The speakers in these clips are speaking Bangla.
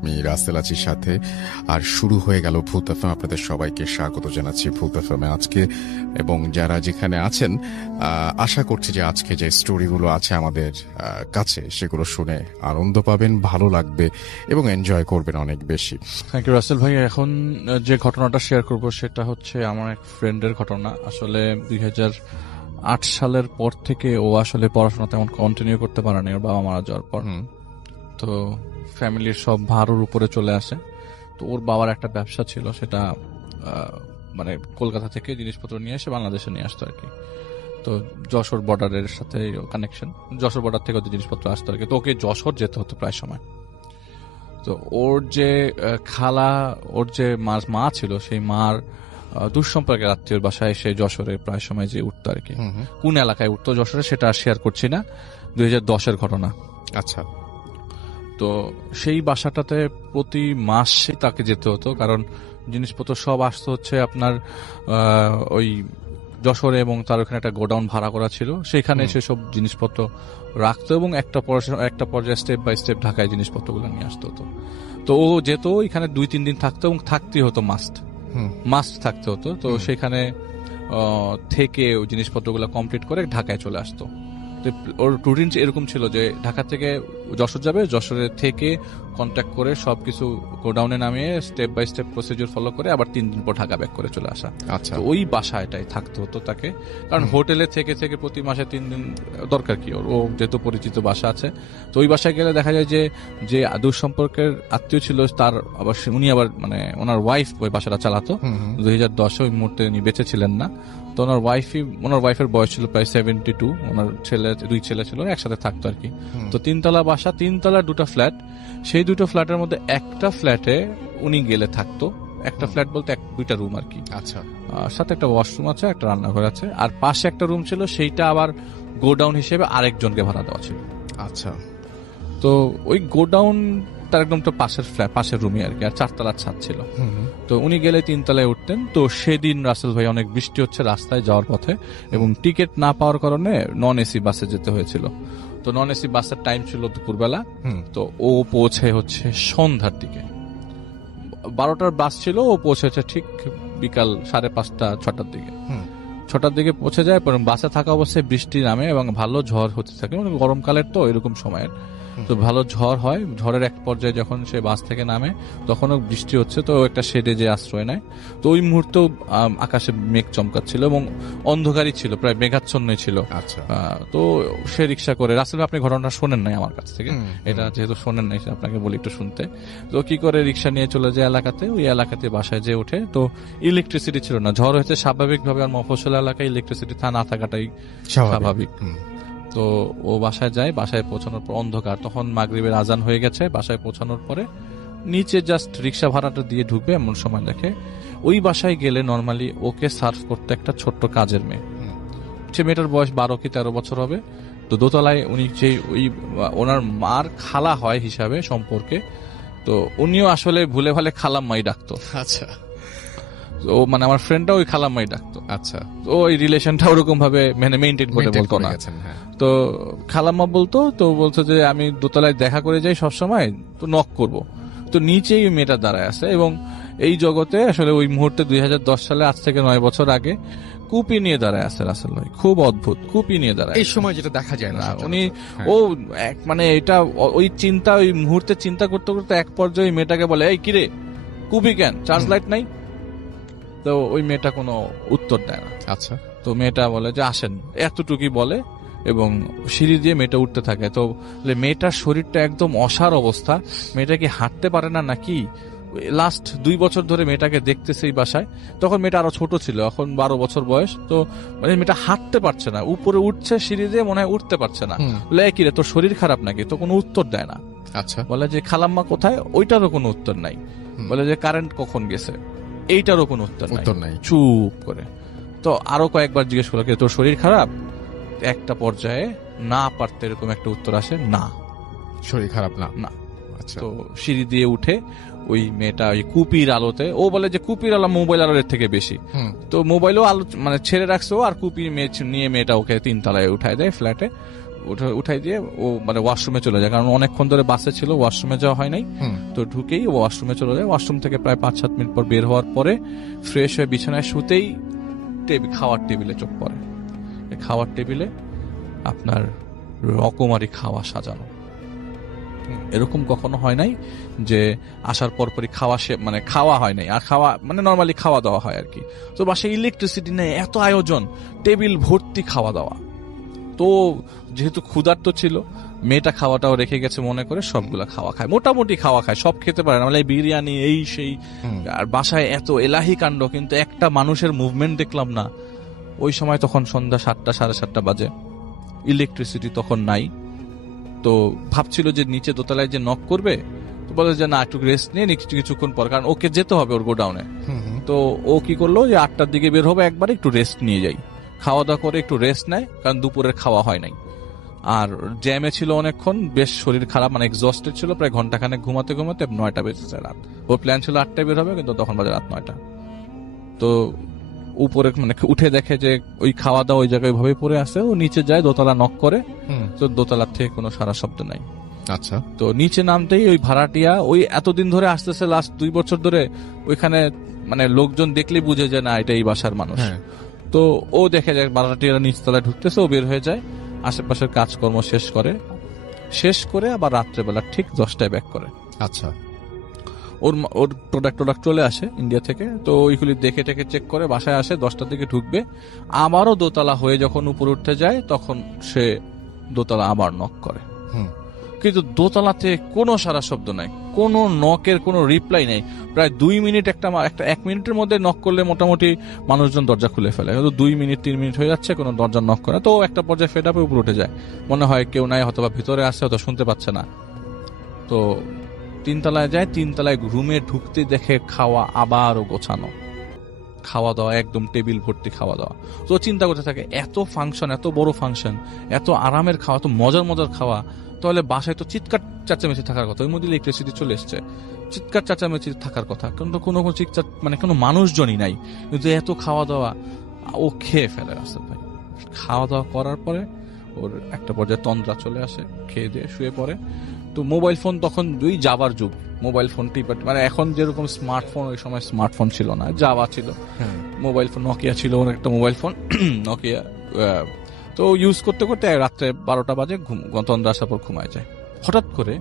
আমি রাসেল আছির সাথে। আর শুরু হয়ে গেল ভূত এফএম। আপনাদের সবাইকে স্বাগত জানাচ্ছি ভূত এফএমে আজকে। এবং যারা যেখানে আছেন, আশা করছি যে আজকে যে স্টোরিগুলো আছে আমাদের কাছে সেগুলো শুনে আনন্দ পাবেন, ভালো লাগবে এবং এনজয় করবেন অনেক বেশি। থ্যাংক ইউ রাসেল ভাই। এখন যে ঘটনাটা শেয়ার করব সেটা হচ্ছে আমার এক ফ্রেন্ডের ঘটনা। আসলে 2008 সালের পর থেকে ও আসলে পড়াশোনা তেমন কন্টিনিউ করতে পারেনি ওর বাবা মারা যাওয়ার পর। তো ফ্যামিলির সব ভার ওর উপরে চলে আসে। তো ওর বাবার একটা ব্যবসা ছিল, সেটা মানে কলকাতা থেকে জিনিসপত্র নিয়ে এসে বাংলাদেশে নিয়ে আসতো আর কি। তো যশোর বর্ডারের সাথে কানেকশন, যশোর বর্ডার থেকে ওদের জিনিসপত্র আসতো আর কি। তো ওকে যশোর যেতে হতো প্রায় সময়। তো ওর যে খালা, ওর যে মা ছিল, সেই মার দুঃসম্পর্কের আত্মীয়র বাসায় সে যশোরে প্রায় সময় যে উঠতো আর কি। কোন এলাকায় উঠতো যশোরে সেটা শেয়ার করছি না, 2010-এর ঘটনা। আচ্ছা। তো সেই বাসাটাতে প্রতি মাসে তাকে যেতে হতো, কারণ জিনিসপত্র সব আসতো হচ্ছে আপনার ওই যশোরে, এবং তার ওখানে একটা গোডাউন ভাড়া করা ছিল, সেখানে সেসব জিনিসপত্র রাখতো এবং একটা পর্যায়ে স্টেপ বাই স্টেপ ঢাকায় জিনিসপত্রগুলো নিয়ে আসতো। তো ও যেত, এখানে 2-3 দিন থাকতো এবং থাকতেই হতো, মাস্ট থাকতে হতো। তো সেখানে থেকে ওই জিনিসপত্রগুলো কমপ্লিট করে ঢাকায় চলে আসতো। ওর রুটিন এরকম ছিল যে ঢাকা থেকে যশোর যাবে, যশোরে থেকে কন্ট্যাক্ট করে সবকিছু গোডাউনে নামিয়ে step by step procedure follow করে আবার 3 দিন পর ঢাকা ব্যাক করে চলে আসা। আচ্ছা। তো ওই বাসাটাই থাকতে হতো তাকে, কারণ হোটেলে থেকে থেকে প্রতি মাসে 3 দিন দরকার কি ওর, ও যেহেতু পরিচিত বাসা আছে। তো ওই বাসায় গেলে দেখা যায় যে দুঃসম্পর্কের আত্মীয় ছিল তার আবার উনি আবার মানে ওনার ওয়াইফ ওই বাসাটা চালাতো। 2010-এ ওই মুহূর্তে উনি বেঁচে ছিলেন না। তো ওনার ওয়াইফের বয়স ছিল প্রায় 72। ওনার 2 ছেলে ছিল, একসাথে থাকতো আর কি। তো 3 তলা বাসা, 3 তলার 2টা ফ্ল্যাট। সেই 2টো ফ্ল্যাটের মধ্যে একটা ফ্ল্যাটে উনি গেলে থাকতো। একটা ফ্ল্যাট বলতে 2টা রুম আর কি। আচ্ছা। সাথে একটা ওয়াশরুম আছে, একটা রান্নাঘর আছে, আর পাশে একটা রুম ছিল, সেইটা আবার গোডাউন হিসেবে আরেকজনকে ভাড়া দেওয়া ছিল। আচ্ছা। তো ওই গোডাউন তার একদম তো পাশের রুমই আর কি, আর 4 তলার ছাদ ছিল। তো উনি গেলে 3 তলায় উঠতেন। তো সেদিন রাসেল ভাই অনেক বৃষ্টি হচ্ছে রাস্তায় যাওয়ার পথে, এবং টিকিট না পাওয়ার কারণে নন এসি বাসে যেতে হয়েছিল। তো নন এসি বাসের টাইম ছিল দুপুরবেলা। তো ও পৌঁছে হচ্ছে সন্ধ্যার দিকে, 12টার বাস ছিল, ও পৌঁছেছে ঠিক বিকাল 5:30-6টার দিকে। 6টার দিকে পৌঁছে যায়, পরে বাসে থাকা অবস্থায় বৃষ্টি নামে এবং ভালো ঝড় হতে থাকে, মানে গরমকালের তো এরকম সময়ের। তো ভালো ঝড় হয়, ঝড়ের এক পর্যায়ে যখন সে বাস থেকে নামে তখনও বৃষ্টি হচ্ছে। তো একটা শেডে যে আশ্রয় নেয়। তো ওই মুহূর্তেও আকাশে মেঘ চমকাচ্ছিল এবং অন্ধকারই ছিল, প্রায় মেঘাচ্ছন্নই ছিল। আচ্ছা। তো সে রিক্সা করে, রাসেল আপনি ঘটনাটা শোনেন নাই আমার কাছ থেকে, এটা যেহেতু শোনেন নাই আপনাকে বলি একটু শুনতে। তো কি করে রিক্সা নিয়ে চলে যায় এলাকাতে, ওই এলাকাতে বাসায় যে ওঠে। তো ইলেকট্রিসিটি ছিল না, ঝড় হয়েছে স্বাভাবিকভাবে, আর মফস্বল এলাকায় ইলেকট্রিসিটি না থাকাটাই স্বাভাবিক। তো ও বাসায় যায়, বাসায় পৌঁছানোর পর অন্ধকার, তখন মাগরিবের আজান হয়ে গেছে। বাসায় পৌঁছানোর পরে নিচে জাস্ট রিক্সা ভাড়াটা দিয়ে ঢুকবে এমন সময় দেখে ওই বাসায় গেলে নর্মালি ওকে সার্ভ করতে একটা ছোট্ট কাজের মেয়ে। সে মেয়েটার বয়স 12 কি 13 বছর হবে। তো দোতলায় উনি যে ওনার মার খালা হয় হিসাবে সম্পর্কে, তো উনিও আসলে ভুলে ভালে খালাম্মাই ডাকতো। আচ্ছা। ও মানে আমার ফ্রেন্ডটা ওই খালাম্মাই ডাকতো। আচ্ছা। তো ওই রিলেশনটা ওরকম ভাবে মেইনটেইন করে বলতো না। তো খালাম্মা বলতো, তো বলতো যে আমি দোতলায় দেখা করে যাই সব সময়, তো নক করব। তো নিচেই মেয়েটা দাঁড়ায় আছে, এবং এই জগতে আসলে ওই মুহূর্তে 2010 সালে, আজ থেকে 9 বছর আগে, কুপি নিয়ে দাঁড়ায় আছে রাসেল ভাই। খুব অদ্ভুত, কুপি নিয়ে দাঁড়ায় এই সময় যেটা দেখা যায় না। উনি ও মানে এটা ওই মুহূর্তে চিন্তা করতে করতে এক পর্যায়ে মেয়েটাকে বলে, এই কিরে কুপি কেন, চার্জ লাইট নাই? তো ওই মেয়েটা কোনো উত্তর দেয় না। আচ্ছা। তো মেয়েটা বলে যে আসেন, এতটুকুই বলে, এবং সিঁড়ি দিয়ে মেয়েটা উঠতে থাকে। তো মেয়েটার শরীরটা একদম অসাড় অবস্থা, মেয়েটা কি হাঁটতে পারে না নাকি। লাস্ট 2 বছর ধরে মেয়েটাকে দেখতেছে এই বাসায়। তখন মেয়েটা আরো ছোট ছিল, এখন 12 বছর বয়স। তো মানে মেয়েটা হাঁটতে পারছে না, উপরে উঠছে সিঁড়ি দিয়ে, মনে হয় উঠতে পারছে না। বলে কি রে, তোর শরীর খারাপ নাকি? তো কোনো উত্তর দেয় না। আচ্ছা। বলে যে খালাম্মা কোথায়, ওইটারও কোনো উত্তর নাই। বলে যে কারেন্ট কখন গেছে, এইটারও কোনো উত্তর নাই। চুপ করে। তো আরো কয়েকবার জিজ্ঞেস করলো, তোর শরীর খারাপ? একটা পর্যায়ে না পারতে এরকম একটা উত্তর আসে, না শরীর খারাপ না। না। আচ্ছা। তো সিঁড়ি দিয়ে উঠে ওই মেয়েটা ওই কুপির আলোতে, ও বলে যে কুপির আলো মোবাইল আলোর থেকে বেশি। তো মোবাইলও আলো মানে ছেড়ে রাখছে, আর কুপি নিয়ে মেয়েটা ওকে 3 তলায় উঠায় দেয় ফ্ল্যাটে। উঠাই দিয়ে ও মানে ওয়াশরুমে চলে যায়, কারণ অনেকক্ষণ ধরে বাসে ছিল, ওয়াশরুমে যাওয়া হয় নাই। তো ঢুকেই ও ওয়াশরুমে চলে যায়। ওয়াশরুম থেকে প্রায় 5-7 মিনিট পর বের হওয়ার পরে ফ্রেশ হয়ে বিছানায় শুতেই খাওয়ার টেবিলে চোখ পড়ে। খাওয়ার টেবিলে আপনার রকমারি খাওয়া সাজানো। এরকম কখনো হয় নাই যে আসার পরপরই মানে খাওয়া হয় নাই, আর খাওয়া মানে নর্মালি খাওয়া দাওয়া হয় আর কি। তো বাসায় ইলেকট্রিসিটি নেই, এত আয়োজন, টেবিল ভর্তি খাওয়া দাওয়া। তো যেহেতু ক্ষুধার্ত ছিল, মেয়েটা খাওয়াটাও রেখে গেছে মনে করে সবগুলা খাওয়া খায়, মোটামুটি খাওয়া খায়, সব খেতে পারে না, মানে বিরিয়ানি এই সেই। আর বাসায় এত এলাহি কাণ্ড, কিন্তু একটা মানুষের মুভমেন্ট দেখলাম না। ওই সময় তখন সন্ধ্যা 7টা 7:30 বাজে, ইলেকট্রিসিটি তখন নাই। তো ভাবছিল যে নিচে দোতলায় যে নক করবে, তো বলে যে না একটু রেস্ট নিয়ে কিছুক্ষণ পর, কারণ ওকে যেতে হবে ওর গোডাউনে। তো ও কি করলো যে 8টার দিকে বের হবে, একবারে একটু রেস্ট নিয়ে যাই, খাওয়া দাওয়া করে একটু রেস্ট নেয়, কারণ দুপুরের খাওয়া হয় নাই। আর জ্যামে ছিল অনেকক্ষণ, বেশ শরীর খারাপ, মানে এক্সস্টেড ছিল, প্রায় ঘন্টাখানেক ঘুমাতে ঘুমাতে 9টা বেজেছে রাত। ওর প্ল্যান ছিল 8টায় বের হবে, কিন্তু তখন বাজে রাত 9টা। তো উপরে মানে উঠে দেখে যে ওই খাওয়া দাওয়া ওই জায়গায় ভাবে পড়ে আছে। ও নিচে যায়, দোতলা নক করে, তো দোতলার থেকে কোনো সারা শব্দ নাই। আচ্ছা। তো নিচে নামতেই ওই ভাড়াটিয়া, ওই এতদিন ধরে আসতেছে, লাস্ট 2 বছর ধরে ওইখানে, মানে লোকজন দেখলেই বুঝে যায় না এটা এই বাসার মানুষ। তো ও দেখে যায় ভাড়াটিয়ারা নিচতলায় ঢুকতেছে, ও বের হয়ে যায়, আশেপাশের কাজকর্ম শেষ করে আবার রাত্রেবেলা ঠিক 10টায় ব্যাক করে। আচ্ছা। ওর প্রোডাক্ট চলে আসে ইন্ডিয়া থেকে, তো ওইগুলি দেখে টেকে চেক করে বাসায় আসে, 10টার দিকে ঢুকবে। আবারও দোতলা হয়ে যখন উপরে উঠতে যায়, তখন সে দোতলা আবার নক করে, কিন্তু দোতলাতে কোনো সারা শব্দ নাই, কোনো নকের কোনো রিপ্লাই নাই। প্রায় 2 মিনিট, 1 মিনিটের মধ্যে নক করলে মোটামুটি মানুষজন দরজা খুলে ফেলে, কিন্তু 2 মিনিট 3 মিনিট হয়ে যাচ্ছে, কোনো দরজা নক করে। তো একটা পর্যায়ে ফেড আপে উপরে উঠে যায়, মনে হয় কেউ নাই, হয়তো বা ভিতরে আসছে, হয়তো শুনতে পাচ্ছে না। তো 3 তলায় যায়, 3 তলায় রুমে ঢুকতে দেখে খাওয়া আবারও গোছানো, খাওয়া দাওয়া একদম টেবিল ভর্তি খাওয়া দাওয়া। তো চিন্তা করতে থাকে, এত ফাংশন, এত বড় ফাংশন, এত আরামের খাওয়া, এত মজার খাওয়া, তাহলে বাসায় তো চিৎকার চেঁচামেচি থাকার কথা। ওই মধ্যে ইলেকট্রিসিটি চলে এসছে, চিৎকার চেঁচামেচি থাকার কথা, কিন্তু কোনো চিৎকার মানে কোনো মানুষজনই নাই, কিন্তু এত খাওয়া দাওয়া। ও খেয়ে ফেলে রাসেল ভাই। খাওয়া দাওয়া করার পরে ওর একটা পর্যায়ে তন্দ্রা চলে আসে, খেয়ে দিয়ে শুয়ে পড়ে। তো মোবাইল ফোন তখন যাবার যুগ, মোবাইল ফোন মানে এখন যেরকম স্মার্টফোন, ওই সময় স্মার্টফোন ছিল না, যাওয়া ছিল মোবাইল ফোন, নকিয়া ছিল ওর একটা মোবাইল ফোন, নকিয়া। তো ইউজ করতে করতে রাত্রে 12টা বাজে, তন্দ্রা আসার পর ঘুমায় যায়। হঠাৎ করে,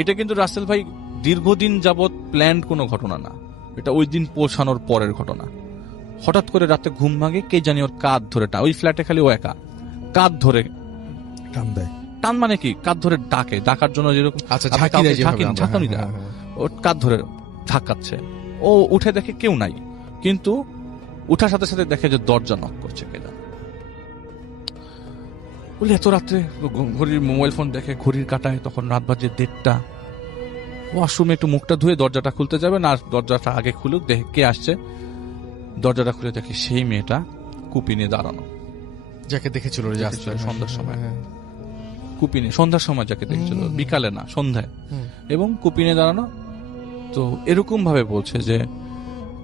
এটা কিন্তু রাসেল ভাই দীর্ঘদিন যাবৎ প্ল্যান কোনো ঘটনা না, এটা ওই দিন পৌঁছানোর পরের ঘটনা। হঠাৎ করে রাতে ঘুম ভাঙে, কে জানি ওর কাঁধ ধরে ওই ফ্ল্যাটে খালি ও একা, কাঁধ ধরে টান দেয়। টান মানে কি, কাঁধ ধরে ডাকার জন্য যেরকম ঝাঁকানি দেয়, ওর কাঁধ ধরে ধাক্কাচ্ছে। ও উঠে দেখে কেউ নাই, কিন্তু উঠার সাথে সাথে দেখে যে দরজা নক করছে কে জানে। বলি এত রাত্রে, ঘড়ির মোবাইল ফোন দেখে ঘড়ির কাটায়, তখন রাত বাজে 1:30। ওয়াশরুমে একটু মুখটা ধুয়ে দরজাটা খুলতে যাবে না, দরজাটা আগে খুলুক, দেখে কে আসছে। দরজাটা খুলে দেখে সেই মেয়েটা কুপি নিয়ে দাঁড়ানো, যাকে দেখেছিল সন্ধ্যার সময়, কুপি নিয়ে সন্ধ্যার সময় যাকে দেখেছিল, বিকালে না সন্ধ্যায়, এবং কুপি নিয়ে দাঁড়ানো। তো এরকম ভাবে বলছে যে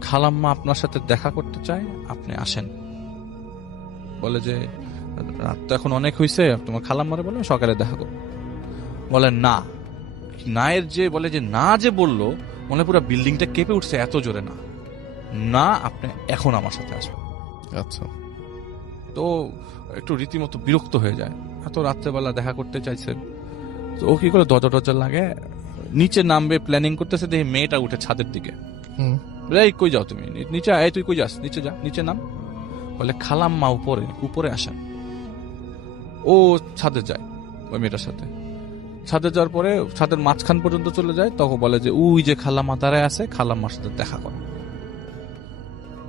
খালাম্মা আপনার সাথে দেখা করতে চায়, আপনি আসেন। বলে যে রাত তো এখন অনেক হয়েছে, তোমার খালাম্মারে বলে সকালে দেখা করো। বলে না, নায়ের যে বলে যে না যে বললো, মনে পুরো বিল্ডিংটা কেঁপে উঠছে, এত জোরে না, না আপনি এখন আমার সাথে আসবেন। আচ্ছা। তো একটু রীতিমতো বিরক্ত হয়ে যায়, এত রাত্রেবেলা দেখা করতে চাইছে। তো ও কি করে, দরজা লাগে, নিচে নামবে প্ল্যানিং করতেছে, দেখে মেয়েটা উঠে ছাদের দিকে। এই কই যাও তুমি, নিচে, এই তুই কই যাস, নিচে যা, নিচে নাম। বলে খালাম্মা উপরে আসেন। ও ছাদে যায় ওই মেয়েটার সাথে, ছাদে যাওয়ার পরে ছাদের মাঝখান পর্যন্ত চলে যায়, তখন বলে যে ওই যে খালাম্মা দাঁড়ায় আছে, খালাম্মার সাথে দেখা করে।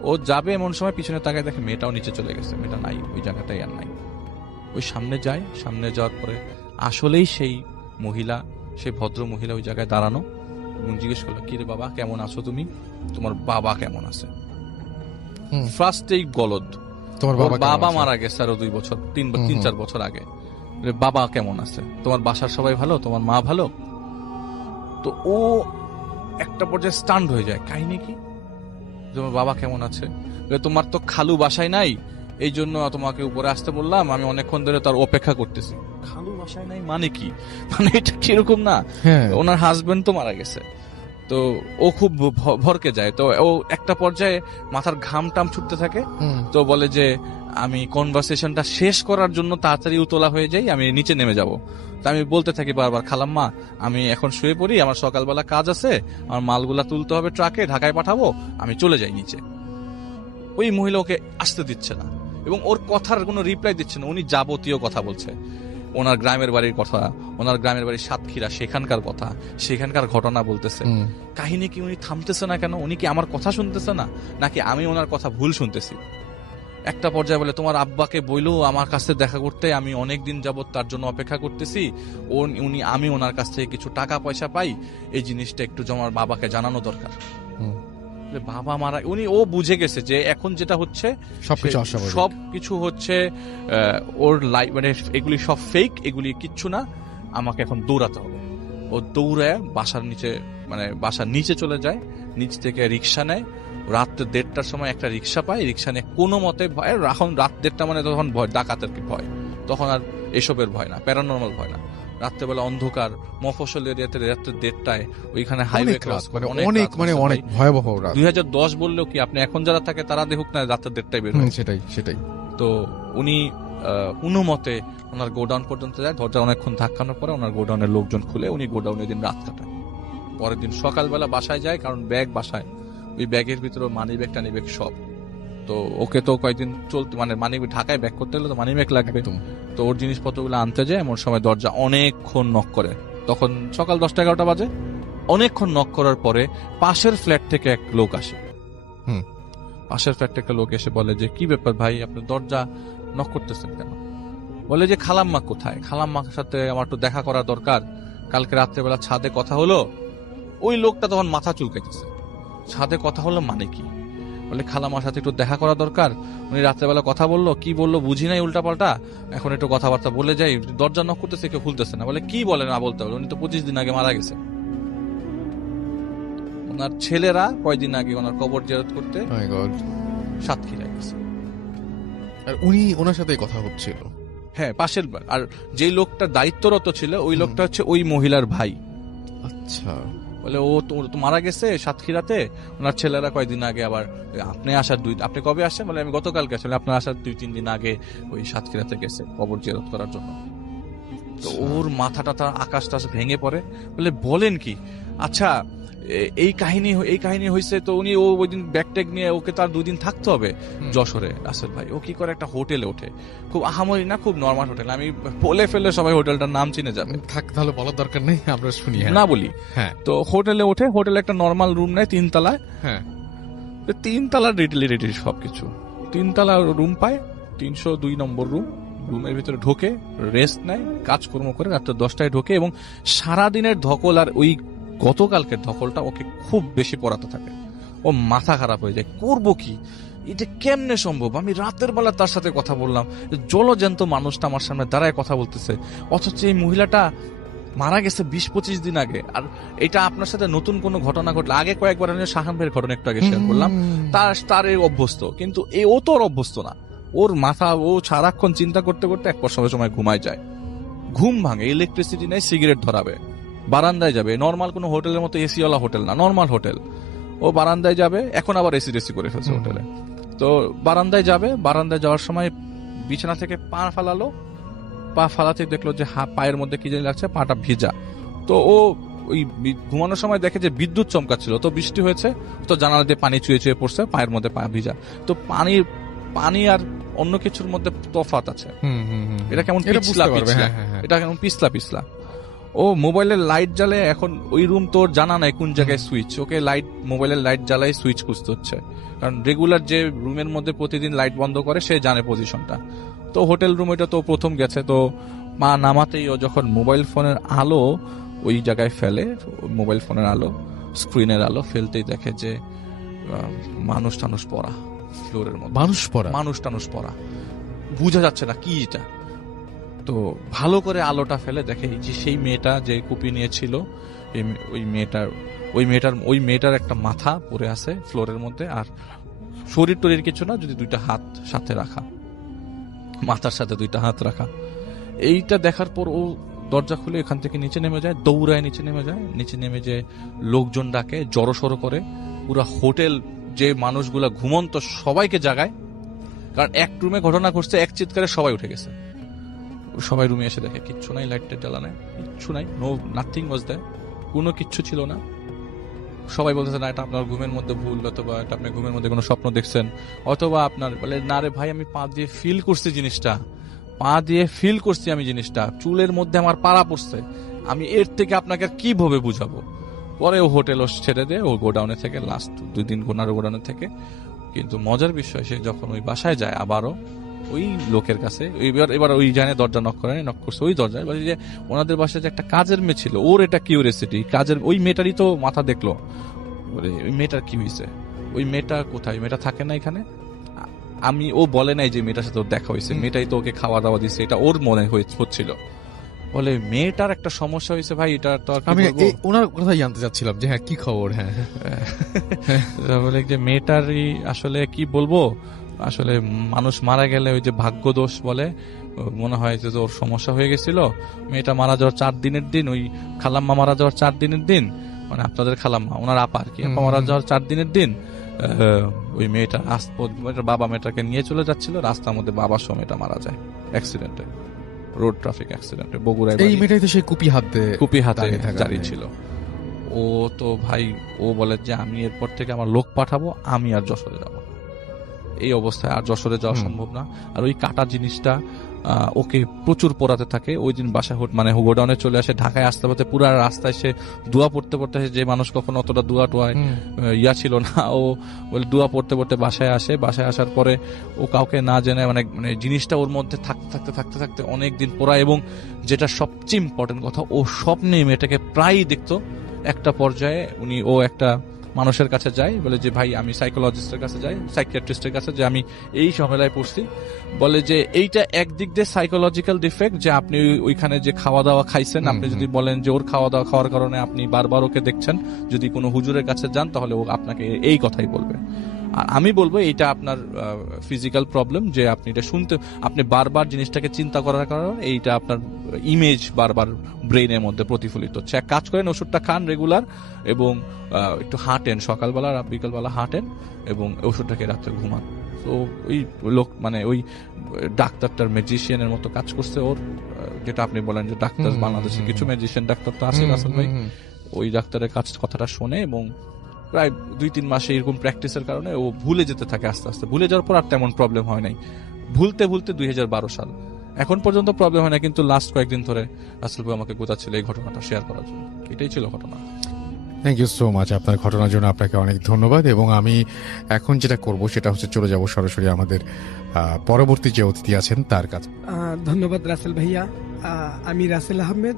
ও যাবে এমন সময় পিছনে তাকায় দেখে মেয়েটাও নিচে চলে গেছে, মেয়েটা নাই ওই জায়গাটাই, আর নাই। ওই সামনে যায়, সামনে যাওয়ার পরে আসলেই সেই মহিলা, সেই ভদ্র মহিলা ওই জায়গায় দাঁড়ানো, এবং জিজ্ঞেস করলো, কি রে বাবা কেমন আছো তুমি, তোমার বাবা কেমন আছে? ফার্স্টেই গলদ, তোমার বাবা মারা গেছে আরো 2 বছর 3-4 বছর আগে, বাবা কেমন আছে, তোমার বাসার সবাই ভালো, তোমার মা ভালো? তো ও একটা পর্যায়ে স্টান্ড হয়ে যায়, কাহিনী কি, তোমার বাবা কেমন আছে? তোমার তো খালু বাসায় নাই, এই জন্য তোমাকে উপরে আসতে বললাম, আমি অনেকক্ষণ ধরে তার অপেক্ষা করতেছি। খালু বাসায় নাই মানে কি, মানে এটা কিরকম না, হ্যাঁ ওনার হাজবেন্ড তো মারা গেছে। তো ও খুব ভরকে যায়, তো ও একটা পর্যায়ে মাথার ঘাম টাম ছুটতে থাকে, তো বলে যে আমি কনভারসেশনটা শেষ করার জন্য তাড়াতাড়ি উতলা হয়ে যাই, আমি নিচে নেমে যাব। তো আমি বলতে থাকি বারবার, খালাম্মা আমি এখন শুয়ে পড়ি, আমার সকালবেলা কাজ আছে, আমার মালগুলা তুলতে হবে ট্রাকে, ঢাকায় পাঠাবো, আমি চলে যাই নিচে। ওই মহিলা ওকে আসতে দিচ্ছে না এবং ওর কথার কোনো রিপ্লাই দিচ্ছে না। উনি যাবতীয় কথা বলছে, ওনার গ্রামের বাড়ির কথা, ওনার গ্রামের বাড়ির সাতক্ষীরা, সেখানকার কথা, সেখানকার ঘটনা বলতেছে। কাহিনী কি উনি থামতেছে না কেন? উনি কি আমার কথা শুনতেছে না, নাকি আমি ওনার কথা ভুল শুনতেছি? একটা পর্যায়ে বলে তোমার আব্বাকে বইলো আমার কাছে দেখা করতে, আমি অনেক দিন যাবত তার জন্য অপেক্ষা করতেছি, আমি ওনার কাছ থেকে কিছু টাকা পয়সা পাই, এই জিনিসটা একটু আমার বাবাকে জানানো দরকার। বাবা মারা ও বুঝে গেছে যে এখন যেটা হচ্ছে সবকিছু হচ্ছে ওর লাইফ, মানে এগুলি সব ফেক, এগুলি কিচ্ছু না, আমাকে এখন দৌড়াতে হবে। ও দৌড়ায় বাসার নিচে চলে যায়, নিচ থেকে রিক্সা নেয়, রাত 1:30টার সময় একটা রিক্সা পায়, রিক্সা নিয়ে কোনো মতে ভয়, এখন রাত 1:30 মানে তখন ভয়, ডাকাতের কি ভয়, তখন আর এসবের ভয় না, প্যারানর্মাল ভয় না, রাত্রেবেলা অন্ধকার মফস্বল এরিয়াতে রাত্রে 1:30টায় ওইখানে হাইওয়ে ক্রস করে, অনেক ভয়াবহ রাত। 2010 বললেও কি, আপনি এখন যারা থাকে তারা দেখুক না রাত্রে 1:30টায় বের হয়। সেটাই। তো উনি কোনো মতে ওনার গোডাউন পর্যন্ত যায়, দরজা অনেকক্ষণ ধাক্কানোর পরে ওনার গোডাউনের লোকজন খুলে উনি গোডাউনে দিন রাত কাটায়। পরের দিন সকালবেলা বাসায় যায়, কারণ ব্যাগ বাসায়, ওই ব্যাগের ভিতরে মানি ব্যাগ টানি ব্যাগ সব। তো ওকে তো কয়েকদিন চলতে, মানে মানি ঢাকায় ব্যাগ করতে হলে তো মানি ব্যাগ লাগবে, তো ওর জিনিসপত্রগুলো আনতে যায়, এমন সময় দরজা অনেকক্ষণ নক করে, তখন সকাল 10টা-11টা বাজে। অনেকক্ষণ নক করার পরে পাশের ফ্ল্যাট থেকে এক লোক আসে। পাশের ফ্ল্যাট থেকে লোক এসে বলে যে কি ব্যাপার ভাই, আপনি দরজা নক করতেছেন কেন? বলে যে খালাম্মা কোথায়, খালাম্মার সাথে আমার একটু দেখা করা দরকার, কালকে রাত্রেবেলা ছাদে কথা হলো। ওই লোকটা তখন মাথা চুলকাইতেছে, ছাদে কথা হলো মানে কি? বলে খালাম্মার সাথে একটু দেখা করা দরকার, উনি রাত্রেবেলা কথা বললো, কি বললো বুঝি নাই, উল্টা পাল্টা, এখন একটু কথাবার্তা বলে যাই, দরজা নক করতেছে কেউ খুলতেছে না। বলে কি বলে না বলতে হবে, উনি তো 25 দিন আগে মারা গেছে। ওনার ছেলেরা কয়দিন আগে ওনার কবর জিয়ারত করতে সাতক্ষীরায় গেছে, আর উনি ওনার সাথে কথা হচ্ছিল। হ্যাঁ, পাশের। আর যেই লোকটা দায়িত্বরত ছিল ওই লোকটা হচ্ছে ওই মহিলার ভাই। আচ্ছা। বলে ও তো মারা গেছে সাতক্ষীরাতে, ওনার ছেলেরা কয়দিন আগে আবার, আপনি কবে আসেন? বলে আমি গতকালকে আসলে, আপনার আসার 2-3 দিন আগে ওই সাতক্ষীরাতে গেছে কবর জিয়ারত করার জন্য। তো ওর মাথাটা আকাশটা ভেঙে পড়ে, বলেন কি? আচ্ছা, এই কাহিনী হয়েছে, তো উনি ওই দিন ব্যাগ ট্যাগ নিয়ে, ওকে তার 2 দিন থাকতে হবে যশোরে। রাসেল ভাই ও কি করে একটা হোটেলে ওঠে, খুব আহামরি না, খুব নর্মাল হোটেল, আমি বলে ফেললে সবাই হোটেলটার নাম চিনে যাবে, থাক তাহলে বলার দরকার নেই, আমরা শুনি না বলি। হ্যাঁ, তো হোটেলে ওঠে, হোটেলে একটা নর্মাল রুম নেয় 3 তলায়। হ্যাঁ, 3 তলার রেডি সবকিছু, 3 তলা রুম পায়, 302 নম্বর রুমের ভিতরে ঢোকে, রেস্ট নেয়, কাজকর্ম করে, রাত্রে 10টায় ঢোকে, এবং সারাদিনের ধকল আর ওই গতকালকের ধকলটা ওকে খুব বেশি পড়াতে থাকে। ও মাথা খারাপ হয়ে যায়, করবো কি, এটা কেমনে সম্ভব? আমি রাতের বেলা তার সাথে কথা বললাম, জলজ্যান্ত মানুষটা আমার সামনে দাঁড়ায় কথা বলতেছে, অথচ এই মহিলাটা মারা গেছে 20-25 দিন আগে। আর এটা আপনার সাথে নতুন কোনো ঘটনা ঘটলে, আগে কয়েকবার আমি শাহান ভাইয়ের ঘটনা একটু আগে শেয়ার করলাম, তার এই অভ্যস্ত, কিন্তু ও তো ওর অভ্যস্ত না। ওর মাথা, ও সারাক্ষণ চিন্তা করতে করতে এক সময় ঘুমায় যায়, ঘুম ভাঙে, ইলেকট্রিসিটি নেই, সিগারেট ধরাবে, বারান্দায় যাবে, নর্মাল কোনো হোটেলের মতো এসিওয়ালা হোটেল না, নর্মাল হোটেল, ও বারান্দায় যাবে, এখন আবার এসি করে ফেলছে হোটেলে। তো বারান্দায় যাবে, বারান্দায় যাওয়ার সময় বিছানা থেকে পা ফালালো, পা ফালাতে দেখলো যে পায়ের মধ্যে কি জানি লাগছে, পাটা ভিজা। তো ও ওই ঘুমানোর সময় দেখে যে বিদ্যুৎ চমকাচ্ছিল, তো বৃষ্টি হয়েছে, তো জানালা দিয়ে পানি চুয়ে চুয়ে পড়ছে, পায়ের মধ্যে পা ভিজা। তো পানি আর অন্য কিছুর মধ্যে তফাৎ আছে, এটা কেমন পিছলা, এটা কেমন পিছলা। ও মোবাইলের লাইট জ্বালে, এখন ওই রুম তোর জানা নাই কোন জায়গায় সুইচ, ওকে মোবাইলের লাইট জ্বালাই সুইচ খুঁজতে হচ্ছে, কারণ রেগুলার যে রুমের মধ্যে প্রতিদিন লাইট বন্ধ করে সে জানে পজিশনটা। তো হোটেল রুম এটা তো প্রথম গেছে, তো মা নামাতেই ও যখন মোবাইল ফোনের আলো ওই জায়গায় ফেলে, মোবাইল ফোনের আলো, স্ক্রিনের আলো ফেলতেই দেখে যে মানুষ টানুষ পড়া ফ্লোরের মধ্যে, মানুষ টানুষ পড়া, বোঝা যাচ্ছে না কি এটা। তো ভালো করে আলোটা ফেলে দেখে যে সেই মেয়েটা যে কুপি নিয়েছিল, ওই মেয়েটার একটা মাথা পড়ে আছে ফ্লোরের মধ্যে, আর শরীর টরীর কিছু না, যদি 2টা হাত সাথে রাখা, মাথার সাথে 2টা হাত রাখা। এইটা দেখার পর ও দরজা খুলে এখান থেকে নিচে নেমে যায়, দৌড়ায় নিচে নেমে যায়, নিচে নেমে যে লোকজন ডাকে, জড়সড়ো করে পুরা হোটেল যে মানুষগুলা ঘুমন্ত সবাইকে জাগায়, কারণ এক রুমে ঘটনা ঘটছে, এক চিৎকারে সবাই উঠে গেছে। সবাই রুমে এসে দেখে কিচ্ছু নাই, লাইট টাইট জ্বালা নাই, কিচ্ছু নাই, নো নাথিং ওয়াজ দেয়ার, কোনো কিচ্ছু ছিল না। সবাই বলতেছে না এটা আপনার ঘুমের মধ্যে ভুল, অথবা এটা আপনি ঘুমের মধ্যে কোনো স্বপ্ন দেখছেন, অথবা আপনার বলে না রে ভাই আমি পা দিয়ে ফিল করছি জিনিসটা, পা দিয়ে ফিল করছি আমি জিনিসটা, চুলের মধ্যে আমার পাড়া পড়ছে, আমি এর থেকে আপনাকে আর কিভাবে বুঝাবো। পরে ও হোটেল ছেড়ে দেয়, ও গোডাউনে থেকে লাস্ট 2 দিন গোডাউনে থেকে। কিন্তু মজার বিষয়, সে যখন ওই বাসায় যায় আবারও ওই লোকের কাছে, এবার ওই জানে দরজা নক করছে ওই দরজায়, বলে যে ওনাদের বাসায় যে একটা কাজের মেয়ে ছিল, ওর এটা কিউরিয়াসিটি, কাজের ওই মেয়েটারই তো মাথা দেখলো, বলে ওই মেয়েটার কি হয়েছে, ওই মেয়েটা কোথায়, মেয়েটা থাকে না এখানে। ও বলে নাই যে মেয়েটার সাথে ওর দেখা হয়েছে, মেয়েটাই তো ওকে খাওয়া দাওয়া দিচ্ছে, এটা ওর মনে হচ্ছিল। বলে মেয়েটার একটা সমস্যা হয়েছে ভাই, এটা তো আমি ওনার কথা জানতে চাচ্ছিলাম যে হ্যাঁ কি খবর। হ্যাঁ বলে যে মেয়েটারই আসলে কি বলবো, আসলে মানুষ মারা গেলে ওই যে ভাগ্য দোষ বলে, মনে হয় যে ওর সমস্যা হয়ে গেছিল। মেয়েটা মারা যাওয়ার 4 দিনের দিন, ওই খালাম্মা মারা যাওয়ার 4 দিনের দিন, মানে আপনাদের খালাম্মা ওনার আপা আর কি, আপা মারা যাওয়ার 4 দিনের দিন ওই মেয়েটা বাবা মেয়েটাকে নিয়ে চলে যাচ্ছিল, রাস্তার মধ্যে বাবার সহ মেয়েটা মারা যায় অ্যাক্সিডেন্টে, রোড ট্রাফিক অ্যাক্সিডেন্টে বগুড়ায়। এই মেয়েটাই তো সেই কুপি হাতে দাঁড়িয়ে ছিল। ও তো ভাই ও বলে যে আমি এরপর থেকে আমার লোক পাঠাবো, আমি আর যশোরে যাবো, এই অবস্থায় আর যশোরে যাওয়া সম্ভব না। আর ওই কাটা জিনিসটা ওকে প্রচুর পোড়াতে থাকে। ওই দিন বাসায় মানে গোডাউনে চলে আসে, ঢাকায় আসতে পারতে পুরো রাস্তায় সে দোয়া পড়তে পড়তে, যে মানুষ কখনো অতটা দোয়া টোয়ায় ছিল না, ও বলে দোয়া পড়তে পড়তে বাসায় আসে। বাসায় আসার পরে ও কাউকে না জেনে মানে জিনিসটা ওর মধ্যে থাকতে থাকতে অনেক দিন পোড়ায়। এবং যেটা সবচেয়ে ইম্পর্টেন্ট কথা, ও স্বপ্নে মেয়েটাকে প্রায়ই দেখতো। একটা পর্যায়ে ও একটা মানুষের কাছে যায়, বলে যে ভাই আমি সাইকোলজিস্টের কাছে যাই, সাইকিয়াট্রিস্টের কাছে, যে আমি এই ঝামেলায় পড়ছি। বলে যে এইটা একদিক দিয়ে সাইকোলজিক্যাল ডিফেক্ট, যে আপনি ওইখানে যে খাওয়া দাওয়া খাইছেন, আপনি যদি বলেন যে ওর খাওয়া দাওয়া খাওয়ার কারণে আপনি বারবার ওকে দেখছেন, যদি কোনো হুজুরের কাছে যান তাহলে ও আপনাকে এই কথাই বলবে। আর আমি বলবো এইটা আপনার ফিজিক্যাল প্রবলেম, যে আপনি এটা আপনি বারবার জিনিসটাকে চিন্তা করার কারণে এইটা আপনার ইমেজ বারবার ব্রেইনের মধ্যে প্রতিফলিত হচ্ছে। এক কাজ করেন, ওষুধটা খান রেগুলার, এবং একটু হাঁটেন, সকালবেলা বিকালবেলা হাঁটেন, এবং ওষুধটাকে রাত্রে ঘুমান। তো ওই লোক মানে ওই ডাক্তারটার ম্যাজিশিয়ানের মতো কাজ করছে ওর, যেটা আপনি বলেন যে ডাক্তার বাংলাদেশে কিছু ম্যাজিশিয়ান ডাক্তার তো আছে রাসেল ভাই, ওই ডাক্তারের কথাটা শোনে, এবং প্রায় 2-3 মাসে এরকম প্র্যাকটিসের কারণে ও ভুলে যেতে থাকে। আস্তে আস্তে ভুলে যাওয়ার পর আর তেমন প্রবলেম হয় নাই। ভুলতে 2012 সাল এখন পর্যন্ত প্রবলেম হয় না, কিন্তু লাস্ট কয়েকদিন ধরে রাসেল ভাই আমাকে গোতাচ্ছিল এই ঘটনাটা শেয়ার করার জন্য। এটাই ছিল ঘটনা। থ্যাংক ইউ সো মাচ আপনার ঘটনার জন্য, আপনাকে অনেক ধন্যবাদ। এবং আমি এখন যেটা করব সেটা হচ্ছে চলে যাব সরাসরি আমাদের পরবর্তী যে অতিথি আছেন তার কাছে। ধন্যবাদ রাসেল ভাইয়া। আমি রাসেল আহমেদ,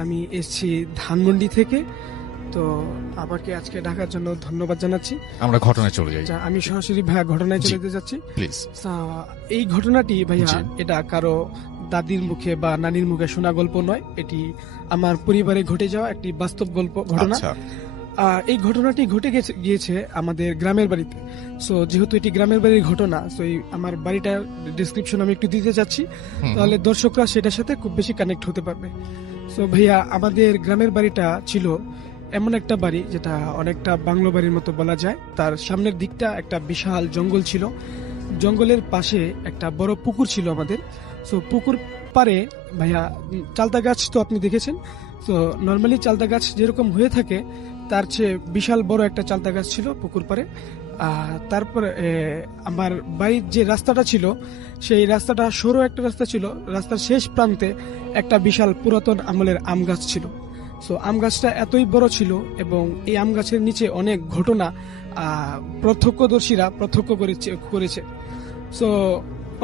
আমি এসেছি ধানমন্ডি থেকে। তো আমাকে আজকে ডাকার জন্য ধন্যবাদ জানাচ্ছি। আমরা ঘটনায় চলে যাই। আমি সরাসরি ভাইয়া ঘটনায় চলে যেতে যাচ্ছি প্লিজ। এই ঘটনাটি ভাইয়া এটা কারো দাদির মুখে বা নানির মুখে শোনা গল্প নয়, এটি আমার পরিবারে ঘটে যাওয়া একটি বাস্তব ঘটনা। এই ঘটনাটি ঘটে গিয়েছে আমাদের গ্রামের বাড়িতে। সো যেহেতু এটি গ্রামের বাড়ির ঘটনা, সো আমার বাড়িটার ডেসক্রিপশন আমি একটু দিতে চাচ্ছি, তাহলে দর্শকরা সেটার সাথে খুব বেশি কানেক্ট হতে পারবে। সো ভাইয়া, আমাদের গ্রামের বাড়িটা ছিল এমন একটা বাড়ি যেটা অনেকটা বাংলো বাড়ির মতো বলা যায়। তার সামনের দিকটা একটা বিশাল জঙ্গল ছিল, জঙ্গলের পাশে একটা বড় পুকুর ছিল আমাদের। সো পুকুর পারে ভাইয়া চালতা গাছ তো আপনি দেখেছেন। তো নর্মালি চালতা গাছ যেরকম হয়ে থাকে তার চেয়ে বিশাল বড় একটা চালতা গাছ ছিল পুকুর পারে। তারপরে আমার বাড়ির যে রাস্তাটা ছিল সেই রাস্তাটা সরু একটা রাস্তা ছিল, রাস্তার শেষ প্রান্তে একটা বিশাল পুরাতন আমলের আম গাছ ছিল। সো আম গাছটা এতই বড় ছিল এবং এই আম গাছের নিচে অনেক ঘটনা প্রত্যক্ষদর্শীরা প্রত্যক্ষ করেছে। সো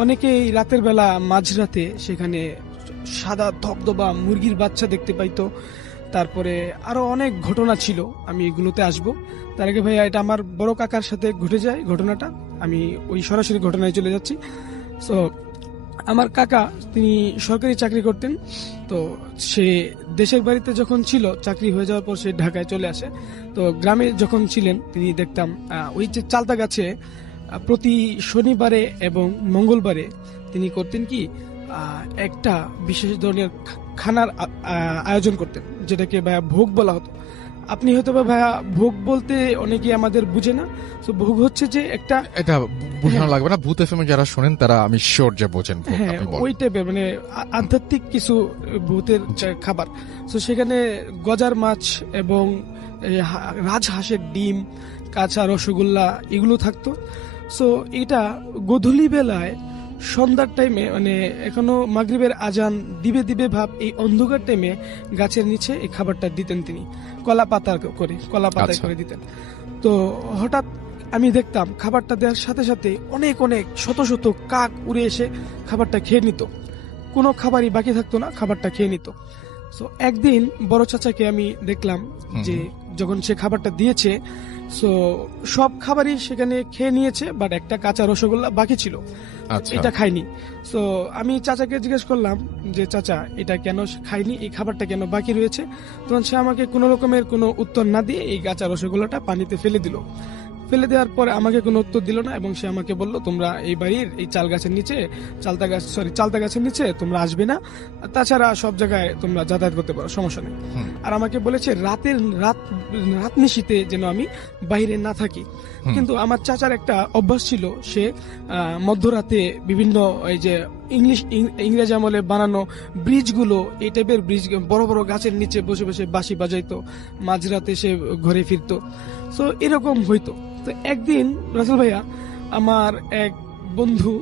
অনেকেই রাতের বেলা মাঝরাতে সেখানে সাদা ধবধবা মুরগির বাচ্চা দেখতে পাইতো। তারপরে আরো অনেক ঘটনা ছিল, আমি এগুলোতে আসবো। তার আগে ভাইয়া, এটা আমার বড় কাকার সাথে ঘটে যায় ঘটনাটা, আমি ওই সরাসরি ঘটনায় চলে যাচ্ছি। সো আমার কাকা তিনি সরকারি চাকরি করতেন। তো সে দেশের বাড়িতে যখন ছিল, চাকরি হয়ে যাওয়ার পর সে ঢাকায় চলে আসে। তো গ্রামে যখন ছিলেন তিনি দেখতাম ওই যে চালতা গাছে প্রতি শনিবারে এবং মঙ্গলবারে তিনি করতেন কি, একটা বিশেষ ধরনের খানার আয়োজন করতেন, যেটাকে ভাইয়া ভোগ বলা হতো। আপনি হয়তো বা ভাইয়া ভোগ বলতে অনেকে আমাদের বুঝে না, তো ভোগ হচ্ছে যে একটা, এটা বোঝানো লাগবে না, ভূত এফএম যারা শোনেন তারা আমি শিওর যে বোঝেন। হ্যাঁ ওই টাইপের মানে আধ্যাত্মিক কিছু ভূতের খাবার। তো সেখানে গজার মাছ এবং রাজহাঁসের ডিম, কাঁচা রসগোল্লা এগুলো থাকতো। সো এটা গোধূলি বেলায় সন্ধ্যার টাইমে, মানে এখনো মাগরিবের আজান দিবে দিবে ভাব, এই অন্ধকার টাইমে গাছের নিচে এই খাবারটা দিতেন তিনি, কলা পাতায় করে দিতেন। তো হঠাৎ আমি দেখতাম খাবারটা দেওয়ার সাথে সাথে অনেক অনেক শত শত কাক উড়ে এসে খাবারটা খেয়ে নিত, কোনো খাবারই বাকি থাকতো না, খাবারটা খেয়ে নিত। সো একদিন বড় চাচাকে আমি দেখলাম যে যখন সে খাবারটা দিয়েছে, সো সব খাবারই সেখানে খেয়ে নিয়েছে, বাট একটা কাঁচা রসগোল্লা বাকি ছিল, এটা খাইনি। সো আমি চাচাকে জিজ্ঞেস করলাম যে চাচা এটা কেন খাইনি, এই খাবারটা কেন বাকি রয়েছে? তখন সে আমাকে কোনো রকমের কোনো উত্তর না দিয়ে এই কাঁচা রসগোল্লাটা পানিতে ফেলে দিল। ফেলে দেওয়ার পরে আমাকে কোনো উত্তর দিল না, এবং সে আমাকে বলল তোমরা এই বাড়ির এই চালতা গাছের নিচে তোমরা আসবে না, তাছাড়া সব জায়গায় তোমরা যাতায়াত করতে পারো, সমস্যা নেই। আর আমাকে বলেছে রাত নিশীতে যেন আমি বাইরে না থাকি। কিন্তু আমার চাচার একটা অভ্যাস ছিল, সে মধ্যরাতে বিভিন্ন এই যে ইংরেজ আমলে বানানো ব্রিজগুলো, এই টাইপের ব্রিজ, বড় বড় গাছের নিচে বসে বসে বাঁশি বাজাইতো, মাঝরাতে সে ঘরে ফিরতো। সো এরকম হইতো। তো একদিন রাসেল ভাইয়া, আমার এক বন্ধু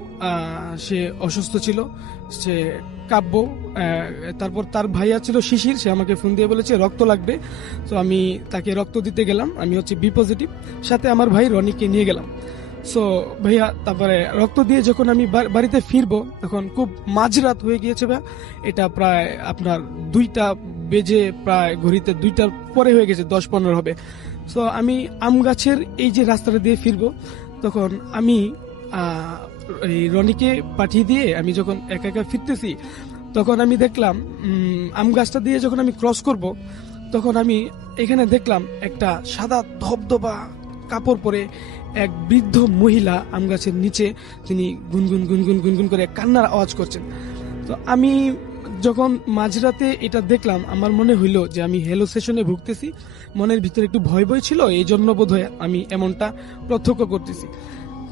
সে অসুস্থ ছিল, সে কাব্য, তারপর তার ভাইয়া ছিল শিশির, সে আমাকে ফোন দিয়ে বলেছে রক্ত লাগবে। তো আমি তাকে রক্ত দিতে গেলাম, আমি হচ্ছে বি পজিটিভ, সাথে আমার ভাই রনিকে নিয়ে গেলাম। সো ভাইয়া তারপরে রক্ত দিয়ে যখন আমি বাড়িতে ফিরবো, তখন খুব মাঝরাত হয়ে গিয়েছে ভাইয়া, এটা প্রায় আপনার 2টা বেজে, প্রায় ঘড়িতে 2টার পরে হয়ে গেছে, 10-15 হবে। সো আমি আম গাছের এই যে রাস্তাটা দিয়ে ফিরবো, তখন আমি এই রনিকে পাঠিয়ে দিয়ে আমি যখন একা একা ফিরতেছি, তখন আমি দেখলাম আম গাছটা দিয়ে যখন আমি ক্রস করব, তখন আমি এখানে দেখলাম একটা সাদা ধবধবা কাপড় পরে এক বৃদ্ধ মহিলা আম গাছের নিচে, তিনি গুনগুন গুনগুন গুনগুন করে কান্নার আওয়াজ করছেন। তো আমি যখন মাঝরাতে এটা দেখলাম, আমার মনে হইলো যে আমি হ্যালোসেশনে ভুগতেছি, মনের ভিতরে একটু ভয় ভয় ছিল, এই জন্য বোধহয় আমি এমনটা প্রত্যক্ষ করতেছি।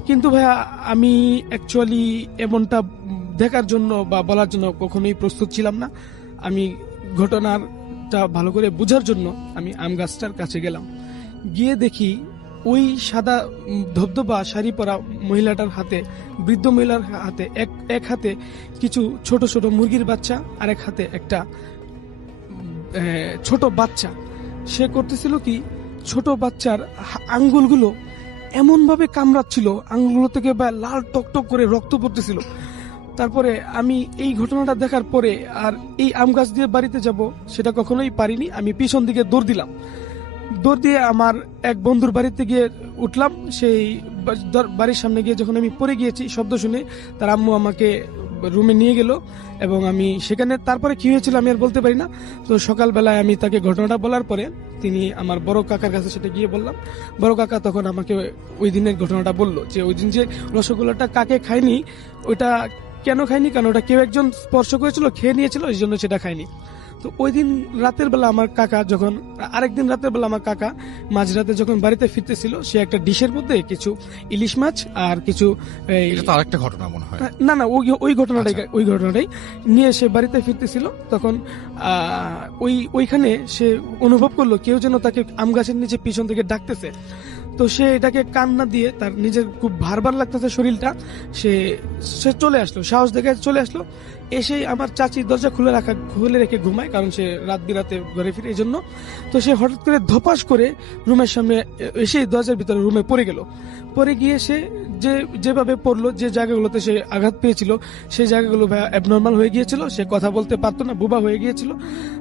কিন্তু ভাইয়া আমি অ্যাকচুয়ালি এমনটা দেখার জন্য বা বলার জন্য কখনোই প্রস্তুত ছিলাম না। আমি ঘটনাটা ভালো করে বোঝার জন্য আমি আম গাছটার কাছে গেলাম, গিয়ে দেখি ওই সাদা ধবধবা শাড়ি পরা মহিলাটার হাতে, বৃদ্ধ মহিলার হাতে এক হাতে কিছু ছোট ছোট মুরগির বাচ্চা, আর এক হাতে একটা ছোট বাচ্চা। সে করতেছিল কি, ছোট বাচ্চার আঙ্গুলগুলো এমন ভাবে কামড়াচ্ছিল, আঙ্গুলগুলো থেকে লাল টকটক করে রক্ত পড়তেছিল। তারপরে আমি এই ঘটনাটা দেখার পরে আর এই আম গাছ দিয়ে বাড়িতে যাব সেটা কখনোই পারিনি। আমি পিছন দিকে দৌড় দিলাম, দৌড় দিয়ে আমার এক বন্ধুর বাড়িতে গিয়ে উঠলাম। সেই বাড়ির সামনে গিয়ে যখন আমি পড়ে গিয়েছি, শব্দ শুনে তার আম্মু আমাকে রুমে নিয়ে গেল, এবং আমি সেখানে, তারপরে কি হয়েছিল আমি আর বলতে পারি না। তো সকালবেলায় আমি তাকে ঘটনাটা বলার পরে তিনি আমার বড় কাকার কাছে সেটা গিয়ে বললাম। বড় কাকা তখন আমাকে ওই দিনের ঘটনাটা বললো, যে ওই দিন যে রসগোল্লাটা কাকে খায়নি, ওইটা কেন খায়নি, কারণ ওটা কেউ একজন স্পর্শ করেছিল, খেয়ে নিয়েছিল, এই জন্য সেটা খায়নি। তো ওই দিন রাতের বেলা আমার কাকা যখন, আরেকদিন রাতের বেলা আমার কাকা মাঝরাতে যখন বাড়িতে ফিরতেছিল, সে একটা ডিশের মধ্যে কিছু ইলিশ মাছ আর কিছু, আরেকটা ঘটনা মনে হয়, না ওই ঘটনাটাই নিয়ে সে বাড়িতে ফিরতেছিল। তখন ওইখানে সে অনুভব করলো কেউ যেন তাকে আম গাছের নিচে পিছন থেকে ডাকতেছে। তো সে এটাকে কান্না দিয়ে, তার নিজের খুব ভারবার লাগতেছে শরীরটা, সে চলে আসলো, সাহস দেখে চলে আসলো। এসেই আমার চাচি দরজা খুলে রেখে ঘুমায়, কারণ সে রাত বিরাতে ঘরে ফিরে, এই জন্য। তো সে হঠাৎ করে ধপাস করে রুমের সামনে এসে দরজার ভিতরে রুমে পড়ে গেল। পরে গিয়ে সে যেভাবে পড়লো, যে জায়গাগুলোতে সে আঘাত পেয়েছিল সেই জায়গাগুলো অ্যাবনর্মাল হয়ে গিয়েছিল, সে কথা বলতে পারতো না, বোবা হয়ে গিয়েছিল।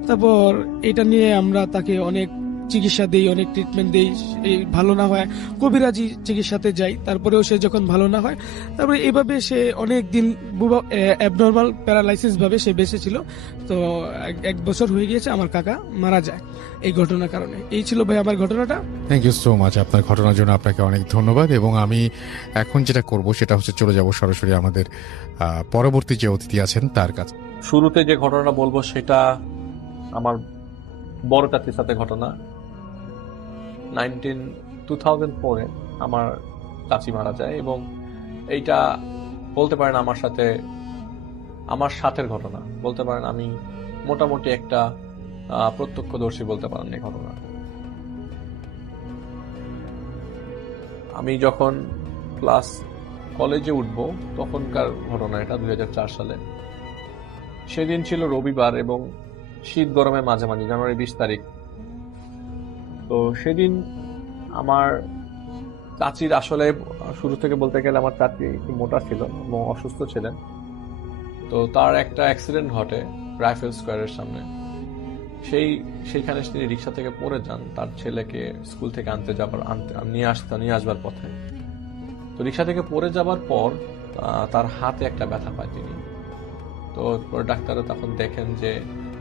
তারপর এটা নিয়ে আমরা তাকে অনেক চিকিৎসা দেই, অনেক ট্রিটমেন্ট দেই, এই ভালো না হয় কবিরাজি চিকিৎসাতে যাই, তারপরেও সে যখন ভালো না হয়, তারপরে এইভাবে সে অনেক দিন অ্যাবনর্মাল প্যারালাইসিস ভাবে সে বেঁচে ছিল। তো 1 বছর হয়ে গিয়েছে, আমার কাকা মারা যায় এই ঘটনার কারণে। এই ছিল ভাই আমার ঘটনাটা। Thank you so much. আপনার ঘটনার জন্য আপনাকে অনেক ধন্যবাদ। এবং আমি এখন যেটা করব সেটা হচ্ছে চলে যাব সরাসরি আমাদের পরবর্তী যে অতিথি আছেন তার কাছে। শুরুতে যে ঘটনাটা বলবো সেটা আমার বড় চাচির সাথে ঘটনা। 2004-এ আমার চাচি মারা যায়, এবং এইটা বলতে পারেন আমার সাথের ঘটনা বলতে পারেন। আমি মোটামুটি একটা প্রত্যক্ষদর্শী বলতে পারেন এই ঘটনা। আমি যখন ক্লাস কলেজে উঠবো তখনকার ঘটনা এটা, 2004 সালে। সেদিন ছিল রবিবার এবং শীত গরমের মাঝামাঝি, জানুয়ারি 20 তারিখ। তো সেদিন আমার চাচির, আসলে শুরু থেকে বলতে গেলে আমার চাচি একটু মোটা ছিল এবং অসুস্থ ছিলেন। তো তার একটা অ্যাক্সিডেন্ট ঘটে রাইফেল স্কোয়ারের সামনে। সেইখানে তিনি রিক্সা থেকে পড়ে যান তার ছেলেকে স্কুল থেকে নিয়ে আসবার পথে। তো রিক্সা থেকে পড়ে যাবার পর তার হাতে একটা ব্যথা পায় তিনি। তো ডাক্তাররা তখন দেখেন যে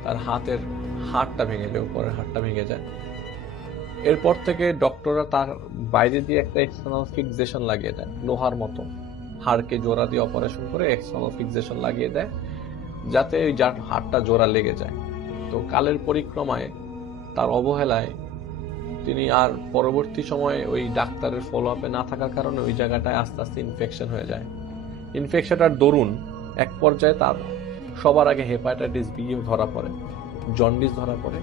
তার হাতের হাড়টা ভেঙে যায়, উপরের হাড়টা ভেঙে যায়। এরপর থেকে ডক্টররা তার বাইরে দিয়ে একটা এক্সটার্নাল ফিক্সেশন লাগিয়ে দেয়, লোহার মতো হাড়কে জোড়া দিয়ে অপারেশন করে এক্সটার্নাল ফিক্সেশন লাগিয়ে দেয়, যাতে ওই হাড়টা জোড়া লেগে যায়। তো কালের পরিক্রমায়, তার অবহেলায় তিনি আর পরবর্তী সময়ে ওই ডাক্তারের ফলো আপে না থাকার কারণে ওই জায়গাটায় আস্তে আস্তে ইনফেকশন হয়ে যায়। ইনফেকশনটার দরুন এক পর্যায়ে তার সবার আগে হেপাটাইটিস বি ধরা পড়ে, জন্ডিস ধরা পড়ে।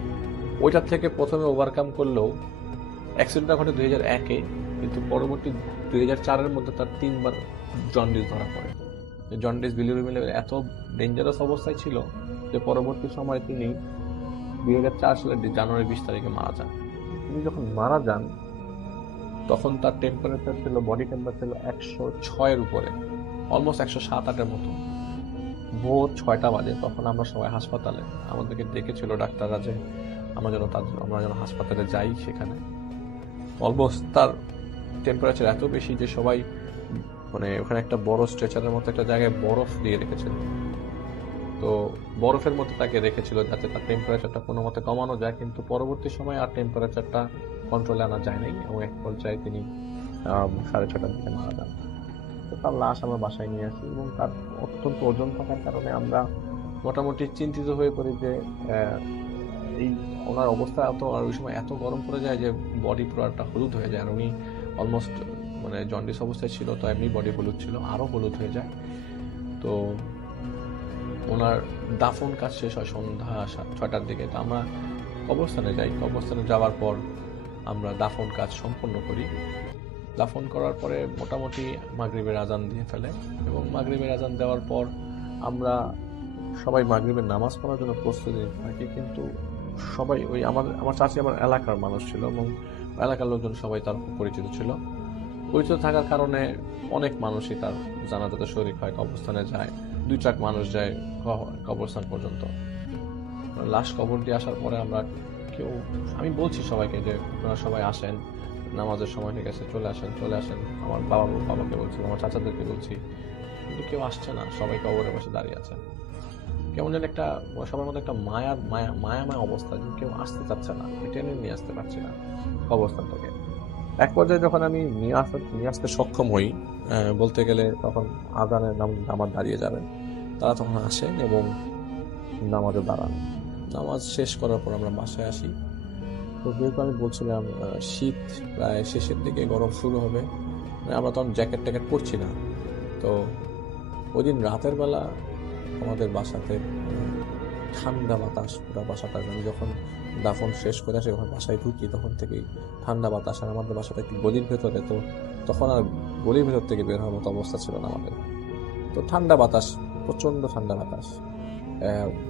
ওইটার থেকে প্রথমে ওভারকাম করলেও অ্যাক্সিডেন্টটা ঘটে 2001-এ, কিন্তু পরবর্তী 2004-এর মধ্যে তার 3বার জন্ডিস ধরা পড়ে। জন্ডিস বিলিরুবিন এত ডেঞ্জারাস অবস্থায় ছিল যে পরবর্তী সময়ে তিনি 2004 সালের জানুয়ারি 20 তারিখে মারা যান। তিনি যখন মারা যান তখন তার টেম্পারেচার ছিল, বডি টেম্পারেচার ছিল 106-এর উপরে, অলমোস্ট 107-8-এর মতো। ভোর 6টা বাজে, তখন আমরা সবাই হাসপাতালে, আমাদেরকে ডেকেছিল ডাক্তাররা যে আমরা যেন হাসপাতালে যাই। সেখানে অলমোস্ট তার টেম্পারেচার এত বেশি যে সবাই ওখানে একটা বড় স্ট্রেচারের মতো একটা জায়গায় বরফ দিয়ে রেখেছিল। তো বরফের মধ্যে তাকে রেখেছিল যাতে তার টেম্পারেচারটা কোনো মতে কমানো যায়, কিন্তু পরবর্তী সময় আর টেম্পারেচারটা কন্ট্রোলে আনা যায় নাই এবং এক পর্যায়ে তিনি 6:30টার দিকে মারা যান। তো তার লাশ আমরা বাসায় নিয়ে আসি এবং তার অত্যন্ত ওজন থাকার কারণে আমরা মোটামুটি চিন্তিত হয়ে পড়ি যে এই ওনার অবস্থা আর ওই সময় এত গরম পড়ে যায় যে বডি পুরো একটা হলুদ হয়ে যায়। আর উনি অলমোস্ট জন্ডিস অবস্থায় ছিল, তো এমনি বডি হলুদ ছিল, আরো হলুদ হয়ে যায়। তো ওনার দাফন কাজ শেষ হয় সন্ধ্যা 6টার দিকে। তো আমরা কবরস্থানে যাই। কবরস্থানে যাওয়ার পর আমরা দাফন কাজ সম্পন্ন করি। দাফন করার পরে মোটামুটি মাগরিবের আজান দিয়ে ফেলে এবং মাগরিবের আজান দেওয়ার পর আমরা সবাই মাগরিবের নামাজ পড়ার জন্য প্রস্তুতি নিতে থাকি। কিন্তু সবাই আমার চাচি আমার এলাকার মানুষ ছিল এবং এলাকার লোকজন সবাই তার পরিচিত ছিল। পরিচিত থাকার কারণে অনেক মানুষই তার জানাজাতে শরীক হয়, কবরস্থানে যায়। 2 ট্রাক মানুষ যায় কবরস্থান পর্যন্ত। লাশ কবর দিয়ে আসার পরে আমি বলছি সবাইকে যে আপনারা সবাই আসেন, নামাজের সময় হয়ে গেছে, চলে আসেন। আমার বাবাকে বলছি, আমার চাচাদেরকে বলছি, কিন্তু কেউ আসছে না, সবাই কবরে বসে দাঁড়িয়ে আছে। কেমন যেন একটা সবার মধ্যে একটা মায়াময় অবস্থা, যে কেউ আসতে চাচ্ছে না, টেনে নিয়ে আসতে পারছি না কবরস্থান থেকে। এক পর্যায়ে যখন আমি নিয়ে আসতে সক্ষম হই, বলতে গেলে তখন আজানের নামাজ দাঁড়িয়ে যাবেন, তারা তখন আসেন এবং নামাজে দাঁড়ান। নামাজ শেষ করার পর আমরা বাসায় আসি। তো যেহেতু আমি বলছিলাম শীত প্রায় শেষের দিকে, গরম শুরু হবে, আমরা তখন জ্যাকেট ট্যাকেট পরছি না। তো ওই দিন রাতের বেলা আমাদের বাসাতে ঠান্ডা বাতাস, পুরো বাসাটা। আমি যখন দাফন শেষ করে আসি, যখন বাসায় ঢুকি, তখন থেকেই ঠান্ডা বাতাস। আর আমাদের বাসাটা একটু গলির ভেতরে, তো তখন আর গলির ভেতর থেকে বের হওয়ার মতো অবস্থা ছিল না আমাদের। তো ঠান্ডা বাতাস, প্রচন্ড ঠান্ডা বাতাস।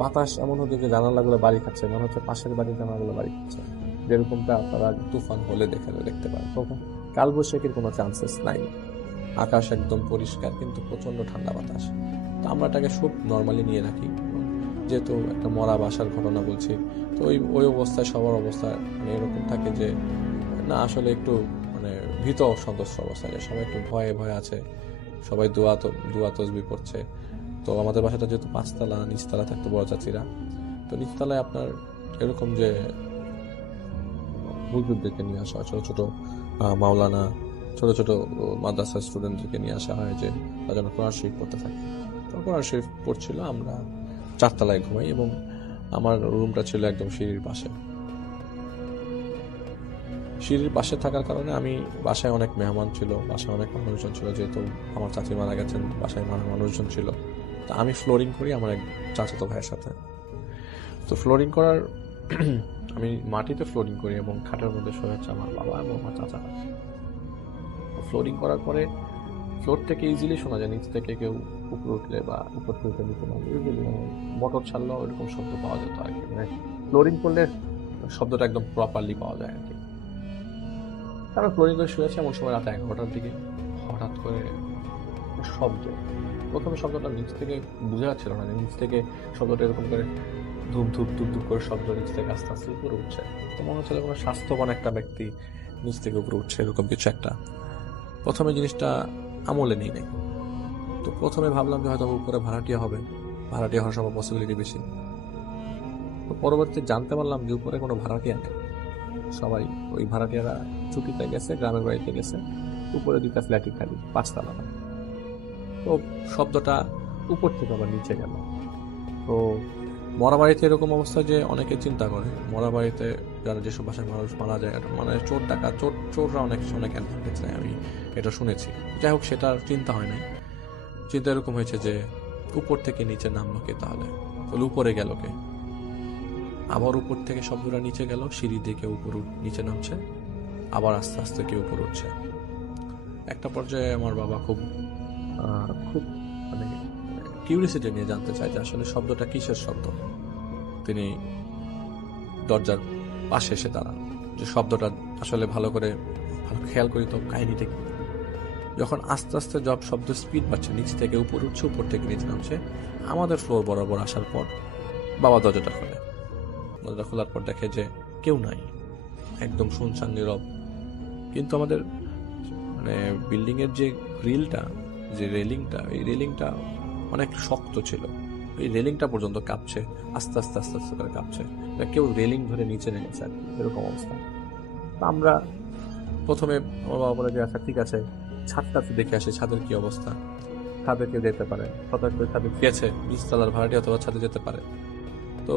বাতাস এমন হতো যে জানালাগুলো বাড়ি খাচ্ছে, মনে হচ্ছে পাশের বাড়ির জানালাগুলো বাড়ি খাচ্ছে, যেরকমটা আপনারা তুফান হলে দেখতে পারেন। তখন কালবৈশাখীর কোনো চান্সেস নাই, আকাশ একদম পরিষ্কার, কিন্তু প্রচন্ড ঠান্ডা বাতাস। তো আমরা এটাকে খুব নর্মালি নিয়ে রাখি, যেহেতু একটা মরা বাসার ঘটনা বলছি। তো ওই অবস্থায় সবার অবস্থা এরকম থাকে যে না, আসলে একটু ভীত সদস্য অবস্থায়, সবাই একটু ভয়ে আছে, সবাই দোয়া তসবি পড়ছে। তো আমাদের বাসাটা যেহেতু 5তলা, নিচতলা থাকতো বড় চাচিরা। তো নিচতলায় আপনার এরকম যে হুজুরদেরকে নিয়ে আসা হয়, ছোট ছোট মাওলানা, ছোট ছোট মাদ্রাসার স্টুডেন্টদেরকে নিয়ে আসা হয় যে তারা যেন কোরআন শরীফ পড়তে থাকে। তো কোরআন শরীফ পড়ছিল, আমরা 4 তলায় ঘুমাই এবং আমার রুমটা ছিল একদম সিঁড়ির পাশে। সিঁড়ির পাশে থাকার কারণে আমি বাসায় অনেক মেহমান ছিল, বাসায় অনেক মানুষজন ছিল, যেহেতু আমার চাচি মারা গেছেন, বাসায় মানুষজন ছিল। তা আমি ফ্লোরিং করি আমার এক চাচাতো ভাইয়ের সাথে। তো ফ্লোরিং করার আমি মাটিতে ফ্লোরিং করি এবং খাটের মধ্যে শুয়ে হচ্ছে আমার বাবা এবং আমার চাচারা। ফ্লোরিং করার পরে ফ্লোর থেকে ইজিলি শোনা যায় নিচ থেকে কেউ উপরে উঠলে বা উপর থেকে নিচে নামলে ইজিলি মোটর ছাড়লেও এরকম শব্দ পাওয়া যেত আর কি। মানে ফ্লোরিং করলে শব্দটা একদম প্রপারলি পাওয়া যায় আর কি। তারপর ফ্লোরিং করে শুয়েছে, এমন সময় রাত 11টার দিকে হঠাৎ করে শব্দ। প্রথমে শব্দটা নিচ থেকে বোঝা যাচ্ছিল না, নিচ থেকে শব্দটা এরকম করে ধূপ ধূপ ধূপ ধূপ করে শব্দ নিচ থেকে আস্তে আস্তে উপরে উঠছে। তো মনে হচ্ছিল কোনো স্বাস্থ্যবান একটা ব্যক্তি নিচ থেকে উপরে উঠছে, এরকম কিছু একটা। প্রথমে জিনিসটা আমলে নেই নাই। তো প্রথমে ভাবলাম যে হয়তো উপরে ভাড়াটিয়া হবে, ভাড়াটিয়া হওয়ার সব পসিবিলিটি বেশি। তো পরবর্তীতে জানতে পারলাম যে উপরে কোনো ভাড়াটিয়া নেই, সবাই ওই ভাড়াটিয়ারা ছুটিতে গেছে, গ্রামের বাড়িতে গেছে, উপরে 2টা ফ্ল্যাটই খালি, 5 তলা। তো শব্দটা উপর থেকে আবার নিচে গেল। তো মরা বাড়িতে এরকম অবস্থা যে অনেকে চিন্তা করে মরা বাড়িতে যারা যেসব ভাষায় মানুষ মারা যায়, মানে চোর ডাকা চোররা অনেক অ্যাডভান্টেজ নেয়, আমি এটা শুনেছি। যাই হোক, সেটা চিন্তা হয় নাই। চিন্তা এরকম হয়েছে যে উপর থেকে নিচে নামলো কে, তাহলে উপরে গেল কে? আবার উপর থেকে শব্দটা নিচে গেল, সিঁড়ি দিয়ে কেউ উপর নিচে নামছে, আবার আস্তে আস্তে কেউ উপর উঠছে। একটা পর্যায়ে আমার বাবা খুব মানে কিউরিয়াসিটি নিয়ে জানতে চায় যে আসলে শব্দটা কিসের শব্দ। তিনি দরজার পাশে এসে দাঁড়ান যে শব্দটা আসলে ভালো খেয়াল করি তো কাহিনীটা কি। যখন আস্তে আস্তে শব্দ স্পিড পাচ্ছে, নিচ থেকে উপর উঠছে, উপর থেকে নিচে নামছে, আমাদের ফ্লোর বরাবর আসার পর বাবা দরজাটা খোলে। দরজা খোলার পর দেখে যে কেউ নাই, একদম শুনশান নীরব। কিন্তু আমাদের মানে বিল্ডিং এর যে গ্রিলটা, যে রেলিংটা, এই রেলিংটা অনেক শক্ত ছিল, এই রেলিংটা পর্যন্ত কাঁপছে, আস্তে আস্তে আস্তে আস্তে করে কাঁপছে। কেউ রেলিং ধরে নিচে নেমেছে আর কি, এরকম অবস্থা। আমরা প্রথমে আমার বাবা বলে যে আচ্ছা ঠিক আছে, ছাদটাতে দেখে আসে ছাদের কি অবস্থা, ছাদে কেউ যেতে পারে, হঠাৎ করে ছাদে গেছে, 20 তলার ভাড়াটি অথবা ছাদে যেতে পারে। তো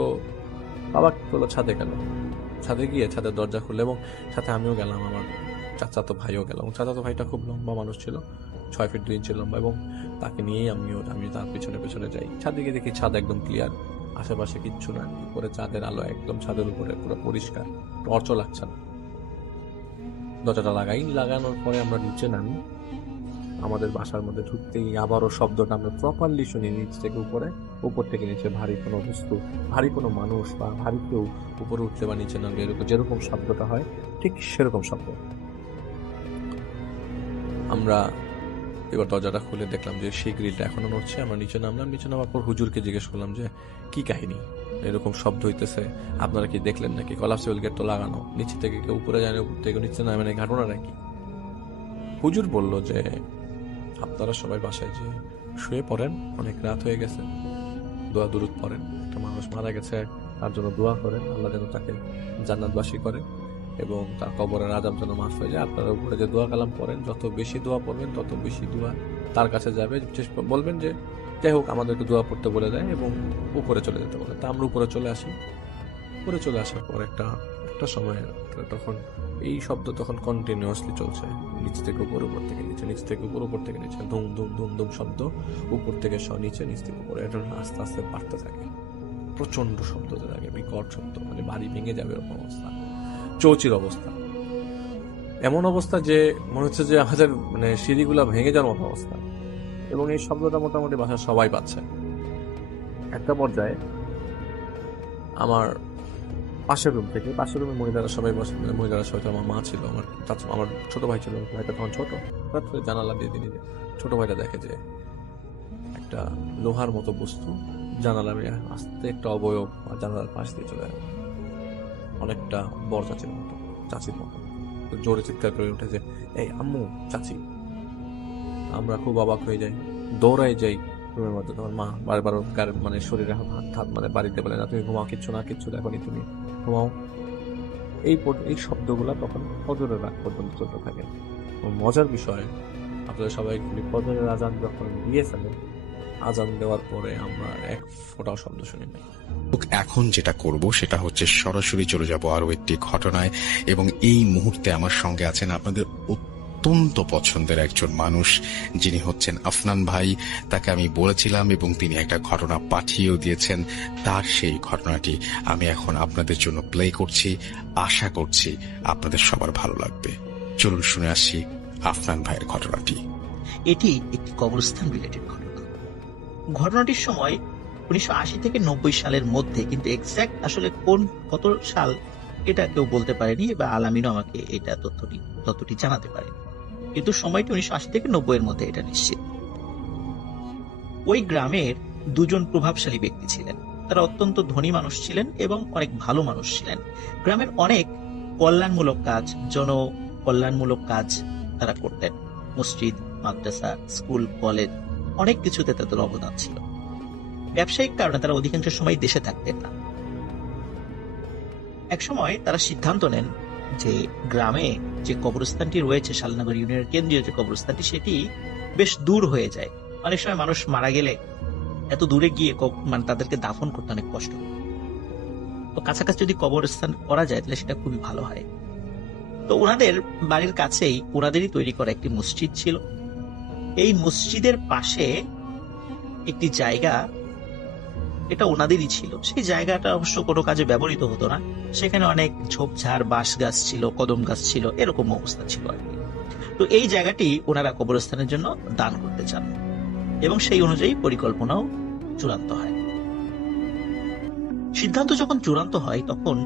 বাবা চলো ছাদে গেল, ছাদে গিয়ে ছাদের দরজা খুললো এবং সাথে আমিও গেলাম, আমার চাচাতো ভাইও গেল। চাচাতো ভাইটা খুব লম্বা মানুষ ছিল, 6 ফিট 2 ইঞ্চি লম্বা, এবং তাকে নিয়েই আমি তার পিছনে পিছনে যাই। ছাদে গিয়ে দেখি ছাদ একদম ক্লিয়ার, আশেপাশে কিচ্ছু না, উপরে চাঁদের আলো একদম ছাদের উপরে পুরো পরিষ্কার, টর্চও লাগছে না। দরজাটা লাগানোর পরে আমরা নিচে নামি। আমাদের বাসার মধ্যে ঢুকতেই আবারও শব্দটা আমরা প্রপারলি শুনি, নিচ থেকে উপরে, উপর থেকে নিচে ভারী কোনো বস্তু, ভারী কোনো মানুষ বা ভারী কেউ উপরে উঠতে বা নিচে নামলে যেরকম শব্দটা হয় ঠিক সেরকম শব্দ। আমরা এবার দরজাটা খুলে দেখলাম যে সেই গ্রিলটা এখনো নড়ছে। আমরা নিচে নামলাম, নিচে নামার পর হুজুরকে জিজ্ঞেস করলাম যে কি কাহিনী, এরকম শব্দ হইতেছে, আপনারা কি দেখলেন নাকি? কলাপসিবল গেট তো লাগানো, নিচে থেকে কেউ উপরে যায় না, উপর থেকে নিচে নামে না, ঘটনা নাকি? হুজুর বলল যে আপনারা সবাই বাসায় যে শুয়ে পড়েন, অনেক রাত হয়ে গেছে, দোয়া দুরুদ পড়েন, একটা মানুষ মারা গেছে, তার জন্য দোয়া করেন, আল্লাহ যেন তাকে জান্নাতবাসী করে এবং তার কবরের আযাব যেন মাফ হয়ে যায়। আপনারা উপরে যে দোয়া কালাম পড়েন, যত বেশি দোয়া পড়বেন তত বেশি দোয়া তার কাছে যাবে। বলবেন যে যাই হোক আমাদেরকে দোয়া পড়তে বলে দেয় এবং উপরে চলে যেতে বলে। তা আমরা উপরে চলে আসি। উপরে চলে আসার পর একটা সময় তখন এই শব্দ তখন কন্টিনিউয়াসলি চলছে, নিচ থেকে উপর, উপর থেকে নিচে, নিচ থেকে উপর, উপর থেকে নিচে, ধুম ধুম ধুম ধুম শব্দ, উপর থেকে নিচে, নিচ থেকে উপরে, এটা আস্তে আস্তে বাড়তে থাকে, প্রচন্ড শব্দ হতে থাকে, বিকট শব্দ, মানে বাড়ি ভেঙে যাবে এরকম অবস্থা, চৌচির অবস্থা, এমন অবস্থা যে মনে হচ্ছে যে আমাদের মানে সিঁড়িগুলা ভেঙে যাওয়ার মতো অবস্থা। এবং এই শব্দটা মোটামুটি বাসার সবাই পাচ্ছে। একটা পর্যায়ে আমার পাশের রুমে মহিলারা সবাই বসে, মহিলারা সবাই, আমার মা ছিল, আমার ছোট ভাই ছিল, ভাইটা তখন ছোট, জানালা দিয়ে দিন, ছোট ভাইটা দেখে যে একটা লোহার মতো বস্তু জানালা আস্তে একটা অবয়ব জানালার পাশ দিয়ে চলে গেল, অনেকটা বড় চাচির মতো জোরে চিৎকার করে উঠে যে এই আম্মু, চাচি। আমরা খুব অবাক হয়ে যাই, দৌড়াই যাই রুমের মধ্যে। তোমার মা বারবার মানে শরীরে হাত মানে বাড়িতে বলে না তুমি ঘুমাও, কিচ্ছু না, কিচ্ছু দেখো নি, তুমি ঘুমাও। এই শব্দগুলা তখন ফজরের রাত পর্যন্ত চলতে থাকে। এবং মজার বিষয়, আপনাদের সবাই ফজরের আজান যখন দিয়ে ফেলে, আজান দেওয়ার পরে আমরা এক ফোঁটাও শব্দ শুনি না। এখন যেটা করব সেটা হচ্ছে সরাসরি চলে যাব আরো একটি ঘটনায়, এবং এই মুহূর্তে আমার সঙ্গে আছেন আপনাদের অত্যন্ত পছন্দের একজন মানুষ, যিনি হচ্ছেন আফনান ভাই। তাকে আমি বলেছিলাম এবং তিনি একটা ঘটনা পাঠিয়েও দিয়েছেন। তার সেই ঘটনাটি আমি এখন আপনাদের জন্য প্লে করছি। আশা করছি আপনাদের সবার ভালো লাগবে। চলুন শুনে আসি আফনান ভাইয়ের ঘটনাটি। এটি একটি কবরস্থান রিলেটেড ঘটনা। ঘটনাটির সময় 1980 থেকে 90 সালের মধ্যে, কিন্তু এক্সাক্ট আসলে কত সাল এটা কেউ বলতে পারেনি, বা আলামিনও আমাকে এটা তথ্যটি জানাতে পারেনি, কিন্তু সময়টি 1980 থেকে 90 এর মধ্যে, এটা নিশ্চিত। ওই গ্রামের দুজন প্রভাবশালী ব্যক্তি ছিলেন। তারা অত্যন্ত ধনী মানুষ ছিলেন এবং অনেক ভালো মানুষ ছিলেন। গ্রামের অনেক কল্যাণমূলক কাজ, জনকল্যাণমূলক কাজ তারা করতেন। মসজিদ, মাদ্রাসা, স্কুল, কলেজ, অনেক কিছুতে তাদের অবদান ছিল। ব্যবসায়িক কারণে তারা অধিকাংশ সময় দেশে থাকতেন না। একসময় তারা সিদ্ধান্ত নেন যে গ্রামে যে কবরস্থানটি রয়েছে, শালনগর ইউনিয়নের কেন্দ্রীয় যে কবরস্থানটি, সেটি বেশ দূর হয়ে যায়। অনেক সময় মানুষ মারা গেলে এত দূরে গিয়ে মানে তাদেরকে দাফন করতে অনেক কষ্ট, তো কাছাকাছি যদি কবরস্থান করা যায় তাহলে সেটা খুবই ভালো হয়। তো ওনাদের বাড়ির কাছেই ওনাদেরই তৈরি করা একটি মসজিদ ছিল। এই মসজিদের পাশে একটি জায়গা, এটা ওনাদেরই ছিল। সেই জায়গাটা অবশ্য কোনো কাজে ব্যবহৃত হতো না। সেখানে অনেক ঝোপঝাড়, বাঁশ গাছ ছিল, কদম গাছ ছিল, এরকম অবস্থা ছিল আর কি। তো এই জায়গাটি ওনারা কবরস্থানের জন্য দান করতে চান এবং সেই অনুযায়ী পরিকল্পনাও চূড়ান্ত হয়। সিদ্ধান্ত যখন চূড়ান্ত হয় তখন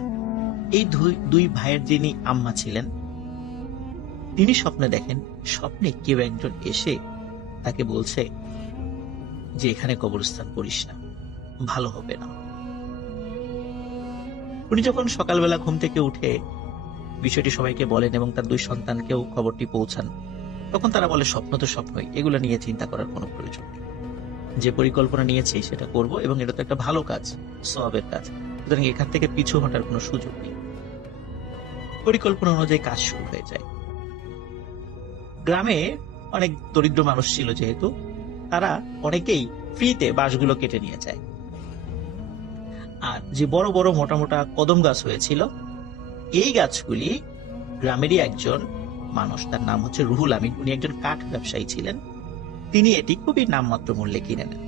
এই দুই ভাইয়ের যিনি আম্মা ছিলেন, তিনি স্বপ্নে দেখেন, স্বপ্নে কেউ একজন এসে তাকে বলছে যে এখানে কবরস্থান করিস না, ভালো হবে না। উনি যখন সকালবেলা ঘুম থেকে উঠে বিষয়টি সবাইকে বলেন এবং তার দুই সন্তানকেও খবরটি পৌঁছান, তখন তারা বলে স্বপ্ন তো স্বপ্নই, এগুলো নিয়ে চিন্তা করার কোনো প্রয়োজন নেই। যে পরিকল্পনা নিয়েছি সেটা করব এবং এটা তো একটা ভালো কাজ, সওয়াবের কাজ, সুতরাং এখান থেকে পিছু হটার কোনো সুযোগ নেই। পরিকল্পনা অনুযায়ী কাজ শুরু হয়ে যায়। গ্রামে অনেক দরিদ্র মানুষ ছিল, যেহেতু তারা অনেকেই ফ্রিতে বাঁশগুলো কেটে নিয়ে যায়। আর যে বড় বড় মোটা মোটা কদম গাছ হয়েছিল, এই গাছগুলি গ্রামেরই একজন মানুষ, তার নাম হচ্ছে রুহুল আমিন, উনি একজন কাঠ ব্যবসায়ী ছিলেন। তিনি এটি খুবই নামমাত্র মূল্যে কিনে নেন।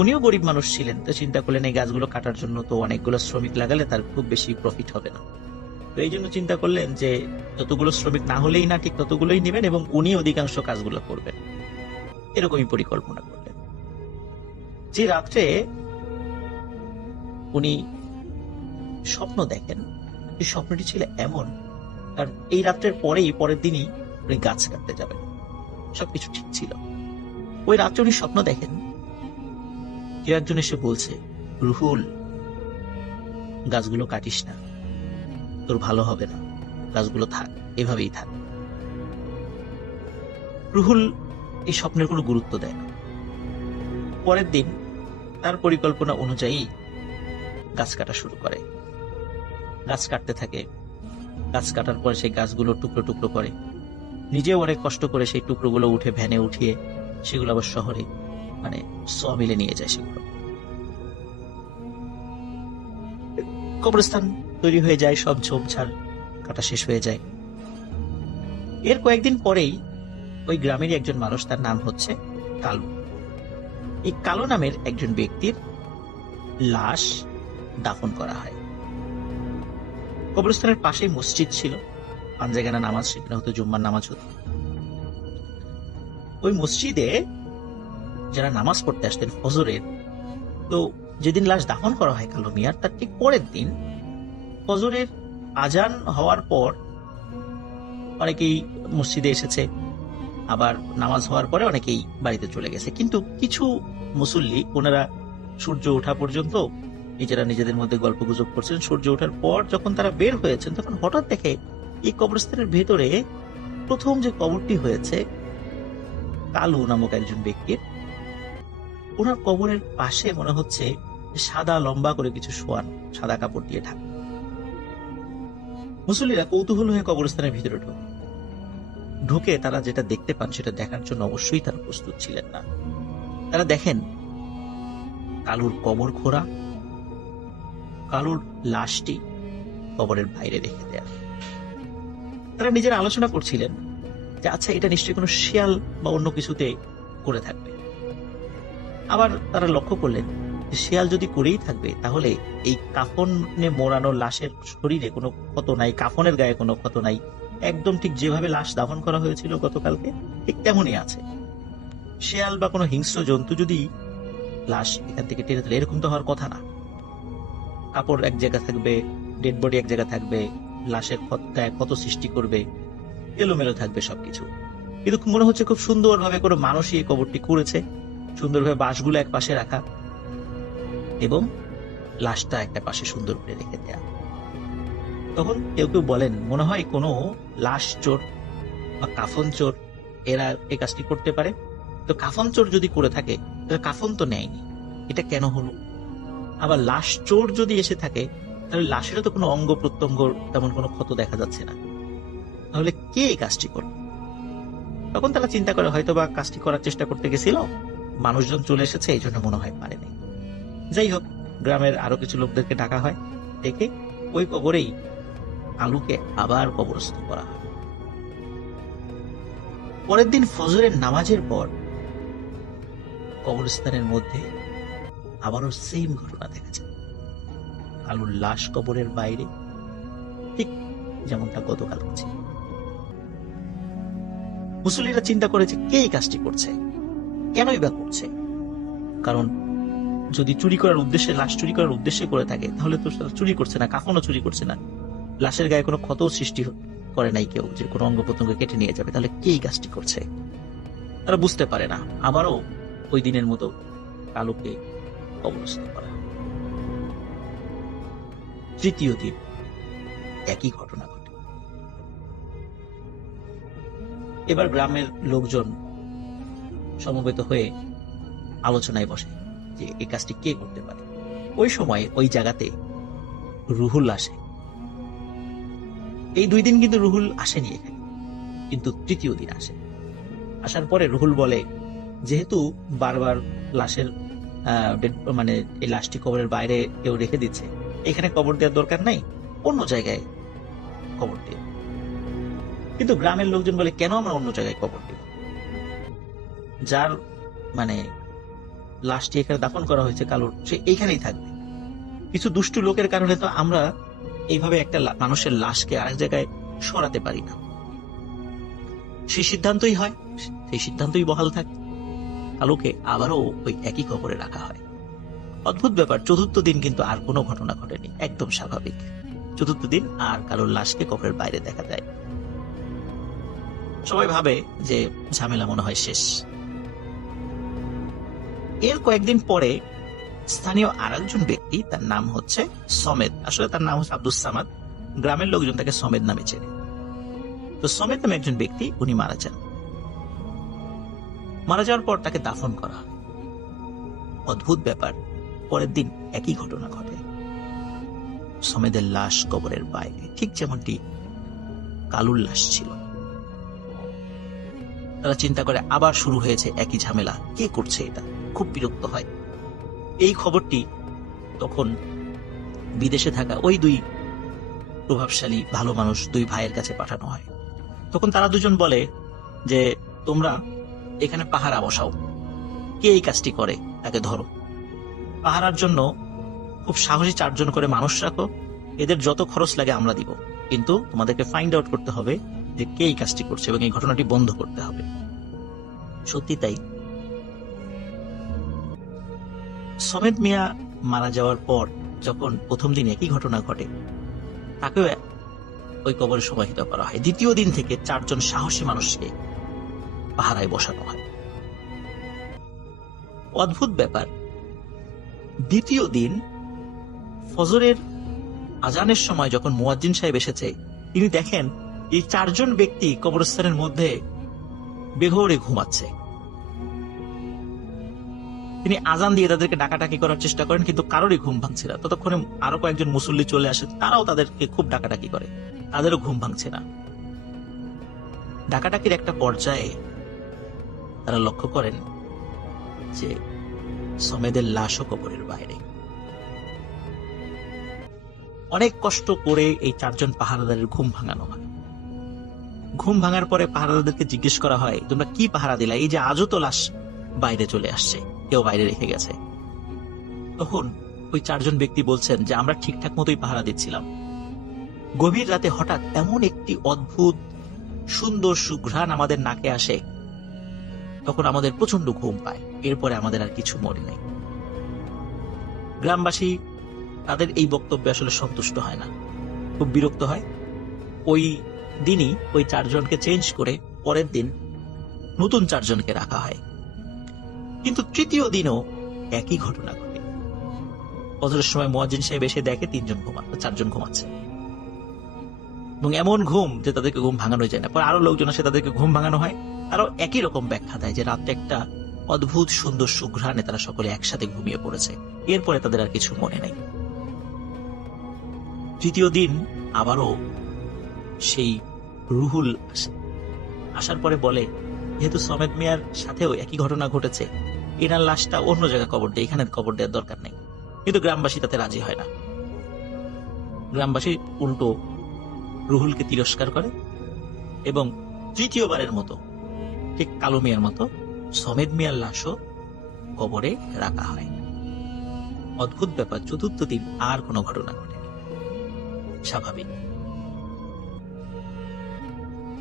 উনিও গরিব মানুষ ছিলেন, তো চিন্তা করলেন এই গাছগুলো কাটার জন্য তো অনেকগুলো শ্রমিক লাগালে তার খুব বেশি প্রফিট হবে না। তো এই জন্য চিন্তা করলেন যে যতগুলো শ্রমিক না হলেই না, ঠিক ততগুলোই নেবেন এবং উনি অধিকাংশ কাজগুলো করবেন, এরকমই পরিকল্পনা করলেন। যে রাত্রে উনি স্বপ্ন দেখেন, এই স্বপ্নটি ছিল এমন, কারণ এই রাত্রের পরের দিনই উনি গাছ কাটতে যাবেন, সবকিছু ঠিক ছিল। ওই রাত্রে উনি স্বপ্ন দেখেন কেউ একজন এসে বলছে, রুহুল, গাছগুলো কাটিস না, তোর ভালো হবে না, গাছগুলো থাক, এভাবেই থাক। রুহুল এই স্বপ্নের কোনো গুরুত্ব দেয় না। পরের দিন তার পরিকল্পনা অনুযায়ী গাছ কাটা শুরু করে। গাছ কাটতে থাকে। গাছ কাটার পর সেই গাছগুলো টুকরো টুকরো করে, নিজেও অনেক কষ্ট করে সেই টুকরোগুলো উঠে ভ্যানে উঠিয়ে সেগুলো আবার শহরে মানে সমিলে নিয়ে যায়। সেগুলো কবরস্থান তৈরি হয়ে যায়, সব ঝোপঝাড় কাটা শেষ হয়ে যায়। এর কয়েকদিন পরেই ওই গ্রামেরই একজন মানুষ, তার নাম হচ্ছে কালু, এই কালো নামের একজন ব্যক্তির লাশ দাফন করা হয়। কবরস্থানের পাশেই মসজিদ ছিল, পাঞ্জাগানা নামাজ সেখানে হতো, জুম্মার নামাজ হতো। ওই মসজিদে যারা নামাজ পড়তে আসতেন ফজরের, তো যেদিন লাশ দাফন করা হয় কালো মিয়ার, তার ঠিক পরের দিন ফজরের আজান হওয়ার পর অনেকেই মসজিদে এসেছে, আবার নামাজ হওয়ার পরে অনেকেই বাড়িতে চলে গেছে। কিন্তু কিছু মুসল্লি, ওনারা সূর্য ওঠা পর্যন্ত নিজেরা নিজেদের মধ্যে গল্প গুজব করছেন। সূর্য ওঠার পর যখন তারা বের হয়েছেন, তখন হঠাৎ দেখে এই কবরস্থানের ভেতরে প্রথম যে কবরটি হয়েছে কালু নামক একজন ব্যক্তির, ওনার কবরের পাশে মনে হচ্ছে সাদা লম্বা করে কিছু শোয়ান, সাদা কাপড় দিয়ে ঢাকা। মুসল্লিরা কৌতূহল হয়ে কবরস্থানের ভিতরে ঢুকে তারা যেটা দেখতে পান সেটা দেখার জন্য অবশ্যই তারা প্রস্তুত ছিলেন না। তারা দেখেন কালুর কবর খোঁড়া, কালুর লাশটি কবরের বাইরে রেখে দেয়া। তারা নিজেরা আলোচনা করছিলেন যে আচ্ছা, এটা নিশ্চয়ই কোনো শিয়াল বা অন্য কিছুতে করে থাকবে। আবার তারা লক্ষ্য করলেন যে শিয়াল যদি করেই থাকবে তাহলে এই কাফনে মোড়ানো লাশের শরীরে কোনো ক্ষত নাই, কাফনের গায়ে কোনো ক্ষত নাই, একদম ঠিক যেভাবে লাশ দাফন করা হয়েছিল গতকালকে ঠিক তেমনই আছে। শিয়াল বা কোনো হিংস্র জন্তু যদি লাশ এখান থেকে টেনে তুলে, এরকম তো হওয়ার কথা না। কাপড় এক জায়গা থাকবে, ডেড বডি এক জায়গা থাকবে, লাশের গায়ে ক্ষত সৃষ্টি করবে, এলোমেলো থাকবে সবকিছু। কিন্তু মনে হচ্ছে খুব সুন্দরভাবে কোনো মানুষই এই কবরটি করেছে, সুন্দরভাবে বাঁশগুলো এক পাশে রাখা এবং লাশটা একটা পাশে সুন্দর করে রেখে দেয়া। তখন কেউ কেউ বলেন মনে হয় কোনো লাশ চোর বা কাফন চোর এরা এই কাজটি করতে পারে। তো কাফন চোর যদি করে থাকে তাহলে কাফন তো নেয়নি, এটা কেন হলো? আবার লাশ চোর যদি এসে থাকে তাহলে লাশেরও তো কোনো অঙ্গ প্রত্যঙ্গ তেমন কোনো ক্ষত দেখা যাচ্ছে না, তাহলে কে এই কাজটি করবে? তখন তারা চিন্তা করে হয়তো বা কাজটি করার চেষ্টা করতে গেছিল, মানুষজন চলে এসেছে, এই জন্য মনে হয় পারেনি। যাই হোক, গ্রামের আরো কিছু লোকদেরকে ডাকা হয়, ডেকে ওই কবরেই কালুকে আবার কবরস্থ করা হয়। পরের দিন ফজরের নামাজের পর কবরস্থানের মধ্যে আবারও সেম ঘটনা দেখা যায়। কালুর লাশ কবরের বাইরে ঠিক যেমনটা গতকাল হচ্ছে। মুসল্লিরা চিন্তা করেছে কে এই কাজটি করছে, কেনই বা করছে। কারণ যদি চুরি করার উদ্দেশ্যে, লাশ চুরি করার উদ্দেশ্যে করে থাকে তাহলে তো চুরি করছে না, কাফনও চুরি করছে না, লাশের গায়ে কোনো ক্ষত সৃষ্টি করে নাই কেউ যে কোনো অঙ্গ প্রত্যঙ্গ কেটে নিয়ে যাবে, তাহলে কে এই কাজটি করছে তারা বুঝতে পারে না। আবারও ওই দিনের মতো কালুকে কবরস্থ করা। তৃতীয় দিন একই ঘটনা ঘটে। এবার গ্রামের লোকজন সমবেত হয়ে আলোচনায় বসে যে এই কাজটি কে করতে পারে। ওই সময় ওই জায়গাতে রুহুল আসে। এই 2 দিন কিন্তু রুহুল আসেনি এখানে, কিন্তু তৃতীয় দিন আসে। আসার পরে রুহুল বলে যেহেতু বারবার লাশের মানে এই লাশটি কবরের বাইরে কেউ রেখে দিচ্ছে, এখানে কবর দেওয়ার দরকার নাই, অন্য জায়গায় কবর দিও। কিন্তু গ্রামের লোকজন বলে কেন আমরা অন্য জায়গায় কবর দিব? যার মানে লাশটি এখানে দাফন করা হয়েছে কালুর, সে এইখানেই থাকবে। কিছু দুষ্টু লোকের কারণে তো আমরা এইভাবে একটা মানুষের লাশকে আরেক জায়গায় সরাতে পারি না। সেই সিদ্ধান্তই হয়, সেই সিদ্ধান্তই বহাল থাকে। কালুকে আবারও ওই একই কবরে রাখা হয়। অদ্ভুত ব্যাপার, চতুর্থ দিন কিন্তু আর কোনো ঘটনা ঘটেনি, একদম স্বাভাবিক। চতুর্থ দিন আর কালুর লাশকে কবরের বাইরে দেখা যায়। সবাই ভাবে যে ঝামেলা মনে হয় শেষ। এর কয়েকদিন পরে স্থানীয় আরেকজন ব্যক্তি, তার নাম হচ্ছে সমেদ, আসলে তার নাম হচ্ছে আব্দুস সামাদ, গ্রামের লোকজন তাকে সমেদ নামে চেনে। তো সমেদ নামে একজন ব্যক্তি, উনি মারা যান। মারা যাওয়ার পর তাকে দাফন করা। অদ্ভুত ব্যাপার, পরের দিন একই ঘটনা ঘটে। সমেদের লাশ কবরের বাইরে, ঠিক যেমনটি কালুর লাশ ছিল। তারা চিন্তা করে আবার শুরু হয়েছে একই ঝামেলা, কে করছে এটা? খুব বিরক্ত হয়। এই খবরটি তখন বিদেশে থাকা ওই 2 প্রভাবশালী ভালো মানুষ, 2 ভাইয়ের কাছে পাঠানো হয়। তখন তারা দুজন বলে যে তোমরা এখানে পাহারা বসাও, কে এই কাজটি করে তাকে ধরো। পাহারার জন্য খুব সাহসী 4 জন করে মানুষ রাখো, এদের যত খরচ লাগে আমরা দিব, কিন্তু তোমাদেরকে ফাইন্ড আউট করতে হবে যে কে এই কাজটি করছে এবং এই ঘটনাটি বন্ধ করতে হবে। সত্যি তাই। সমেদ মিয়া মারা যাওয়ার পর যখন প্রথম দিন একই ঘটনা ঘটে, তাকেও ওই কবরে সমাহিত করা হয়। দ্বিতীয় দিন থেকে 4 জন সাহসী মানুষকে পাহারায় বসানো হয়। অদ্ভুত ব্যাপার, দ্বিতীয় দিন ফজরের আজানের সময় যখন মুয়াজ্জিন সাহেব এসেছে, তিনি দেখেন এই 4 জন ব্যক্তি কবরস্থানের মধ্যে বেঘোরে ঘুমাচ্ছে। তিনি আজান দিয়ে তাদেরকে ডাকাডাকি করার চেষ্টা করেন, কিন্তু কারোরই ঘুম ভাঙছে না। ততক্ষণে আরো কয়েকজন মুসল্লি চলে আসে, তারাও তাদেরকে খুব ডাকাডাকি করে। তাদেরও ঘুম ভাঙছে না। ডাকাডাকির একটা পর্যায়ে তারা লক্ষ্য করেন যে সমেদের লাশও কবরের বাইরে। অনেক কষ্ট করে এই 4 জন পাহারাদারের ঘুম ভাঙানো হয়। ঘুম ভাঙার পরে পাহারাদারদেরকে জিজ্ঞেস করা হয়, তোমরা কি পাহারা দিলা? এই যে আজও তো লাশ বাইরে চলে আসছে, কেউ বাইরে রেখে গেছে। তখন ওই 4 জন ব্যক্তি বলছেন যে আমরা ঠিকঠাক মতোই পাহারা দিচ্ছিলাম। গভীর রাতে হঠাৎ এমন একটি অদ্ভুত সুন্দর সুঘ্রাণ আমাদের নাকে আসে, তখন আমাদের প্রচন্ড ঘুম পায়। এরপরে আমাদের আর কিছু মনে নেই। গ্রামবাসী তাদের এই বক্তব্যে আসলে সন্তুষ্ট হয় না, খুব বিরক্ত হয়। ওই দিনই ওই 4 জনকে চেঞ্জ করে পরের দিন নতুন 4 জনকে রাখা হয়। কিন্তু তৃতীয় দিনও একই ঘটনা ঘটে। ফজরের সময় মুয়াজ্জিন সাহেব এসে দেখে 4 জন ঘুমাচ্ছে, এবং এমন ঘুম যে তাদেরকে ঘুম ভাঙানো যায় না। পরে আরো লোকজন আসে, তাদেরকে ঘুম ভাঙানো হয়। তারাও একই রকম ব্যাখ্যা দেয় যে রাতে একটা অদ্ভুত সুন্দর সুঘ্রাণে তারা সকলে একসাথে ঘুমিয়ে পড়েছে। এরপরে তাদের আর কিছু মনে নেই। তৃতীয় দিন আবারও সেই রুহুল আসার পরে বলে, যেহেতু সমেদ মিয়ার সাথেও একই ঘটনা ঘটেছে, এনার লাশটা অন্য জায়গায় কবর দেয়, এখানে কবর দেওয়ার দরকার নেই। কিন্তু গ্রামবাসী তাতে রাজি হয় না। গ্রামবাসী উল্টো রুহুলকে তিরস্কার করে এবং তৃতীয়বারের মতো, ঠিক কালো মিয়ার মতো, সমেদ মিয়ার লাশও কবরে রাখা হয়। অদ্ভুত ব্যাপার, চতুর্থ দিন আর কোনো ঘটনা ঘটেনি। স্বাভাবিক।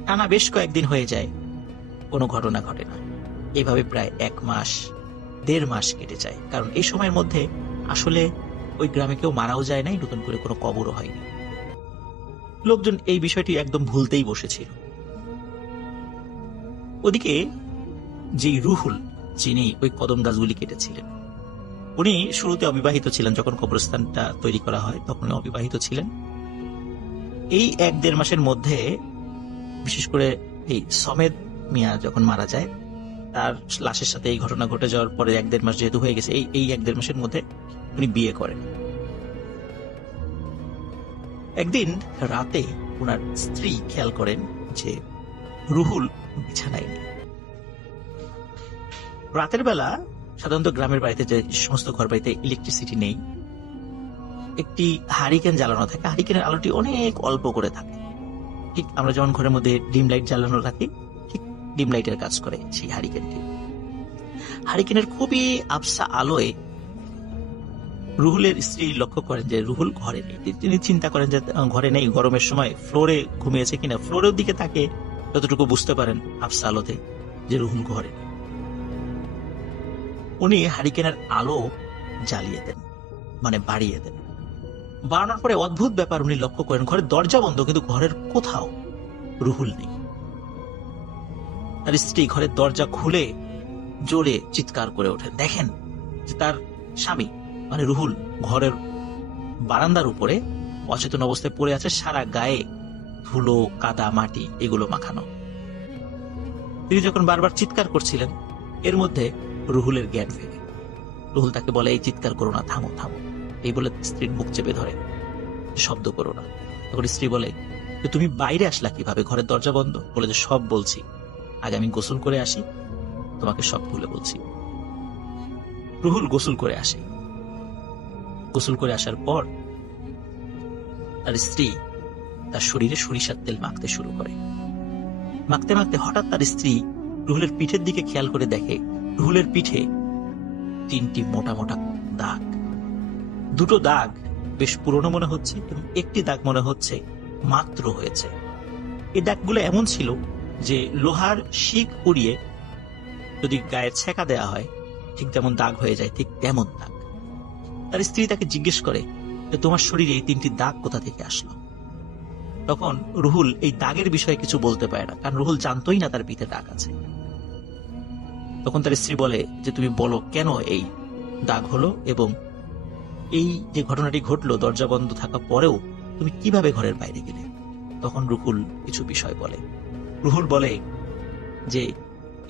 টানা বেশ কয়েকদিন হয়ে যায়, কোনো ঘটনা ঘটে না। এভাবে প্রায় 1 মাস 1.5 মাস কেটে যায়। কারণ এই সময়ের মধ্যে আসলে ওই গ্রামে কেউ মারাও যায় নাই, নতুন করে কোনো কবরও হয়নি। লোকজন এই বিষয়টি একদম ভুলতেই বসেছিল। ওদিকে যে রুহুল, যিনি ওই কদম গাছগুলি কেটেছিলেন, উনি শুরুতে অবিবাহিত ছিলেন। যখন কবরস্থানটা তৈরি করা হয় তখন অবিবাহিত ছিলেন। এই 1-1.5 মাসের মধ্যে, বিশেষ করে এই সমেদ মিয়া যখন মারা যায়, তার লাশের সাথে এই ঘটনা ঘটে যাওয়ার পরে 1-1.5 মাস যেহেতু হয়ে গেছে, এই 1-1.5 মাসের মধ্যে উনি বিয়ে করেন। একদিন রাতে ওনার স্ত্রী খেয়াল করেন যে রুহুল বিছানায় নেই। রাতের বেলা সাধারণত গ্রামের বাড়িতে যে সমস্ত ঘর বাড়িতে ইলেকট্রিসিটি নেই, একটি হারিকেন জ্বালানো থাকে। হারিকেনের আলোটি অনেক অল্প করে থাকে, ঠিক আমরা যেমন ঘরের মধ্যে ডিম লাইট জ্বালানো রাখি, ঠিক ডিম লাইটের কাজ করে সেই হারিকেনটি। হারিকেনের খুবই আবসা আলোয় রুহুলের স্ত্রী লক্ষ্য করেন যে রুহুল ঘরে নেই। তিনি চিন্তা করেন যে ঘরে নেই, গরমের সময় ফ্লোরে ঘুমিয়েছে কিনা। ফ্লোরের দিকে তাকে যতটুকু বুঝতে পারেন আবসা আলোতে যে রুহুল ঘরে নেই। উনি হারিকেনের আলো জ্বালিয়ে দেন, মানে বাড়িয়ে দেন। বাড়ানোর পরে অদ্ভুত ব্যাপার উনি লক্ষ্য করেন, ঘরের দরজা বন্ধ, কিন্তু ঘরের কোথাও রুহুল নেই। তার স্ত্রী ঘরের দরজা খুলে জোরে চিৎকার করে ওঠেন। দেখেন যে তার স্বামী মানে রুহুল ঘরের বারান্দার উপরে অচেতন অবস্থায় পড়ে আছে, সারা গায়ে ধুলো, কাদা, মাটি এগুলো মাখানো। তিনি যখন বারবার চিৎকার করছিলেন, এর মধ্যে রুহুলের জ্ঞান ফেরে। রুহুল তাকে বলে, এই চিৎকার করো না, থামো থামো। এই বলে স্ত্রীর মুখ চেপে ধরে, শব্দ করো না। তখন স্ত্রী বলে, তুমি বাইরে আসলা কিভাবে? ঘরের দরজা বন্ধ। বলে যে সব বলছি, আগে আমি গোসল করে আসি, তোমাকে সব খুলে বলছি। রুহুল গোসল করে আসে। গোসল করে আসার পর তার স্ত্রী তার শরীরে সরিষার তেল মাখতে শুরু করে। মাখতে মাখতে হঠাৎ তার স্ত্রী রুহুলের পিঠের দিকে খেয়াল করে দেখে রুহুলের পিঠে 3টি মোটা মোটা দাগ। 2টো দাগ বেশ পুরনো মনে হচ্ছে এবং একটি দাগ মনে হচ্ছে মাত্র হয়েছে। এই দাগগুলো এমন ছিল যে লোহার শিক উড়িয়ে যদি গায়ে ছেঁকা দেওয়া হয় ঠিক যেমন দাগ হয়ে যায়, ঠিক তেমন দাগ। তার স্ত্রী তাকে জিজ্ঞেস করে যে তোমার শরীরে এই 3টি দাগ কোথা থেকে আসলো? তখন রুহুল এই দাগের বিষয়ে কিছু বলতে পারে না, কারণ রুহুল জানতোই না তার পিঠে দাগ আছে। তখন তার স্ত্রী বলে যে তুমি বলো কেন এই দাগ হলো, এবং এই যে ঘটনাটি ঘটলো দরজা বন্ধ থাকা পরেও তুমি কিভাবে ঘরের বাইরে গেলে? তখন রুহুল কিছু বিষয় বলে। রুহুল বলে যে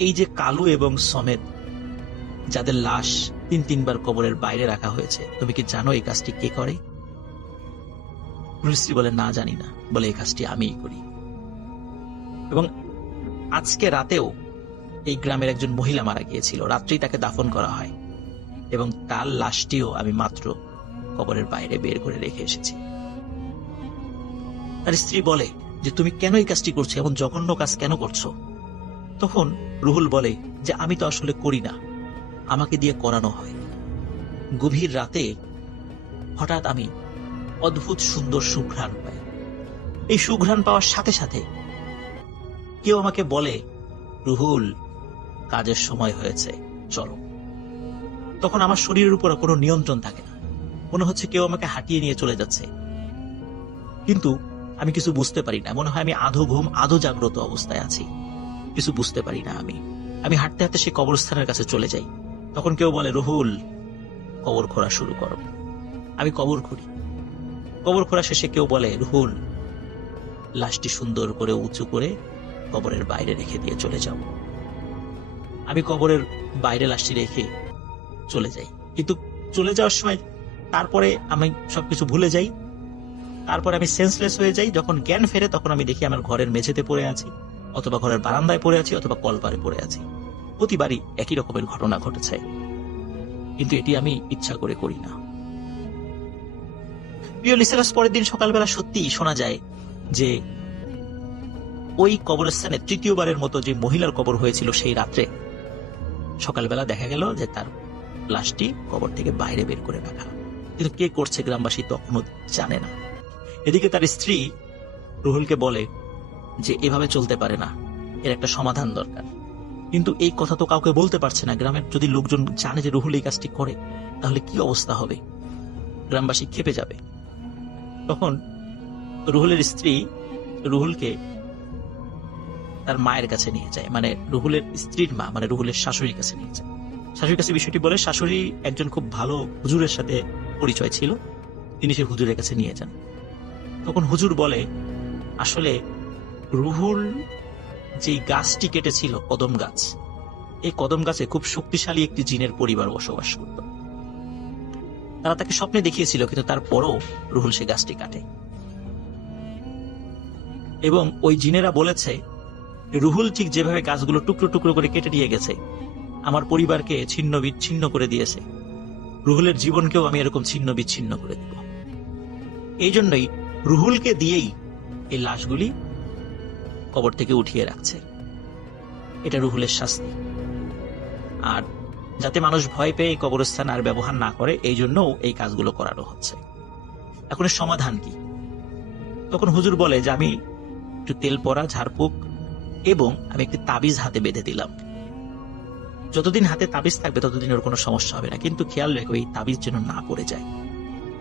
এই যে কালু এবং সমেদ, যাদের লাশ 3-3 বার কবরের বাইরে রাখা হয়েছে, তুমি কি জানো এই কাজটি কে করে? রুহুলের স্ত্রী বলে, না জানি না, বলে এই কাজটি আমিই করি। এবং আজকে রাতেও এই গ্রামের একজন মহিলা মারা গিয়েছিল, রাত্রেই তাকে দাফন করা হয় এবং তার লাশটিও আমি মাত্র কবরের বাইরে বের করে রেখে এসেছি। তার স্ত্রী বলে যে তুমি কেন এই কাজটি করছো, এমন জঘন্য কাজ কেন করছো? তখন রুহুল বলে যে আমি তো আসলে করি না, আমাকে দিয়ে করানো হয়। গভীর রাতে হঠাৎ আমি অদ্ভুত সুন্দর সুঘ্রাণ পাই। এই সুঘ্রাণ পাওয়ার সাথে সাথে কেউ আমাকে বলে, রুহুল, কাজের সময় হয়েছে, চলো। তখন আমার শরীরের উপর কোনো নিয়ন্ত্রণ থাকে না, মনে হচ্ছে কেউ আমাকে হাঁটিয়ে নিয়ে চলে যাচ্ছে, কিন্তু আমি কিছু বুঝতে পারি না। মনে হয় আমি আধো ঘুম আধো জাগ্রত অবস্থায় আছি, কিছু বুঝতে পারি না। আমি হাঁটতে হাঁটতে সেই কবরস্থানের কাছে চলে যাই। তখন কেউ বলে, রুহুল, কবর খোঁড়া শুরু করো। আমি কবর খুঁড়ি। কবর খোঁড়া শেষে কেউ বলে, রুহুল, লাশটি সুন্দর করে উঁচু করে কবরের বাইরে রেখে দিয়ে চলে যাও। আমি কবরের বাইরে লাশটি রেখে চলে যাই, কিন্তু চলে যাওয়ার সময় তারপরে আমি সবকিছু ভুলে যাই। তারপরে আমি সেন্সলেস হয়ে যাই। যখন জ্ঞান ফেরে তখন আমি দেখি আমার ঘরের মেঝেতে পড়ে আছি, অথবা ঘরের বারান্দায় পড়ে আছি, অথবা কলপারে পড়ে আছি। প্রতিবারই একই রকমের ঘটনা ঘটেছে, কিন্তু এটি আমি ইচ্ছা করে করি না। প্রিয় লিসেনার্স, পরের দিন সকালবেলা সত্যি শোনা যায় যে ওই কবরস্থানে তৃতীয়বারের মতো যে মহিলার কবর হয়েছিল সেই রাত্রে সকালবেলা দেখা গেল যে তার লাশটি কবর থেকে বাইরে বের করে রাখা, কিন্তু কে করছে গ্রামবাসী তখনও জানে না। এদিকে তার স্ত্রী রুহুলকে বলে যে এভাবে চলতে পারে না, এর একটা সমাধান দরকার। কিন্তু এই কথা তো কাউকে বলতে পারছে না। গ্রামের যদি লোকজন জানে যে রুহুল এই কাজটি করে, তাহলে কি অবস্থা হবে? গ্রামবাসী খেপে যাবে। তখন রুহুলের স্ত্রী রুহুলকে তার মায়ের কাছে নিয়ে যায়, মানে রুহুলের স্ত্রীর মা, মানে রুহুলের শাশুড়ির কাছে নিয়ে যায়। শাশুড়ির কাছে বিষয়টি বলে। শাশুড়ি একজন খুব ভালো হুজুরের সাথে পরিচয় ছিল, তিনি সে হুজুরের কাছে নিয়ে যান। তখন হুজুর বলে, আসলে রুহুল যে গাছটি কেটেছিল, কদম গাছ, এই কদম গাছে খুব শক্তিশালী একটি জিনের পরিবার বসবাস করত। তারা তাকে স্বপ্নে দেখিয়েছিল, কিন্তু তারপরও রুহুল সে গাছটি কাটে। এবং ওই জিনেরা বলেছে, রুহুল ঠিক যেভাবে গাছগুলো টুকরো টুকরো করে কেটে দিয়ে গেছে, আমার পরিবারকে ছিন্ন বিচ্ছিন্ন করে দিয়েছে, রুহুলের জীবনকেও আমি এরকম ছিন্ন বিচ্ছিন্ন করে দিব। এই জন্যই রুহুলকে দিয়েই এই লাশগুলি কবর থেকে উঠিয়ে রাখছে। এটা রুহুলের শাস্তি। আর যাতে মানুষ ভয় পেয়ে এই কবরস্থান আর ব্যবহার না করে, এই জন্যও এই কাজগুলো করানো হচ্ছে। এখন এর সমাধান কি? তখন হুজুর বলে যে আমি একটু তেল পড়া, ঝাড়ফুঁক এবং আমি একটি তাবিজ হাতে বেঁধে দিলাম। যতদিন হাতে তাবিজ থাকবে ততদিন ওর কোনো সমস্যা হবে না, কিন্তু খেয়াল রেখো এই তাবিজ যেন না পড়ে যায়।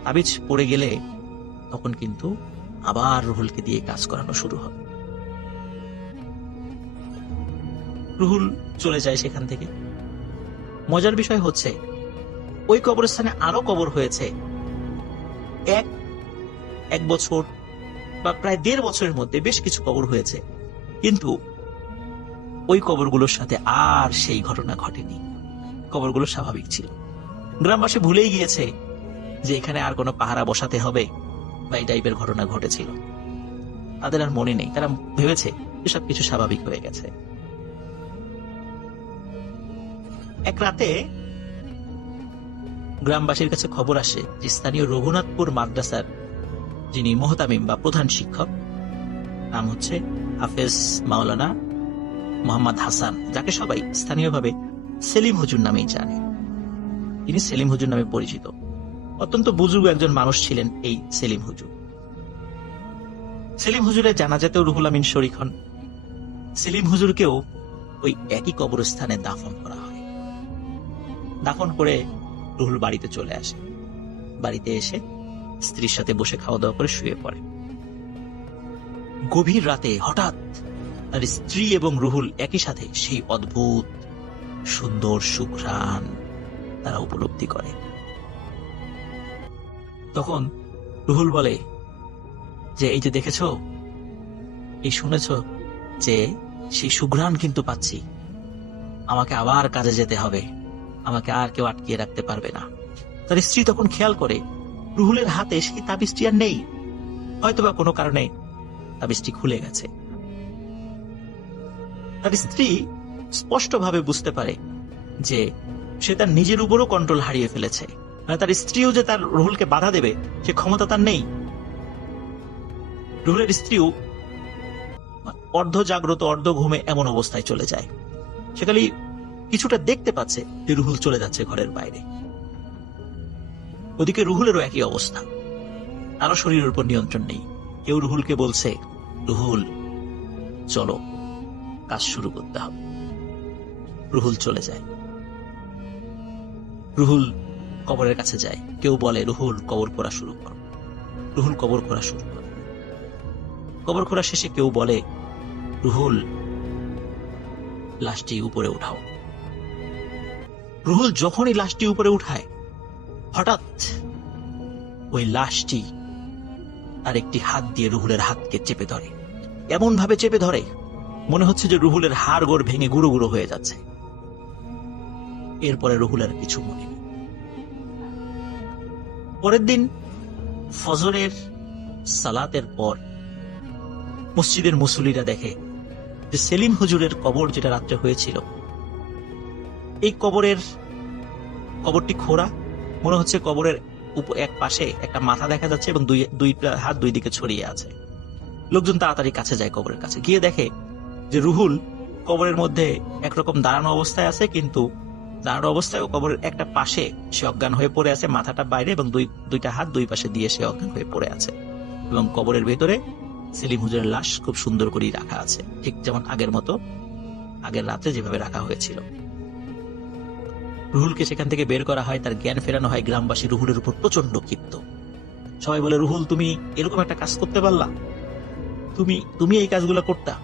তাবিজ পড়ে গেলে তখন কিন্তু আবার রুহুলকে দিয়ে কাজ করানো শুরু হবে। রুহুল চলে যায় সেখান থেকে। মজার বিষয় হচ্ছে, ওই কবরস্থানে আরো কবর হয়েছে এক বছর বা প্রায় 1.5 বছরের মধ্যে বেশ কিছু কবর হয়েছে, কিন্তু ওই কবরগুলোর সাথে আর সেই ঘটনা ঘটেনি। কবরগুলো স্বাভাবিক ছিল। গ্রামবাসী ভুলেই গিয়েছে যে এখানে আর কোনো পাহারা বসাতে হবে বা এই টাইপের ঘটনা ঘটেছিল। তাদের আর মনে নেই, তারা ভেবেছে যে সবকিছু স্বাভাবিক হয়ে গেছে। এক রাতে গ্রামবাসীর কাছে খবর আসে যে স্থানীয় রঘুনাথপুর মাদ্রাসার যিনি মোহতামিম বা প্রধান শিক্ষক, নাম হচ্ছে হাফেজ মাওলানা মোহাম্মদ হাসান, যাকে সবাই স্থানীয়ভাবে সেলিম হুজুর নামেই জানে। তিনি সেলিম হুজুর নামে পরিচিত। অত্যন্ত বুজুর্গ একজন মানুষ ছিলেন এই সেলিম হুজুর। সেলিম হুজুরের জানাজাতেও রুহুল আমিন শরীক হন। সেলিম হুজুরকেও ওই একই কবরস্থানে দাফন করা হয়। দাফন করে রুহুল বাড়িতে চলে আসে। বাড়িতে এসে স্ত্রীর সাথে বসে খাওয়া দাওয়া করে শুয়ে পড়ে। গভীর রাতে হঠাৎ তার স্ত্রী এবং রুহুল একই সাথে সেই অদ্ভুত সুন্দর সুঘ্রাণ তারা উপলব্ধি করে। তখন রুহুল বলে যে এই যে দেখেছ, এই শুনেছ যে সেই সুঘ্রাণ কিন্তু পাচ্ছি, আমাকে আবার কাজে যেতে হবে, আমাকে আর কেউ আটকিয়ে রাখতে পারবে না। তার স্ত্রী তখন খেয়াল করে রুহুলের হাতে সেই তাবিজটি আর নেই। হয়তোবা কোনো কারণে তাবিজটি খুলে গেছে। তার স্ত্রী স্পষ্টভাবে বুঝতে পারে যে সে তার নিজের উপরও কন্ট্রোল হারিয়ে ফেলেছে, মানে তার স্ত্রীও যে তার রুহুলকে বাধা দেবে সে ক্ষমতা তার নেই। রুহুলের স্ত্রীও অর্ধ জাগ্রত অর্ধ ঘুমে এমন অবস্থায় চলে যায়। সে খালি কিছুটা দেখতে পাচ্ছে যে রুহুল চলে যাচ্ছে ঘরের বাইরে। ওদিকে রুহুলেরও একই অবস্থা, তারও শরীরের উপর নিয়ন্ত্রণ নেই। কেউ রুহুলকে বলছে, রুহুল চলো, কাজ শুরু করতে হবে। রুহুল চলে যায়। রুহুল কবরের কাছে যায়। কেউ বলে, রুহুল কবর করা শুরু করো। রুহুল কবর করা শুরু করে। কবর করা শেষে কেউ বলে, রুহুল লাশটি উপরে উঠাও। রুহুল যখনই লাশটি উপরে উঠায়, হঠাৎ ওই লাশটি আর একটি হাত দিয়ে রুহুলের হাতকে চেপে ধরে। এমন ভাবে চেপে ধরে মনে হচ্ছে যে রুহুলের হাড় গোড় ভেঙে গুঁড়ো গুঁড়ো হয়ে যাচ্ছে। এরপরে রুহুলের কিছু মনে নেই। পরের দিন ফজরের সালাতের পর মসজিদের মুসল্লিরা দেখে যে সেলিম হুজুরের কবর যেটা রাত্রে হয়েছিল, এই কবরটি খোঁড়া। মনে হচ্ছে কবরের এক পাশে একটা মাথা দেখা যাচ্ছে এবং দুইটা হাত দুই দিকে ছড়িয়ে আছে। লোকজন তাড়াতাড়ি কাছে যায়, কবরের কাছে গিয়ে দেখে যে রুহুল কবরের মধ্যে একরকম দাঁড়ানো অবস্থায় আছে, কিন্তু দাঁড়ানো অবস্থায় কবরের একটা পাশে সে অজ্ঞান হয়ে পড়ে আছে, মাথাটা বাইরে এবং দুইটা হাত দুই পাশে দিয়ে সে অজ্ঞান হয়ে পড়ে আছে। এবং কবরের ভেতরে সেলিম হুজুরের লাশ খুব সুন্দর করেই রাখা আছে, ঠিক যেমন আগের মতো, আগের রাতে যেভাবে রাখা হয়েছিল। রুহুলকে সেখান থেকে বের করা হয়, তার জ্ঞান ফেরানো হয়। গ্রামবাসী রুহুলের উপর প্রচন্ড ক্ষিপ্ত। সবাই বলে, রুহুল তুমি এরকম একটা কাজ করতে পারলা, তুমি এই কাজগুলো করতা?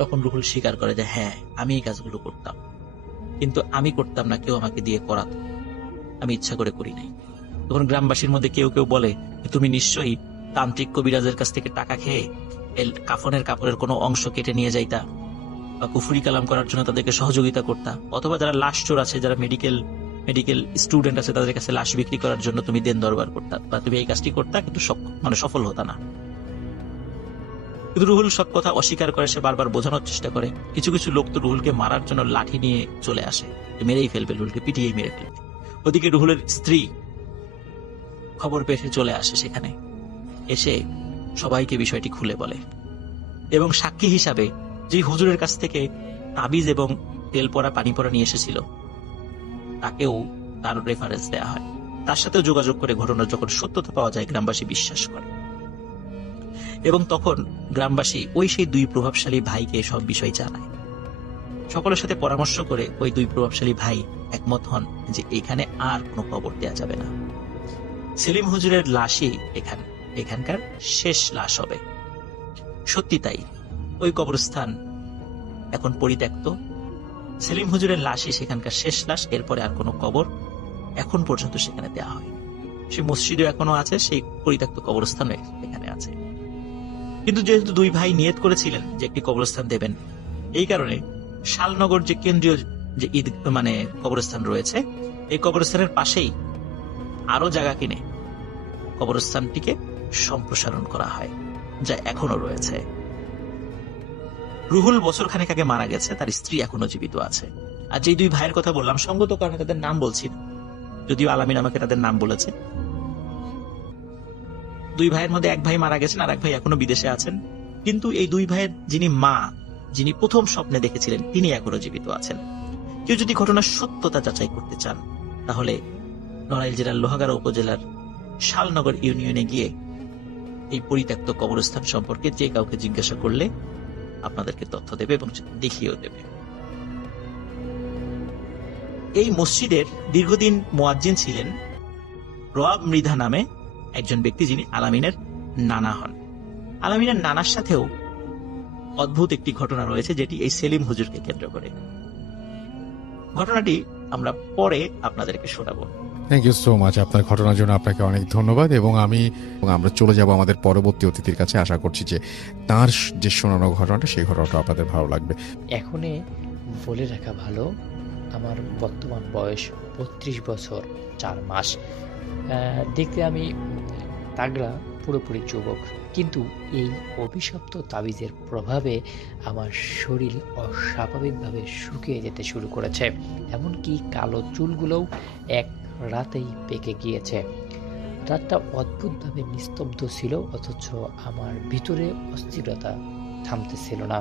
তখন রুহুল স্বীকার করে যে হ্যাঁ, আমি এই কাজগুলো করতাম, কিন্তু আমি করতাম না, কেউ আমাকে দিয়ে করাতো, আমি ইচ্ছা করে করি নাই। তখন গ্রামবাসীর মধ্যে কেউ কেউ বলে, তুমি নিশ্চয়ই তান্ত্রিক কবিরাজের কাছ থেকে টাকা খেয়ে কাফনের কাপড়ের কোনো অংশ কেটে নিয়ে যাইতা, বা কুফরি কালাম করার জন্য তাদেরকে সহযোগিতা করতা, অথবা যারা লাশ চোর আছে, যারা মেডিকেল স্টুডেন্ট আছে, তাদের কাছে লাশ বিক্রি করার জন্য তুমি দেন দরবার করতা, বা তুমি এই কাজটি করতা, কিন্তু সফল হতা না। কিন্তু রুহুল সব কথা অস্বীকার করে। সে বারবার বোঝানোর চেষ্টা করে। কিছু কিছু লোক তো রুহুলকে মারার জন্য লাঠি নিয়ে চলে আসে, মেরেই ফেলবে, রুহুলকে পিটিয়েই মেরে ফেলবে। ওদিকে রুহুলের স্ত্রী খবর পেয়ে চলে আসে সেখানে, এসে সবাইকে বিষয়টি খুলে বলে। এবং সাক্ষী হিসাবে যে হুজুরের কাছ থেকে তাবিজ এবং তেল পরা পানি পরা নিয়ে এসেছিল, তাকেও তার রেফারেন্স দেয়া হয়। তার সাথেও যোগাযোগ করে ঘটনার যখন সত্যতা পাওয়া যায়, গ্রামবাসী বিশ্বাস করে। এবং তখন গ্রামবাসী সেই দুই প্রভাবশালী ভাইকে সব বিষয় জানায়। সকলের সাথে পরামর্শ করে ওই দুই প্রভাবশালী ভাই একমত হন যে এখানে আর কোনো কবর দেয়া যাবে না। সেলিম হুজুরের লাশই এখানকার শেষ লাশ হবে। সত্যি তাই, ওই কবরস্থান এখন পরিত্যক্ত। সেলিম হুজুরের লাশই সেখানকার শেষ লাশ। এরপরে আর কোনো কবর এখন পর্যন্ত সেখানে দেওয়া হয়। সে মসজিদও এখনো আছে, সেই পরিত্যক্ত কবরস্থান এখানে আছে। কিন্তু যেহেতু দুই ভাই নিয়ত করেছিলেন যে একটি কবরস্থান দেবেন, এই কারণে শালনগর যে কেন্দ্রীয় যে কবরস্থান রয়েছে, এই কবরস্থানের পাশেই আরো জায়গা কিনে কবরস্থানটিকে সম্প্রসারণ করা হয়, যা এখনো রয়েছে। রুহুল বছরখানেক আগে মারা গেছে, তার স্ত্রী এখনো জীবিত আছে। আর যে দুই ভাইয়ের কথা বললাম, সঙ্গত কারণে তাদের নাম বলছি না, যদিও আলামিন আমাকে তাদের নাম বলেছে। দুই ভাইয়ের মধ্যে এক ভাই মারা গেছেন, আর এক ভাই এখনো বিদেশে আছেন। কিন্তু এই দুই ভাইয়ের যিনি মা, যিনি প্রথম স্বপ্নে দেখেছিলেন, তিনি এখনো জীবিত আছেন। কেউ যদি ঘটনার সত্যতা যাচাই করতে চান, তাহলে নড়াইল জেলার লোহাগাড়া উপজেলার শালনগর ইউনিয়নে গিয়ে এই পরিত্যক্ত কবরস্থান সম্পর্কে যে কাউকে জিজ্ঞাসা করলে আপনাদেরকে তথ্য দেবে এবং দেখিয়েও দেবে। এই মসজিদের দীর্ঘদিন মুয়াজ্জিন ছিলেন রওয়াব মৃধা নামে একজন ব্যক্তি, যিনি আলামিনের নানা হন। আলামিনের নানার সাথেও অদ্ভুত একটি ঘটনা রয়েছে, যেটি এই সেলিম হুজুরকে কেন্দ্র করে। ঘটনাটি আমরা পরে আপনাদেরকে শোনাবো। Thank you so much. আপনার ঘটনার জন্য আপনাকে অনেক ধন্যবাদ। এবং আমরা চলে যাব আমাদের পরবর্তী অতিথির কাছে। আশা করছি যে তার যে শোনানো ঘটনাটা, সেই ঘটনাটা আপনাদের ভালো লাগবে। এখনই বলে রাখা ভালো, আমার বর্তমান বয়স 32 বছর 4 মাস। দেখতে আমি তাগড়া, পুরোপুরি যুবক। কিন্তু এই অভিশপ্ত তাবিজের প্রভাবে আমার শরীর অস্বাভাবিকভাবে শুকিয়ে যেতে শুরু করেছে, এমনকি কালো চুলগুলোও এক রাতেই পেকে গিয়েছে। রাতটা অদ্ভুতভাবে নিস্তব্ধ ছিল, অথচ আমার ভিতরে অস্থিরতা থামতেছিল না।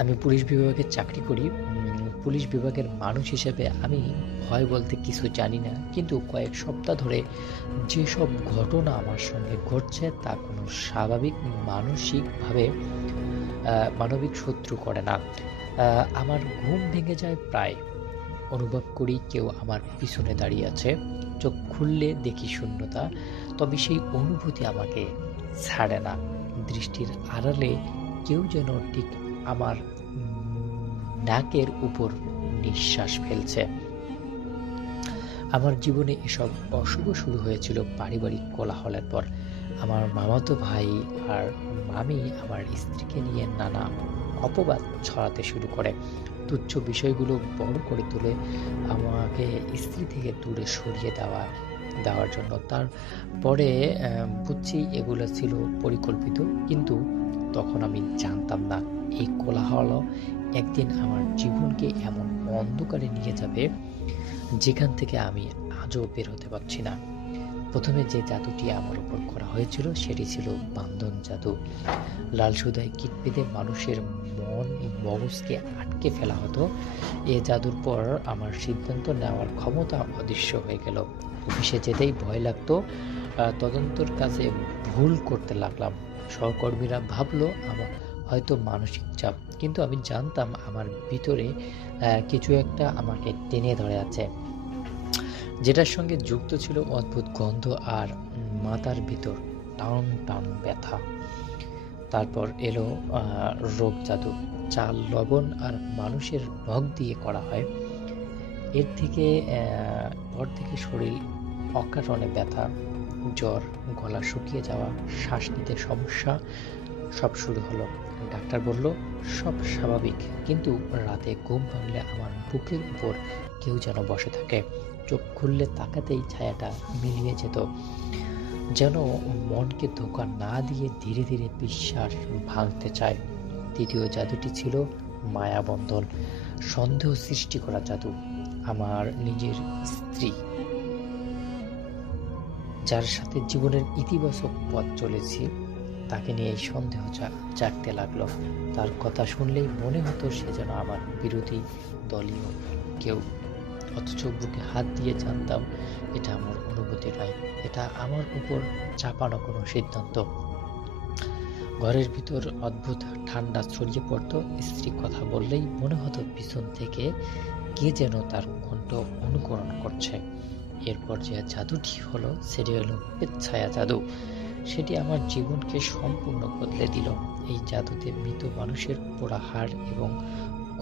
আমি পুলিশ বিভাগে চাকরি করি। পুলিশ বিভাগের মানুষ হিসেবে আমি ভয় বলতে কিছু জানি না, কিন্তু কয়েক সপ্তাহ ধরে যেসব ঘটনা আমার সঙ্গে ঘটছে তা কোনো স্বাভাবিক মানবিক শত্রু করে না। আমার ঘুম ভেঙে যায় প্রায়। অনুভব করি কেউ আমার পিছনে দাঁড়িয়ে আছে। চোখ খুললে দেখি শূন্যতা, তবে সেই অনুভূতি আমাকে ছাড়ে না। দৃষ্টির আড়ালে কেউ যেন ঠিক আমার নাকের উপর নিঃশ্বাস ফেলছে। আমার জীবনে এসব অশুভ শুরু হয়েছিল পারিবারিক কোলাহলের পর। আমার মামাতো ভাই আর মামি আমার স্ত্রীকে নিয়ে নানা অপবাদ ছড়াতে শুরু করে। তুচ্ছ বিষয়গুলো বড় করে তুলে আমাকে স্ত্রী থেকে দূরে সরিয়ে দেওয়ার জন্য। তারপরে বুঝছি এগুলো ছিল পরিকল্পিত, কিন্তু তখন আমি জানতাম না এই কোলাহল একদিন আমার জীবনকে এমন অন্ধকারে নিয়ে যাবে যেখান থেকে আমি আজও বের হতে পারছি না। প্রথমে যে জাদুটি আমার উপর করা হয়েছিল সেটি ছিল বান্ধন জাদু। লাল সুতায় কীট বেঁধে মানুষের মগজকে আটকে ফেলা হতো। এ জাদুর পর আমার সিদ্ধান্ত নেওয়ার ক্ষমতা অদৃশ্য হয়ে গেল। অফিসে যেতেই ভয় লাগতো, তদন্তর কাজে ভুল করতে লাগলাম। সহকর্মীরা ভাবলো আমার হয়তো মানসিক চাপ, কিন্তু আমি জানতাম আমার ভিতরে কিছু একটা আমাকে টেনে ধরে আছে, যেটার সঙ্গে যুক্ত ছিল অদ্ভুত গন্ধ আর মাথার ভিতর টান টান ব্যথা। তারপর এলো রোগ জাদু। চাল, লবণ আর মানুষের নখ দিয়ে করা হয়। পর থেকে শরীর অকারণে ব্যথা, জ্বর, গলা শুকিয়ে যাওয়া, শ্বাস নিতে সমস্যা সব শুরু হলো। ডাক্তার বলল সব স্বাভাবিক, কিন্তু রাতে ঘুম ভাঙলে আমার বুকের উপর কেউ যেন বসে থাকে। চোখ খুললে তাকাতেই ছায়াটা মিলিয়ে যেত, যেন মনকে ধোঁকা না দিয়ে ধীরে ধীরে বিশ্বাস ভাঙতে চায়। তৃতীয় জাদুটি ছিল মায়াবন্ধন, সন্দেহ সৃষ্টি করা জাদু। আমার নিজের স্ত্রী, যার সাথে জীবনের ইতিবাচক পথ চলেছি, তাকে নিয়ে এই সন্দেহ জাগতে লাগলো। তার কথা শুনলেই মনে হতো সে যেন আমার বিরোধী দলীয় কেউ, অথচ বুকে হাত দিয়ে জানতাম এটা আমার অনুভূতি নয়, এটা আমার উপর চাপানো কোনো সিদ্ধান্ত। ঘরের ভিতর অদ্ভুত ঠান্ডা ছড়িয়ে পড়তো। স্ত্রী কথা বললেই মনে হতো পিছন থেকে কে যেন তার কণ্ঠ অনুকরণ করছে। এরপর যে জাদুটি হলো সেটি হলো পেচ্ছায়া জাদু। সেটি আমার জীবনকে সম্পূর্ণ বদলে দিল। এই জাদুতে মৃত মানুষের পোড়া হাড় এবং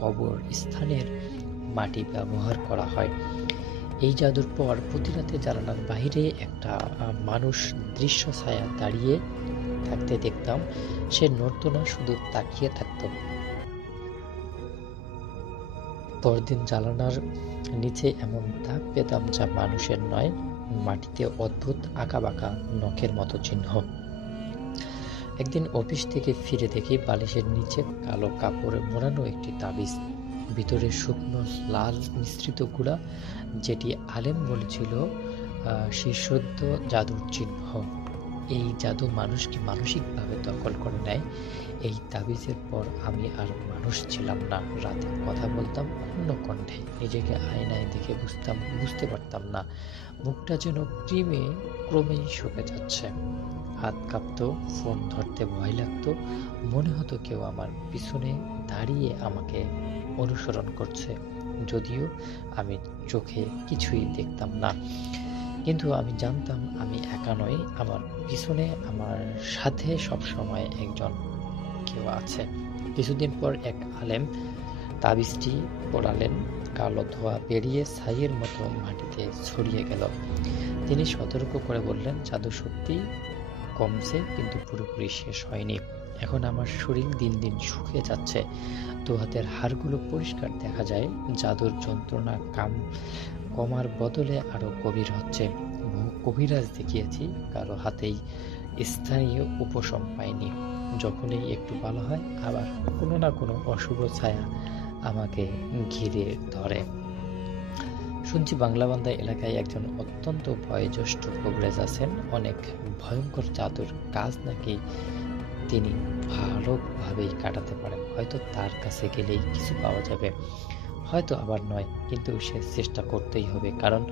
কবর স্থানের মাটি ব্যবহার করা হয়। এই জাদুর পর প্রতি রাতে জানালার বাইরে একটা মানুষ দৃশ্য ছায়া দাঁড়িয়ে থাকতে দেখতাম। সে নড়তো না, শুধু তাকিয়ে থাকতো। পরদিন জানালার নিচে এমন দাগ পেতাম যা মানুষের নয়, মাটিতে অদ্ভুত আঁকাবাঁকা নখের মতো চিহ্ন। একদিন অফিস থেকে ফিরে দেখি বালিশের নিচে কালো কাপড়ে মোড়ানো একটি তাবিজ, ভিতরে শুকনো লাল মিশ্রিত গুঁড়া, যেটি আলেম বলেছিল শিষ্যদ্ধ জাদুর চিহ্ন। এই জাদু মানুষকে মানসিকভাবে দখল করে নেয়। এই তাবিজের পর আমি আর মানুষ ছিলাম না। রাতে কথা বলতাম অন্য কণ্ঠে, নিজেকে আয়নায় দেখে বুঝতে পারতাম না। মুখটা যেন ক্রমেই শুকে যাচ্ছে। হাত কাঁপতো, ফোন ধরতে ভয় লাগতো। মনে হতো কেউ আমার পিছনে দাঁড়িয়ে আমাকে অনুসরণ করছে, যদিও আমি চোখে কিছুই দেখতাম না। কিন্তু আমি জানতাম আমি একা নই, আমার পিছনে, আমার সাথে সবসময় একজন কেউ আছে। কিছুদিন পর এক আলেম তাবিজটি পড়ালেন। কালো ধোঁয়া বেরিয়ে ছাইয়ের মতো মাটিতে ছড়িয়ে গেল। তিনি সতর্ক করে বললেন, জাদু সত্যি কমছে, কিন্তু পুরোপুরি শেষ হয়নি। এখন আমার শরীর দিন দিন শুকিয়ে যাচ্ছে, দু হাতের হাড়গুলো পরিষ্কার দেখা যায়। জাদুর যন্ত্রণা কমার বদলে আরো গভীর হচ্ছে। কবিরাজ দেখিয়েছি, কারো হাতেই স্থায়ী উপশম পাইনি। যখনই একটু ভালো হয় আবার কোনো না কোনো অশুভ ছায়া আমাকে ঘিরে ধরে। শুনছি বাংলাবান্ধা এলাকায় একজন অত্যন্ত বয়োজ্যেষ্ঠ কবিরাজ আছেন, অনেক ভয়ঙ্কর জাদুর কাজ নাকি তিনি ভালোভাবেই কাটাতে পারেন। হয়তো তার কাছে গেলেই কিছু পাওয়া যাবে, হয়তো আবার নয়, কিন্তু সে চেষ্টা করতেই হবে, কারণ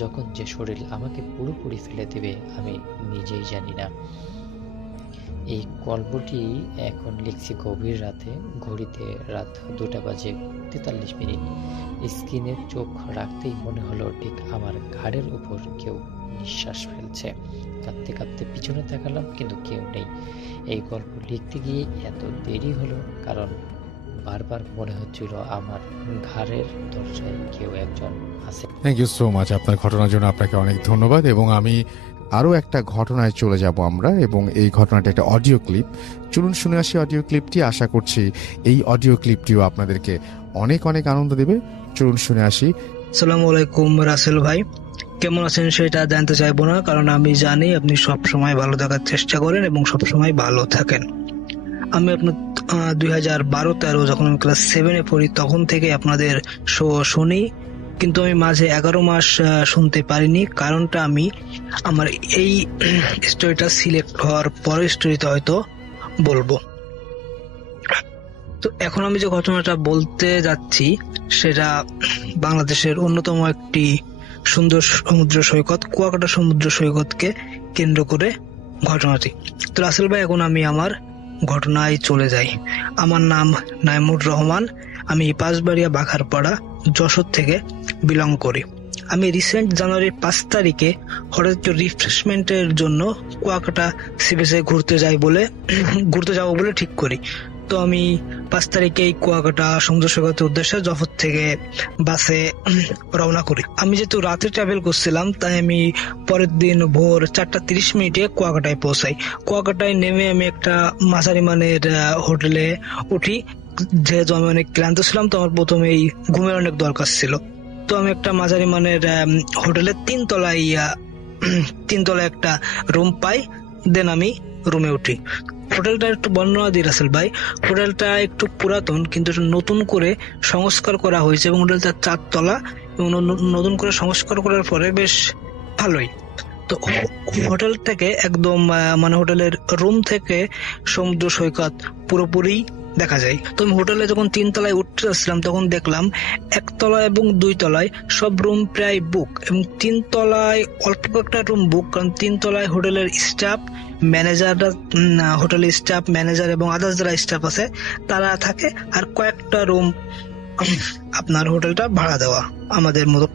যখন যে শরীর আমাকে পুরোপুরি ফেলে দেবে আমি নিজেই জানি না। এই গল্পটি এখন লিখছি গভীর রাতে, ঘড়িতে রাত 2:43। স্ক্রিনে চোখ রাখতেই মনে হলো ঠিক আমার ঘাড়ের উপর কেউ নিঃশ্বাস ফেলছে। কাঁদতে কাঁদতে পিছনে তাকালাম, কিন্তু কেউ নেই। এই গল্প লিখতে গিয়ে এত দেরি হলো কারণ বারবার মনে হচ্ছিল আমার ঘাড়ের দরজায় কেউ একজন আছে। থ্যাংক ইউ সো মাচ আপনার ঘটনার জন্য, আপনাকে অনেক ধন্যবাদ। এবং আমি আরও একটা ঘটনায় চলে যাব আমরা, এবং এই ঘটনাটা একটা অডিও ক্লিপ। চলুন শুনে আসি অডিও ক্লিপটি। আশা করছি এই অডিও ক্লিপটিও আপনাদেরকে অনেক অনেক আনন্দ দেবে। চলুন শুনে আসি। আসসালামু আলাইকুম রাসেল ভাই, কেমন আছেন সেটা জানতে চাইবো না, কারণ আমি জানি আপনি সব সময় ভালো থাকার চেষ্টা করেন এবং সব সময় ভালো থাকেন। আমি আপনার 2012-13 যখন আমি ক্লাস 7-এ পড়ি তখন থেকে আপনাদের শো শুনি, কিন্তু আমি মাঝে 11 মাস শুনতে পারিনি। কারণটা আমি আমার এই স্টোরিটা সিলেক্ট হওয়ার পরের স্টোরিতে হয়তো বলবো। তো এখন আমি যে ঘটনাটা বলতে যাচ্ছি সেটা বাংলাদেশের অন্যতম একটি সুন্দর সমুদ্র সৈকত, কুয়াকাটা সমুদ্র সৈকতকে কেন্দ্র করে ঘটনাটি। তো রাসেল ভাই, এখন আমি আমার ঘটনায় চলে যাই। আমার নাম নাইমুর রহমান, আমি পাঁচবাড়িয়া বাখারপাড়া যশোর থেকে বিলং করি। আমি রিসেন্ট জানুয়ারির 5 তারিখে হঠাৎ একটু রিফ্রেশমেন্টের জন্য কুয়াকাটা সি বিচে ঘুরতে যাবো বলে ঠিক করি। তো আমি 5 তারিখে কুয়াকাটা সমুদ্র সৈকতের উদ্দেশ্যে জফর থেকে বাসে রওনা করি। আমি যেহেতু রাতে ট্রাভেল করছিলাম তাই আমি পরের দিন ভোর 4:30 কুয়াকাটায় পৌঁছাই। কুয়াকাটায় নেমে আমি একটা মাঝারি মানের হোটেলে উঠি। যেহেতু আমি অনেক ক্লান্ত ছিলাম তো আমার প্রথমেই ঘুমের অনেক দরকার ছিল। তো আমি একটা মাঝারি মানের হোটেলে 3 তলায় একটা রুম পাই। দেন আমি রুমে উঠি। হোটেলটা একটু বর্ণনা দিই রাসেল ভাই। হোটেলটা একটু পুরাতন কিন্তু নতুন করে সংস্কার করা হয়েছে এবং হোটেলটা 4 তলা এবং নতুন করে সংস্কার করার পরে বেশ ভালোই। তো হোটেল থেকে একদম হোটেলের রুম থেকে সমুদ্র সৈকত পুরোপুরি দেখা যায়। তো আমি হোটেলে যখন 3 তলায় উঠতে আসছিলাম তখন দেখলাম 1 তলা এবং 2 তলায় সব রুম প্রায় বুক এবং 3 তলায় অল্প কয়েকটা রুম বুক, কারণ 3 তলায় হোটেলের স্টাফ, হোটেলের স্টাফ, ম্যানেজার এবং আদার্স যারা স্টাফ আছে তারা থাকে, আর কয়েকটা রুম আপনার হোটেলটা ভাড়া দেওয়া, আমাদের মতো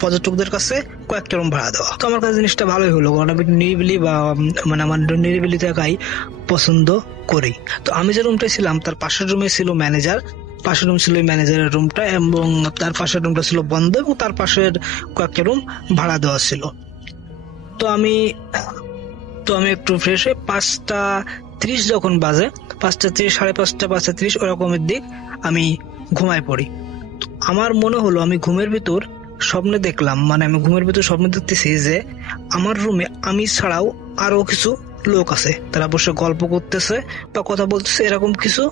পর্যটকদের কাছে কয়েকটা রুম ভাড়া দেওয়া। তো আমার কাছে জিনিসটা ভালোই হলো, কারণ আমি নিরিবিলি বা আমার নিরিবিলি থাকাই পছন্দ করি। তো আমি যে রুমটা ছিলাম তার পাশের রুমে ছিল ম্যানেজার, পাশের রুম ছিল ম্যানেজারের রুমটা এবং তার পাশের রুমটা ছিল বন্ধ এবং তার পাশের কয়েকটা রুম ভাড়া দেওয়া ছিল। তো আমি একটু ফ্রেশ হয়ে 5:30 যখন বাজে, 5:30, 5:30, 5:30 ওরকমের দিক আমি ঘুমায় পড়ি। আমার মনে হলো আমি ঘুমের ভিতর স্বপ্নে দেখলাম, আমি ঘুমের ভিতর স্বপ্নে দেখতেছি যে আমার রুমে আমি ছাড়াও আরো কিছু লোক আছে, তারা বসে গল্প করতেছে বা কথা বলতেছে, এরকম কিছু।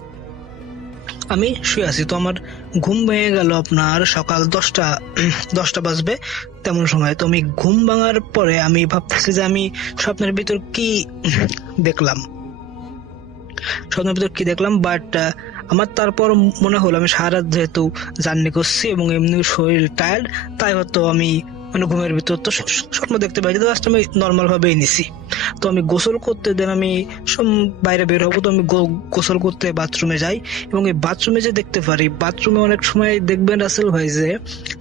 আমি শুয়ে আছি। তো আমার ঘুম ভেঙে গেল আপনার সকাল 10টা বাজবে তেমন সময়। তো আমি ঘুম ভাঙার পরে আমি ভাবতেছি যে আমি স্বপ্নের ভিতর কি দেখলাম, বাট আমার তারপর মনে হলো আমি সারা রাত যেহেতু জার্নি করছি এবং এমনি শরীর টায়ার্ড, তাই হয়তো আমি ঘুমের ভিতর তো স্বপ্ন দেখতে পাই, জাস্ট আমি নর্মাল ভাবেই নিছি। তো আমি গোসল করতে, দেন আমি বাইরে বের হবো, তো আমি গোসল করতে বাথরুমে যাই এবং এই বাথরুমে যে দেখতে পারি, বাথরুমে অনেক সময় দেখবেন রাসেল ভাই যে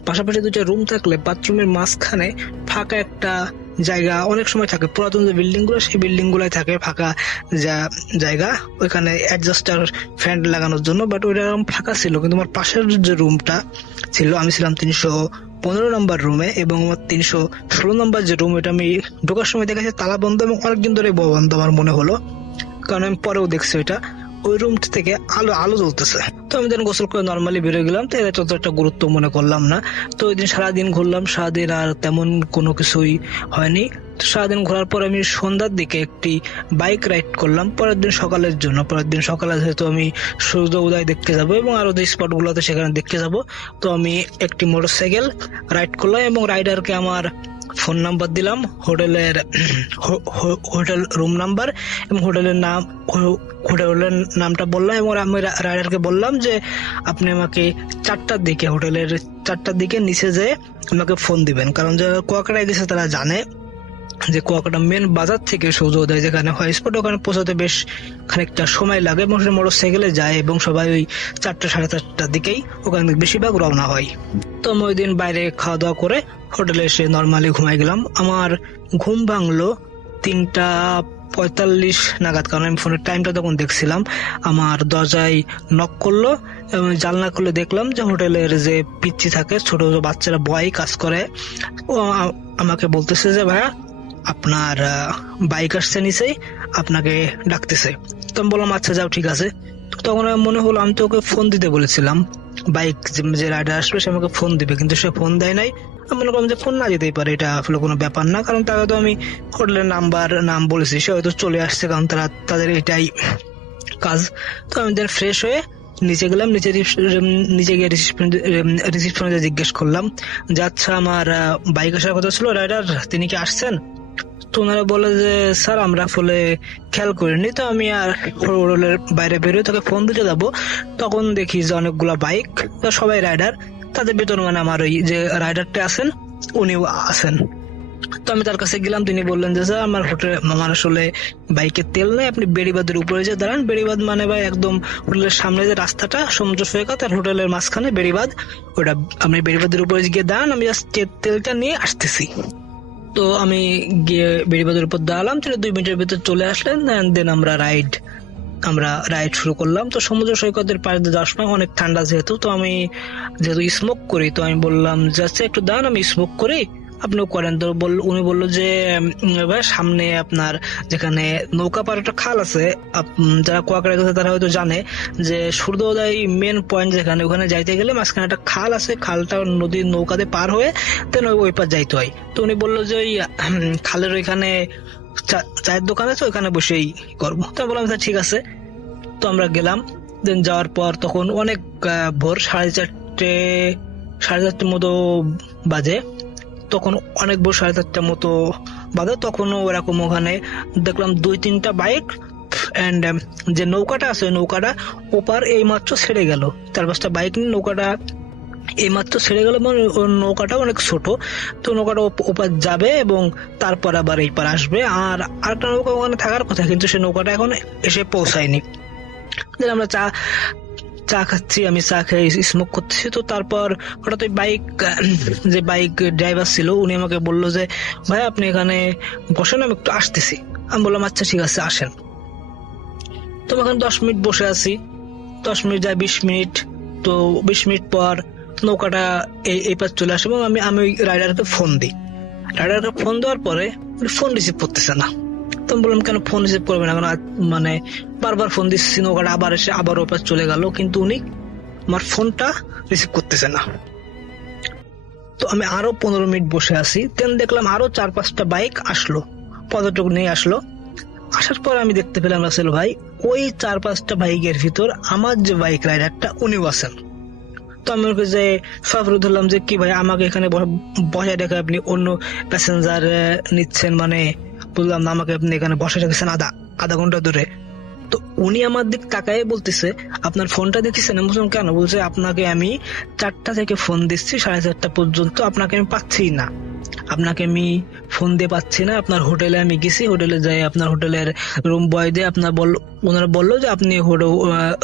পাশাপাশি 2টা রুম থাকলে বাথরুমের মাঝখানে ফাঁকা একটা জায়গা অনেক সময় থাকে। পুরাতন যে বিল্ডিং গুলো সেই বিল্ডিং গুলাই থাকে ফাঁকা জায়গা, ওইখানে অ্যাডজাস্টার ফ্যান লাগানোর জন্য, বাট ওইটা ফাঁকা ছিল। কিন্তু আমার পাশের যে রুমটা ছিল, আমি ছিলাম 315 নম্বর রুমে এবং আমার 316 নম্বর যে রুম, এটা আমি ঢোকার সময় দেখেছি তালা বন্ধ এবং অনেকদিন ধরে বন্ধ আমার মনে হলো, কারণ আমি পরেও দেখছি ওই রুমটা থেকে আলো জ্বলতেছে। তো আমি যেন গোসল করে নর্মালি বেরোয় গেলাম, তো এটা তত একটা গুরুত্ব মনে করলাম না। তো ওই দিন সারাদিন ঘুরলাম, সারাদিন আর তেমন কোনো কিছুই হয়নি। তো সারাদিন ঘোরার পর আমি সন্ধ্যার দিকে একটি বাইক রাইড করলাম পরের দিন সকালের জন্য। পরের দিন সকালে যেহেতু আমি সূর্য উদয় দেখতে যাব এবং আরো যে স্পট গুলোতে সেখানে দেখতে যাব, তো আমি একটি মোটরসাইকেল রাইড করলাম এবং রাইডারকে আমার ফোন নাম্বার দিলাম, হোটেল রুম নাম্বার এবং হোটেলের নামটা বললাম এবং আমি রাইডারকে বললাম যে আপনি আমাকে 4টার দিকে হোটেলের 4টার দিকে নিচে যেয়ে আমাকে ফোন দিবেন, কারণ যারা কুয়াকাটায় গেছে তারা জানে যে কুয়াকাটা মেন বাজার থেকে সূর্যোদয় যেখানে হয় স্পট ওখানে পৌঁছাতে বেশ খানিকটা সময় লাগে এবং সে মোটর সাইকেলে যায় এবং সবাই ওই 4টা সাড়ে 4টার দিকেই ওখানে বেশিরভাগ রওনা হয়। তো আমি ওই দিন বাইরে খাওয়া দাওয়া করে হোটেলে এসে নর্মালি ঘুমাই গেলাম। আমার ঘুম ভাঙলো 3:45 নাগাদ, কারণ আমি ফোনের টাইমটা তখন দেখছিলাম। আমার দরজায় নক করলো এবং জানলা খুলে দেখলাম যে হোটেলের যে পিচ্চি থাকে, ছোট ছোট বাচ্চারা বয় কাজ করে, ও আমাকে বলতেছে যে ভাইয়া আপনার বাইক আসছে নিচেই, আপনাকে ডাকতেছে। তো আমি বললাম আচ্ছা যাও ঠিক আছে। তখন মনে হলো আমি তো ওকে ফোন দিতে বলেছিলাম, বাইক যে রাইডার আসবে সে আমাকে ফোন দিবে, কিন্তু সে ফোন দেয় নাই। আমি মনে করলাম যে ফোন না যেতেই পারে, এটা আসলে কোনো ব্যাপার না, কারণ তাকে তো আমি হোটেলের নাম বলেছি, সে হয়তো চলে আসছে, কারণ তাদের এটাই কাজ। তো আমি দেন ফ্রেশ হয়ে নিচে গেলাম, নিচে গিয়ে রিসিপশনে জিজ্ঞেস করলাম যে আচ্ছা আমার বাইক আসার কথা ছিল, রাইডার তিনি কি আসছেন? তো ওনারা বলে যে স্যার আমরা ফলে খেয়াল করিনি। তো আমি আর হোটেলের বাইরে বেরোয় তাকে ফোন দিতে যাবো, তখন দেখি যে অনেকগুলা বাইক, সবাই রাইডার, তাদের ভেতর মানে আমার ওই যে রাইডারটা আছেন উনিও আছেন। তো আমি তার কাছে গেলাম, তিনি বললেন যে স্যার আমার আসলে বাইকে তেল নেই, আপনি বেড়িবাঁধের উপরে যে দাঁড়ান, বেড়িবাঁধ মানে ভাই একদম হোটেলের সামনে যে রাস্তাটা সমুদ্র সৈকত আর হোটেলের মাঝখানে বেড়িবাঁধ, ওটা আপনি বেড়িবাঁধের উপরে গিয়ে দাঁড়ান, আমি জাস্ট তেলটা নিয়ে আসতেছি। তো আমি গিয়ে বেড়িবাঁধের উপর দাঁড়ালাম, তিনি 2 মিনিটের ভিতর চলে আসলেন। দেন আমরা রাইড শুরু করলাম। তো সমুদ্র সৈকতের পাশ দিয়ে যাওয়ার সময় অনেক ঠান্ডা যেহেতু স্মোক করি, তো আমি বললাম যে আচ্ছা একটু দাঁড়ান আমি স্মোক করি, আপনিও করেন। তো উনি বললো যে ভাই সামনে আপনার যেখানে নৌকা পার একটা খাল আছে, যারা কুয়াকাটা গেছে তারা হয়তো জানে যে সূর্যোদয় মেন পয়েন্ট যেখানে, ওখানে যাইতে গেলে মাঝখানে একটা খাল আছে, খালটা নদীর নৌকাতে পার হয়ে দেন ওই পার যাইতে হয়। তো উনি বললো যে ওই খালের ওইখানে চায়ের দোকান আছে, ওইখানে বসেই করবো। তো বললাম ঠিক আছে। তো আমরা গেলাম। দেন যাওয়ার পর তখন অনেক ভোর 4:30 মতো বাজে, তখন অনেক ভোর 4:30 মতো বাজে, তখনও ওরকম ওখানে দেখলাম 2-3টা বাইক এন্ড যে নৌকাটা আছে নৌকাটা ওপার এই মাত্র ছেড়ে গেল, 4-5টা বাইক নিয়ে নৌকাটা এই মাত্র ছেড়ে গেল এবং নৌকাটা অনেক ছোট, তো নৌকাটা ওপার যাবে এবং তারপর আবার এই পার আসবে। আর আরেকটা নৌকা ওখানে থাকার কথা, কিন্তু সে নৌকাটা এখন এসে পৌঁছায়নি। আমরা চা খাচ্ছি, আমি চা খেয়ে স্মোক করতেছি। তো তারপর হঠাৎ ওই যে বাইক ড্রাইভার ছিল উনি আমাকে বললো যে ভাই আপনি এখানে বসেন, আমি একটু আসতেছি। আমি বললাম আচ্ছা ঠিক আছে আসেন। তো আমি এখন 10 মিনিট বসে আছি, 10 মিনিট যায় 20 মিনিট, তো 20 মিনিট পর নৌকাটা এই পাশ চলে আসে এবং আমি ওই রাইডারকে ফোন দিই। রাইডারকে ফোন দেওয়ার পরে ফোন রিসিভ করতেছে না। তো বললাম কেন ফোন রিসিভ করবে না, কারণ মানে বারবার ফোন দিচ্ছি, নৌকাটা আবার এসে আবার ওপার চলে গেল, কিন্তু উনি আমার ফোনটা রিসিভ করতেছে না। তো আমি আরো 15 মিনিট বসে আছি, দেন দেখলাম আরো 4-5টা বাইক আসলো, পর্যটক নিয়ে আসলো। আসার পর আমি দেখতে পেলাম রাসেল ভাই ওই 4-5টা বাইকের ভিতর আমার যে বাইক রাইডারটা উনিও আছেন। তো আমি ওকে যে সফরে ধরলাম যে কি ভাই আমাকে এখানে বসায় রেখে আপনি অন্য প্যাসেঞ্জার নিচ্ছেন, মানে বললাম না আমাকে আপনি এখানে বসে রেখেছেন আধা ঘন্টা ধরে। তো উনি আমার দিক তাকায় বলতেছে আপনার ফোনটা দেখেছেন? আমি বললাম কেন? বলছে আপনাকে আমি 4টা থেকে ফোন দিচ্ছি 4:30 পর্যন্ত, আপনাকে আমি পাচ্ছি না, আপনাকে আমি ফোন দিয়ে পাচ্ছি না। আপনার হোটেলে আমি গেছি, হোটেলে যাই আপনার হোটেলের রুম বয় দিয়ে ওনারা বললো যে আপনি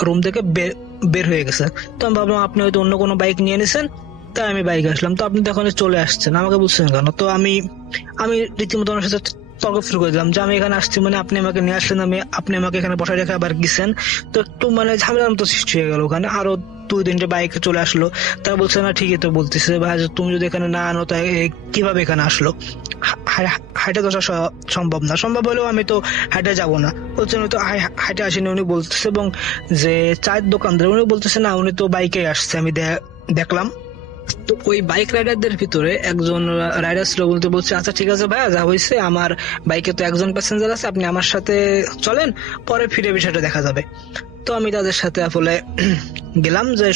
রুম থেকে বের হয়ে গেছেন। তো আমি ভাবলাম আপনি হয়তো অন্য কোনো বাইক নিয়ে নিছেন, তাই আমি বাইক আসলাম। তো আপনি তো এখন চলে আসছেন, আমাকে বলছেন কেন? তো আমি রীতিমতো ওনার সাথে তর্ক শুরু করে দিলাম যে আমি এখানে আসছি মানে আপনি আমাকে নিয়ে আসলেন, আপনি আমাকে এখানে বসায় রেখে আবার গেছেন। তো একটু মানে ঝামেলার মতো সৃষ্টি হয়ে গেল, ওখানে আরো 2-3টে বাইক চলে আসলো। তারা বলছে না ঠিকই তো বলতেছে ভাই, তুমি যদি এখানে না আনো তাই কিভাবে এখানে আসলো, হাইটে তো আসা সম্ভব না, সম্ভব হলেও আমি তো হাইটে যাবো না। বলছে উনি তো হাইটে আসেনি উনি বলতেছে, এবং যে চায়ের দোকানদার উনি বলতেছে না উনি তো বাইকে আসছে, আমি দেখলাম। তো ওই বাইক রাইডারদের ভিতরে একজন রাইডার ছিল, বলছে আচ্ছা ঠিক আছে ভাইয়া, যা হয়েছে আমার বাইকে তো একজন প্যাসেঞ্জার আছে, আপনি আমার সাথে চলেন, পরে ফিরে বিষয়টা দেখা যাবে। তো আমি তাদের সাথে আসলে গেলাম, যে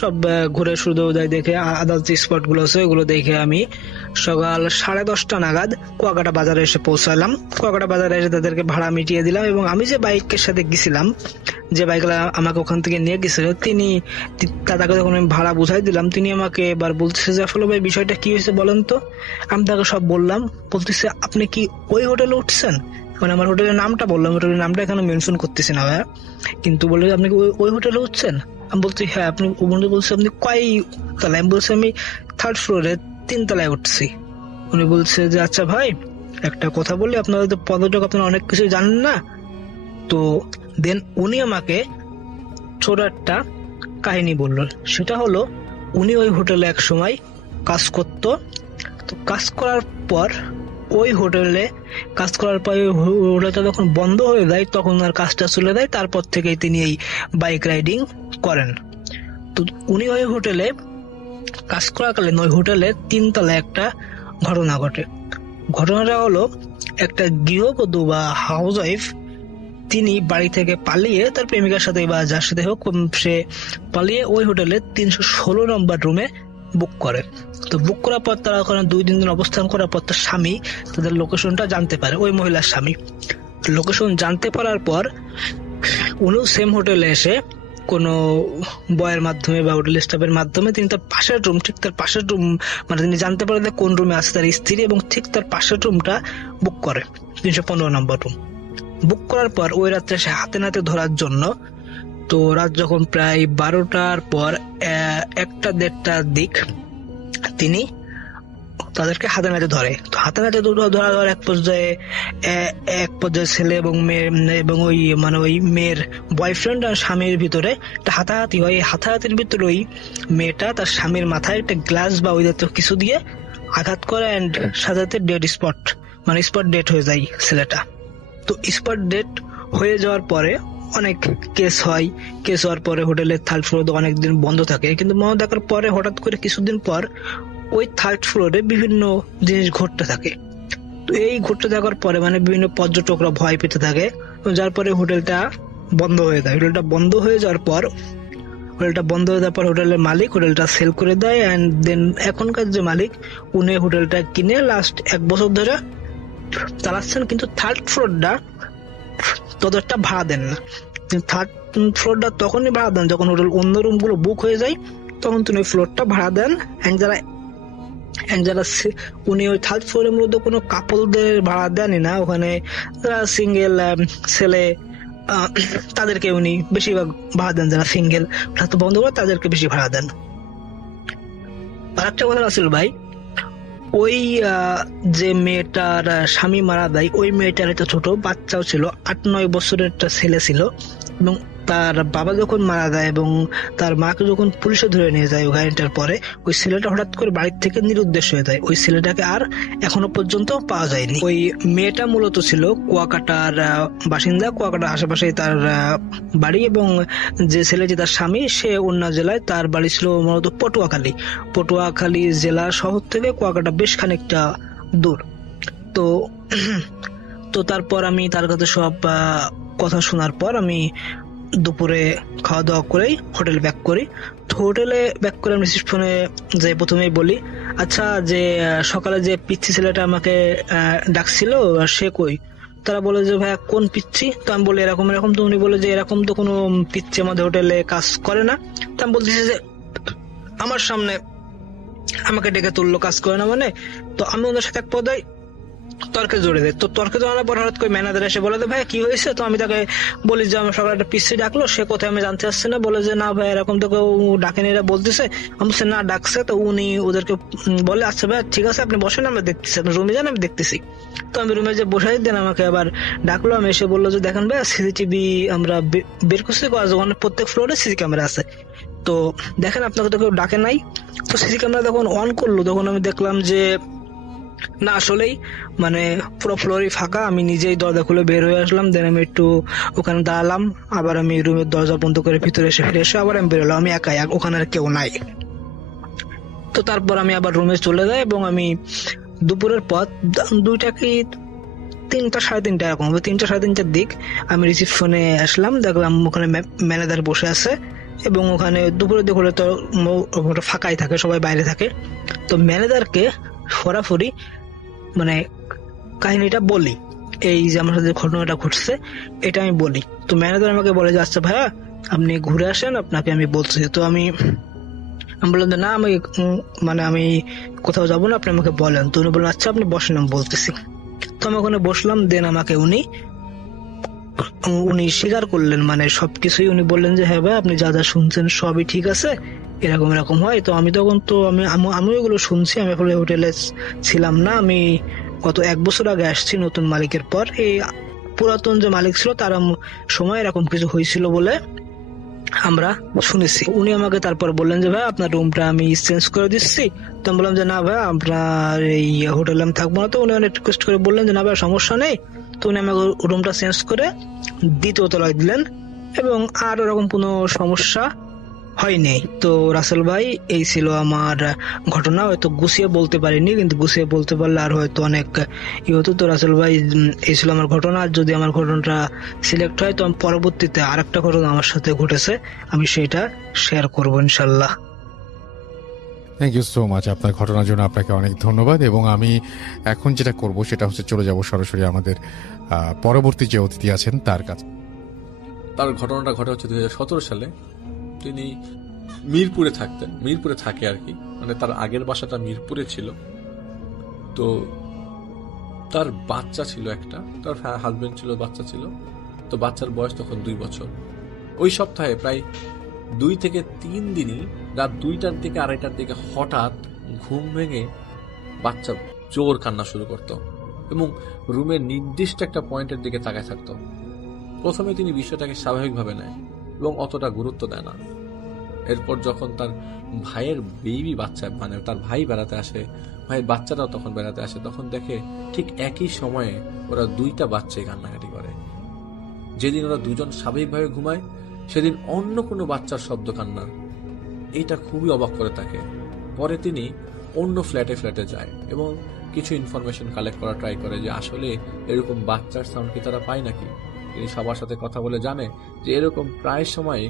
সব ঘুরে সূর্যোদয় দেখে আদার্স যে স্পট গুলো আছে ওগুলো দেখে আমি সকাল 10:30 নাগাদ কুয়াকাটা বাজারে এসে পৌঁছালাম। কুয়াকাটা বাজারে এসে তাদেরকে ভাড়া মিটিয়ে দিলাম, এবং আমি যে বাইকের সাথে গেছিলাম, যে বাইকটা আমাকে ওখান থেকে নিয়ে গেছিল, তাকে যখন আমি ভাড়া বুঝাই দিলাম, তিনি আমাকে এবার বলতেছে যে আসলে ভাই বিষয়টা কি হয়েছে বলেন তো। আমি তাকে সব বললাম। বলতেছে আপনি কি ওই হোটেলে উঠছেন, মানে আমার হোটেলের নামটা বললাম, হোটেলের নামটা এখানে মেনশন করতেছি না ভাইয়া, কিন্তু বললে আপনি কি ওই হোটেলে উঠছেন। আমি বলছি হ্যাঁ। আপনি বলছে আপনি কয় তলায়। আমি বলছি আমি 3rd ফ্লোরে 3 তলায় উঠছি। উনি বলছে যে আচ্ছা ভাই একটা কথা বলি, আপনারা তো পর্যটক, আপনারা অনেক কিছু জানেন না। তো দেন উনি আমাকে ছোট একটা কাহিনী বললেন। সেটা হলো উনি ওই হোটেলে এক সময় কাজ করতো। তো কাজ করার পর ওই হোটেলে হোটেলটা যখন বন্ধ হয়ে যায় তখন আর কাজটা চলে যায়। তারপর থেকেই তিনি এই বাইক রাইডিং করেন। তো উনি ওই হোটেলে কাজ করাকালীন ওই হোটেলে 3 তলায় একটা ঘটনা ঘটে। ঘটনাটা হলো একটা গৃহবধূ বা হাউস ওয়াইফ, তিনি বাড়ি থেকে পালিয়ে তার প্রেমিকার সাথে বা যার সাথে হোক, সে পালিয়ে ওই হোটেলে 316 নম্বর রুমে বুক করে। তো বুক করার পর তারা ওখানে 2-3 দিন অবস্থান করার পর তার স্বামী তাদের লোকেশনটা জানতে পারে, ওই মহিলার স্বামী লোকেশন জানতে পারার পর উনিও সেম হোটেলে এসে কোনো বয়ের মাধ্যমে বা হোটেল স্টাফের মাধ্যমে তিনি তার পাশের রুম, ঠিক তার পাশের রুম, মানে তিনি জানতে পারেন কোন রুমে আছে তার স্ত্রী, এবং ঠিক তার পাশের রুমটা বুক করে, 315 নম্বর রুম। বুক করার পর ওই রাত্রে সে হাতে নাতে ধরার জন্য, তো রাত যখন প্রায় 12টার পর 1টা-1:30টার দিক তিনি তাদেরকে হাতে নাতে ধরে। তো হাতে নাতে ধরার এক পর্যায়ে ছেলে এবং মেয়ে এবং ওই মেয়ের বয়ফ্রেন্ড আর স্বামীর ভিতরে একটা হাতাহাতি হয়। হাতাহাতির ভিতরে ওই মেয়েটা তার স্বামীর মাথায় একটা গ্লাস বা ওই জাতীয় কিছু দিয়ে আঘাত করে, অ্যান্ড সাথে স্পট ডেট হয়ে যায় ছেলেটা। তো স্পট ডেট হয়ে যাওয়ার পরে অনেক কেস হয়। কেস হওয়ার পরে হোটেলের 3rd ফ্লোর অনেকদিন বন্ধ থাকে, কিন্তু বন্ধ থাকার পরে হঠাৎ করে কিছুদিন পর ওই 3rd ফ্লোরে বিভিন্ন জিনিস ঘটতে থাকে। তো এই ঘটতে থাকার পরে বিভিন্ন পর্যটকরা ভয় পেতে থাকে, যার পরে হোটেলটা বন্ধ হয়ে যায়। হোটেলটা বন্ধ হয়ে যাওয়ার পর হোটেলের মালিক হোটেলটা সেল করে দেয়, অ্যান্ড দেন এখনকার যে মালিক উনি হোটেলটা কিনে লাস্ট 1 বছর ধরে চালাচ্ছেন, কিন্তু 3rd ফ্লোরটা ততটা ভাড়া দেন না। 3rd ফ্লোরটা তখনই ভাড়া দেন যখন হোটেল অন্য রুম গুলো বুক হয়ে যায়, তখন তিনি ওই ফ্লোরটা ভাড়া দেন। যারা উনি ওই 3rd ফ্লোরের মধ্যে কোনো কাপলদের ভাড়া দেনই না, ওখানে যারা সিঙ্গেল ছেলে তাদেরকে উনি বেশিরভাগ ভাড়া দেন, যারা সিঙ্গেল তো বন্ধ করে তাদেরকে বেশি ভাড়া দেন। আর একটা কথা রাসেল ভাই, ওই যে মেয়েটার স্বামী মারা যায়, ওই মেয়েটার একটা ছোট বাচ্চাও ছিল, 8-9 বছরের একটা ছেলে ছিল, এবং তার বাবা যখন মারা যায় এবং তার মাকে যখন পুলিশে ধরে নিয়ে যায় গাড়িটার পরে, ওই ছেলেটা হঠাৎ করে বাড়ির থেকে নিরুদ্দেশ হয়ে যায়। ওই ছেলেটাকে আর এখনো পর্যন্ত পাওয়া যায়নি। ওই মেয়েটা মূলত ছিল কুয়াকাটার বাসিন্দা, কুয়াকাটার আশেপাশে তার বাড়ি, এবং যে ছেলেটি তার স্বামী সে অন্য জেলায়, তার বাড়ি ছিল মূলত পটুয়াখালী জেলা শহর থেকে কুয়াকাটা বেশ খানিকটা দূর। তো তারপর আমি তার কাছে সব কথা শোনার পর আমি দুপুরে খাওয়া দাওয়া করেই হোটেল ব্যাক করি। তো হোটেলে ব্যাক করে আমি ফোনে যে প্রথমেই বলি, আচ্ছা যে সকালে যে পিচ্ছি ছেলেটা আমাকে ডাকছিল সে কই? তারা বলে যে ভাইয়া কোন পিচ্ছি? তো আমি বলি এরকম। তো উনি বলে যে এরকম তো কোনো পিচ্ছি আমাদের হোটেলে কাজ করে না। তো আমি বলতেছি যে আমার সামনে আমাকে ডেকে তুললো কাজ করে না মানে। তো আমি ওদের সাথে এক পর্যায়ে তর্কে জড়ে দেয়। তো তর্কে জড়ানোর পর হঠাৎ করে ম্যানেজার এসে বলে ভাই কি হয়েছে? তো আমি তাকে বলি যে আমার সকালে একটা পিসি ডাকলো, সে কোথায় আমি জানতে চাচ্ছি না। বলে যে না ভাই এরকম তো কেউ ডাকেনি, এরা বলতেছে। আমি বলছি না ডাকছে। তো উনি ওদেরকে বলে আচ্ছা ভাই ঠিক আছে আপনি বসেন, আমরা দেখতেছি, আপনি রুমে যান আমি দেখতেছি। তো আমি রুমে যে বসাই দেন, আমাকে আবার ডাকলো। আমি এসে বললো যে দেখেন ভাই সিসিটিভি আমরা বের করছি, প্রত্যেক ফ্লোরে সিসি ক্যামেরা আছে, তো দেখেন আপনাকে তো কেউ ডাকে নাই। তো সিসি ক্যামেরা যখন অন করলো তখন আমি দেখলাম যে না আসলেই মানে পুরো ফ্লোরই ফাঁকা। আমি নিজেই দরজা খুলে বের হয়ে আসলাম, দেন আমি একটু ওখানে দাঁড়ালাম, আবার আমি রুমের দরজা বন্ধ করে ভিতরে এসে ফিরে এসে আবার আমি বেরোলাম, আমি একাই, ওখানে আর কেউ নাই। তো তারপর আমি আবার রুমে চলে যাই এবং আমি দুপুরের পর 2টা কি 3টা 3:30 এরকম হবে, 3টা 3:30টার দিক আমি রিসিপশনে আসলাম, দেখলাম ওখানে ম্যানেজার বসে আছে এবং ওখানে দুপুরের দিক হলে তো ওটা ফাঁকাই থাকে, সবাই বাইরে থাকে। তো ম্যানেজারকে সরাসরি মানে কাহিনীটা বলি, এই যে আমার সাথে ঘটনাটা ঘটছে এটা আমি বলি। তো ম্যানেজার আমাকে বলে যে আচ্ছা ভাইয়া আপনি ঘুরে আসেন, আপনাকে আমি বলছি। তো আমি বললাম যে না আমি মানে আমি কোথাও যাবো না, আপনি আমাকে বলেন। তো উনি বললেন আচ্ছা আপনি বসেন, আমি বলতেছি। তো আমি ওখানে বসলাম, দেন আমাকে উনি স্বীকার করলেন মানে সবকিছুই। উনি বললেন যে হ্যাঁ ভাই আপনি যা যা শুনছেন সবই ঠিক আছে, এরকম এরকম হয়। তো আমি তখন তো আমি ওগুলো শুনছি, আমি আসলে হোটেলে ছিলাম না, আমি গত 1 বছর আগে আসছি নতুন মালিকের পর। এই পুরাতন যে মালিক ছিল তার সময় এরকম কিছু হয়েছিল বলে আমরা শুনেছি। উনি আমাকে তারপর বললেন যে ভাই আপনার রুমটা আমি চেঞ্জ করে দিচ্ছি। তো আমি বললাম যে না ভাই আপনার এই হোটেলে আমি থাকবো না। তো উনি অনেক রিকোয়েস্ট করে বললেন যে না ভাই সমস্যা নেই। তো উনি আমাকে রুমটা চেঞ্জ করে 2য় তলায় দিলেন এবং আর ওরকম কোনো সমস্যা হয়নি। তো রাসেল ভাই এই ছিল আমার ঘটনা। হয়তো গুছিয়ে বলতে পারিনি, কিন্তু গুছিয়ে বলতে পারলে আর হয়তো অনেক হতো। তো রাসেল ভাই এই ছিল আমার ঘটনা। আর যদি আমার ঘটনাটা সিলেক্ট হয় তো আমি পরবর্তীতে আরেকটা ঘটনা আমার সাথে ঘটেছে, আমি সেটা শেয়ার করবো ইনশাল্লাহ। থ্যাংক ইউ সো মাচ আপনার ঘটনার জন্য, আপনাকে অনেক ধন্যবাদ। এবং আমি এখন যেটা করব সেটা হচ্ছে চলে যাব সরাসরি আমাদের পরবর্তী যে অতিথি আছেন তার কাছে। তার ঘটনাটা ঘটে হচ্ছে 2017 সালে। তিনি মিরপুরে থাকতেন, মিরপুরে থাকে আর কি, মানে তার আগের বাসাটা মিরপুরে ছিল। তো তার বাচ্চা ছিল একটা, তার হাজবেন্ড ছিল, বাচ্চা ছিল। তো বাচ্চার বয়স তখন 2 বছর। ওই সপ্তাহে প্রায় 2 থেকে 3 দিনই রাত 2টার দিকে 2:30টার দিকে হঠাৎ ঘুম ভেঙে বাচ্চা জোর কান্না শুরু করত এবং রুমের নির্দিষ্ট একটা পয়েন্টের দিকে তাকায় থাকতো। প্রথমে তিনি বিষয়টাকে স্বাভাবিকভাবে নেয় এবং অতটা গুরুত্ব দেয় না। এরপর যখন তার ভাইয়ের বেবি বাচ্চা, মানে তার ভাই বেড়াতে আসে, ভাইয়ের বাচ্চাটাও তখন বেড়াতে আসে, তখন দেখে ঠিক একই সময়ে ওরা 2টা বাচ্চাই কান্নাকাটি করে। যেদিন ওরা দুজন স্বাভাবিকভাবে ঘুমায় সেদিন অন্য কোনো বাচ্চার শব্দ কান্নার, এইটা খুবই অবাক করে তাকে। পরে তিনি অন্য ফ্ল্যাটে যায় এবং কিছু ইনফরমেশন কালেক্ট করা ট্রাই করে যে আসলে এরকম বাচ্চার সাউন্ড কি তারা পায় নাকি। তিনি সবার সাথে কথা বলে জানে যে এরকম প্রায় সময়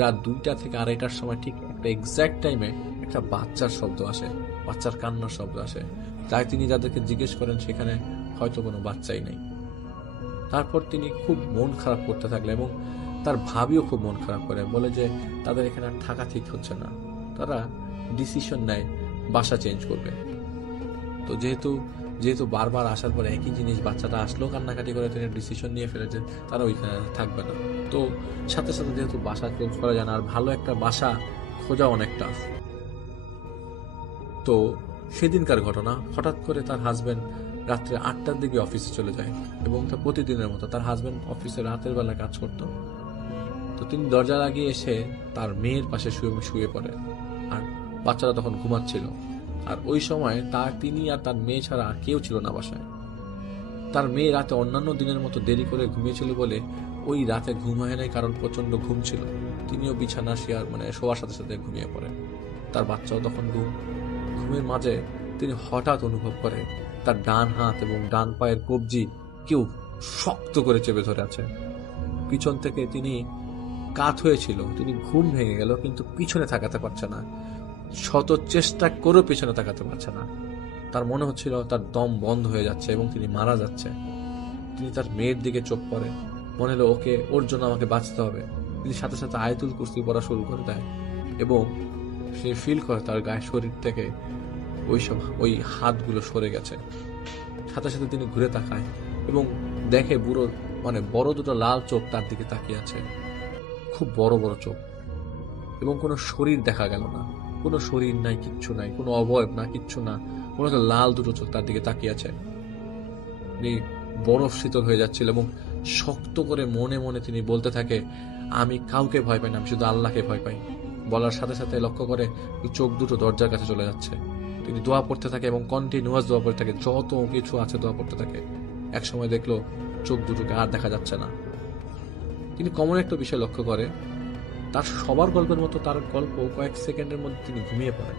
রাত 2টা থেকে 2:30টার সময় ঠিক একটা এক্স্যাক্ট টাইমে একটা বাচ্চার শব্দ আসে, বাচ্চার কান্নার শব্দ আসে। তাই তিনি যাদেরকে জিজ্ঞেস করেন সেখানে হয়তো কোনো বাচ্চাই নেই। তারপর তিনি খুব মন খারাপ করতে থাকলেন এবং তার ভাবিও খুব মন খারাপ করে, বলে যে তাদের এখানে আর থাকা ঠিক হচ্ছে না। তারা ডিসিশন নেয় বাসা চেঞ্জ করবে। তো যেহেতু বারবার আসার পরে একই জিনিস, বাচ্চাটা আসলেও কান্নাকাটি করে, তিনি ডিসিশন নিয়ে ফেলেছে তারা ওইখানে থাকবে না। তো সাথে সাথে যেহেতু বাসা চেঞ্জ করা যায় না, আর ভালো একটা বাসা খোঁজা অনেক টাফ। তো সেদিনকার ঘটনা, হঠাৎ করে তার হাজবেন্ড রাত্রে 8টার দিকে অফিসে চলে যায় এবং তার প্রতিদিনের মতো তার হাজবেন্ড অফিসে রাতের বেলা কাজ করত। তো তিনি দরজা লাগিয়ে এসে তার মেয়ের পাশে শুয়ে পড়ে, আর বাচ্চারা তখন ঘুমাচ্ছিল। আর ওই সময় তিনি আর তার মেয়ে ছাড়া আর কেউ ছিল না বাসায়। তার মেয়ে রাতে অন্যান্য দিনের মতো দেরি করে ঘুমিয়েছিল বলে ওই রাতে ঘুম হয় নাই, কারণ প্রচন্ড ঘুম ছিল। তিনিও বিছানা শোয়ার সাথে সাথে ঘুমিয়ে পড়ে। তার বাচ্চাও তখন ঘুমের মাঝে তিনি হঠাৎ অনুভব করে তার ডান হাত এবং ডান পায়ের কবজি কেউ শক্ত করে চেপে ধরে আছে। পিছন থেকে তিনি কাত হয়েছিল, তিনি ঘুম ভেঙে গেল, কিন্তু পিছনে তাকাতে পারছে না, শত চেষ্টা করেও পিছনে তাকাতে পারছে না। তার মনে হচ্ছিল তার দম বন্ধ হয়ে যাচ্ছে এবং তিনি মারা যাচ্ছে। তিনি তার মেয়ের দিকে চোখ পড়ে, মনে হলো ওর জন্য আমাকে বাঁচতে হবে। তিনি সাথে সাথে আয়াতুল কুরসি পড়া শুরু করে দেয় এবং সে ফিল করে তার গায়ে শরীর থেকে ওই হাতগুলো সরে গেছে। সাথে সাথে তিনি ঘুরে তাকায় এবং দেখে বড় 2টো লাল চোখ তার দিকে তাকিয়ে আছে, খুব বড় বড় চোখ, এবং কোনো শরীর দেখা গেল না, কোনো শরীর নাই, কিচ্ছু নাই, কোনো অবয়ব না, কিচ্ছু না, কোনো লাল 2টো চোখ তার দিকে তাকিয়ে আছে। তিনি বরফ শীতল হয়ে যাচ্ছিল এবং শক্ত করে মনে মনে তিনি বলতে থাকে, আমি কাউকে ভয় পাই না, আমি শুধু আল্লাহকে ভয় পাই। বলার সাথে সাথে লক্ষ্য করে চোখ দুটো দরজার কাছে চলে যাচ্ছে। তিনি দোয়া পড়তে থাকে এবং কন্টিনিউয়াস দোয়া পড়তে থাকে, যত কিছু আছে দোয়া পড়তে থাকে। এক সময় দেখলো চোখ দুটোকে আর দেখা যাচ্ছে না। তিনি কমন একটা বিষয় লক্ষ্য করে, তার সবার গল্পের মতো তার গল্প কয়েক সেকেন্ডের মধ্যে তিনি ঘুমিয়ে পড়েন।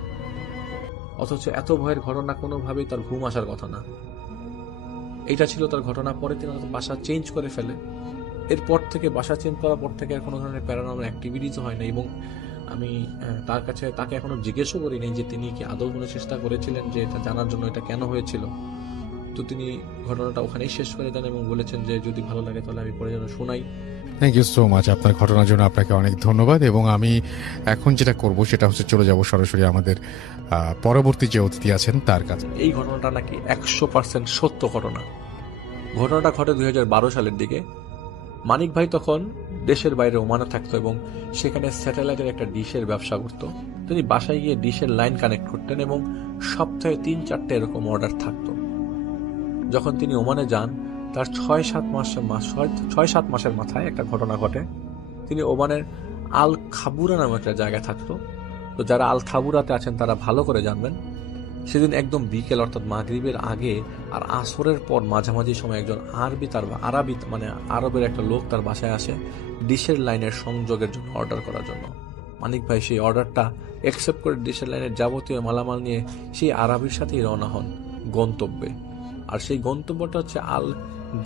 অথচ এত ভয়ের ঘটনা কোনোভাবেই তার ঘুম আসার কথা না। এইটা ছিল তার ঘটনা। পরে তিনি বাসা চেঞ্জ করে ফেলে। এরপর থেকে বাসা চেঞ্জ করার পর থেকে আর কোনো ধরনের প্যারানর্মাল অ্যাক্টিভিটিসও হয় না। এবং আমি তাকে এখনো জিজ্ঞেসও করি নাই যে তিনি কি আদৌ কোনো চেষ্টা করেছিলেন যে এটা জানার জন্য এটা কেন হয়েছিল। তো তিনি ঘটনাটা ওখানেই শেষ করে দেন এবং বলেছেন যে যদি ভালো লাগে তাহলে আমি পরে যেন শোনাই। Thank you so much. আপনার ঘটনার জন্য আপনাকে অনেক ধন্যবাদ। এবং আমি এখন যেটা করব সেটা হচ্ছে চলে যাব সরাসরি আমাদের পরবর্তী যে অতিথি আছেন তার কাছে। এই ঘটনাটা নাকি 100% সত্য ঘটনা। ঘটনাটা ঘটে 2012 সালের দিকে। মানিক ভাই তখন দেশের বাইরে ওমানে থাকতো এবং সেখানে স্যাটেলাইটের একটা ডিশের ব্যবসা করত। তিনি বাসায় গিয়ে ডিশের লাইন কানেক্ট করতেন এবং সপ্তাহে 3-4টে এরকম অর্ডার থাকতো। যখন তিনি ওমানে যান তার 6-7 মাসের মাথায় একটা ঘটনা ঘটে। তিনি ওমানের আল খাবুরা নামে একটা জায়গায় থাকতো। তো যারা আল খাবুরাতে আছেন তারা ভালো করে জানবেন, সেদিন একদম বিকেল অর্থাৎ মাগরিবের আগে আর আসরের পর মাঝামাঝি সময় একজন আরবের একটা লোক তার বাসায় আসে ডিশের লাইনের সংযোগের জন্য অর্ডার করার জন্য। মানিক ভাই সেই অর্ডারটা অ্যাকসেপ্ট করে ডিশের লাইনের যাবতীয় মালামাল নিয়ে সেই আরবির সাথেই রওনা হন গন্তব্যে। আর সেই গন্তব্যটা হচ্ছে আল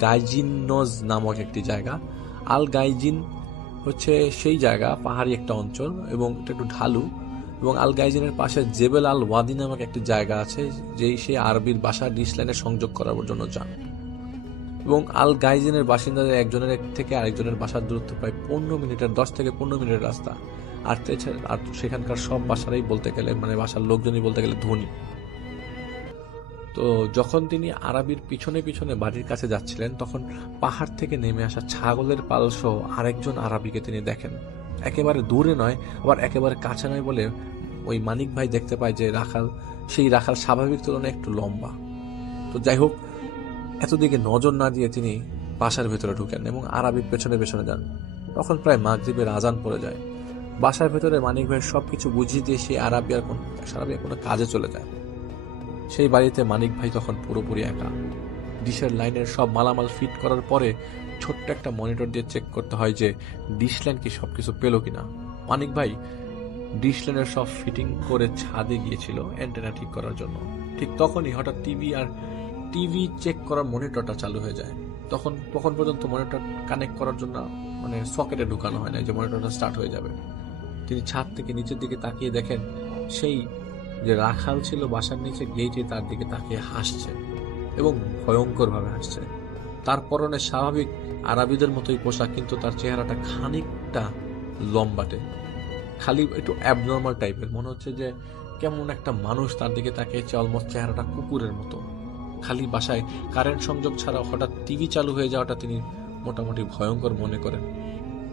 গাইজিনজ নামক একটি জায়গা। আল গাইজিন হচ্ছে সেই জায়গা, পাহাড়ি একটা অঞ্চল এবং এটা একটু ঢালু। এবং আল গাইজিনের পাশে জেবেল আল ওয়াদি নামক একটি জায়গা আছে, যেই সেই আরবির বাসা ডিশ লাইনে সংযোগ করার জন্য যান। এবং আল গাইজিনের বাসিন্দাদের একজনের থেকে আরেকজনের বাসার দূরত্ব প্রায় 10 থেকে 15 মিনিটের রাস্তা। আর সেখানকার সব বাসারাই বলতে গেলে বাসার লোকজনই বলতে গেলে ধনী। তো যখন তিনি আরবির পিছনে পিছনে বাড়ির কাছে যাচ্ছিলেন তখন পাহাড় থেকে নেমে আসা ছাগলের পালসহ আরেকজন আরবিকে তিনি দেখেন। একেবারে দূরে নয় আবার একেবারে কাছে নয় বলে ওই মানিক ভাই দেখতে পায় যে সেই রাখাল স্বাভাবিক তুলনায় একটু লম্বা। তো যাই হোক, এতদিকে নজর না দিয়ে তিনি বাসার ভেতরে ঢুকেন এবং আরবির পেছনে পেছনে যান। তখন প্রায় মাগরিবের আজান পড়ে যায়। বাসার ভেতরে মানিক ভাইয়ের সবকিছু বুঝিয়ে দিয়ে সেই আরবি আর কোনো কাজে চলে যায়। সেই বাড়িতে মানিক ভাই তখন পুরোপুরি একা। ডিশের লাইনের সব মালামাল ফিট করার পরে ছোট্ট একটা মনিটর দিয়ে চেক করতে হয় যে ডিশ লাইন কি সবকিছু পেল কিনা। মানিক ভাই ডিশ লাইনের সব ফিটিং করে ছাদে গিয়েছিল অ্যান্টেনা ঠিক করার জন্য। ঠিক তখনই হঠাৎ টিভি চেক করার মনিটরটা চালু হয়ে যায়। তখন পর্যন্ত মনিটর কানেক্ট করার জন্য সকেটে ঢুকানো হয় না যে মনিটরটা স্টার্ট হয়ে যাবে। তিনি ছাদ থেকে নিচের দিকে তাকিয়ে দেখেন সেই যে রাখাল ছিল বাসার নিচে গেটে তার দিকে তাকিয়ে হাসছে এবং ভয়ঙ্কর ভাবে হাসছে। তার পরনে স্বাভাবিক আরবিদের মতোই পোশাক, কিন্তু তার চেহারাটা খানিকটা লম্বাটে, খালি একটু অ্যাবনর্মাল টাইপের। মনে হচ্ছে যে কেমন একটা মানুষ তার দিকে তাকিয়েছে, অলমোস্ট চেহারাটা কুকুরের মতো। খালি বাসায় কারেন্ট সংযোগ ছাড়া হঠাৎ টিভি চালু হয়ে যাওয়াটা তিনি মোটামুটি ভয়ঙ্কর মনে করেন।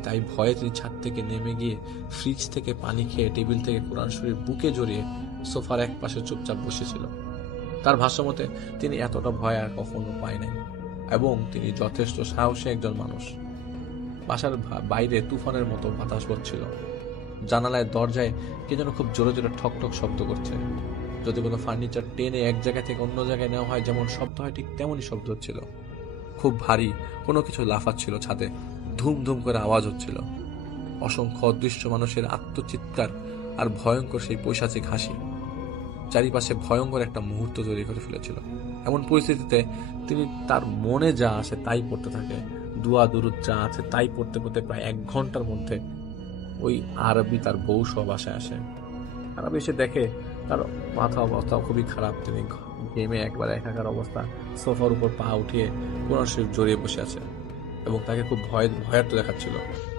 তাই ভয়ে তিনি ছাদ থেকে নেমে গিয়ে ফ্রিজ থেকে পানি খেয়ে টেবিল থেকে কোরআন শরীফ বুকে জড়িয়ে সোফার এক পাশে চুপচাপ বসেছিল। তার ভাষ্যমতে তিনি এতটা ভয় আর কখনো পায় নাই এবং তিনি যথেষ্ট সাহসী একজন মানুষ। বাসার বাইরে তুফানের মতো বাতাস বচ্ছিল। জানালায় দরজায় কে যেন খুব জোরে জোরে ঠক ঠক শব্দ করছে। যদি কোনো ফার্নিচার টেনে এক জায়গা থেকে অন্য জায়গায় নেওয়া হয় যেমন শব্দ হয় ঠিক তেমনই শব্দ হচ্ছিল। খুব ভারী কোনো কিছু লাফাচ্ছিল ছাদে, ধুম ধুম করে আওয়াজ হচ্ছিল। অসংখ্য অদৃশ্য মানুষের আত্মচিৎকার আর ভয়ঙ্কর সেই পৈশাচিক হাসি চারিপাশে ভয়ঙ্কর একটা মুহূর্ত তৈরি করে ফেলেছিল। এমন পরিস্থিতিতে তিনি তার মনে যা আসে তাই পড়তে থাকে। দুয়া দুরুদ যা আছে তাই পড়তে পড়তে প্রায় 1 ঘন্টার মধ্যে ওই আরবি তার বউ সহ বাসায় আসে। আরবি এসে দেখে তার মাথা অবস্থা খুবই খারাপ। তিনি ঘেমে একবার একাকার অবস্থা, সোফার উপর পা উঠিয়ে কোরআন শরীফ জড়িয়ে বসে আছে এবং তাকে খুব ভয়ার্থ দেখাচ্ছিল।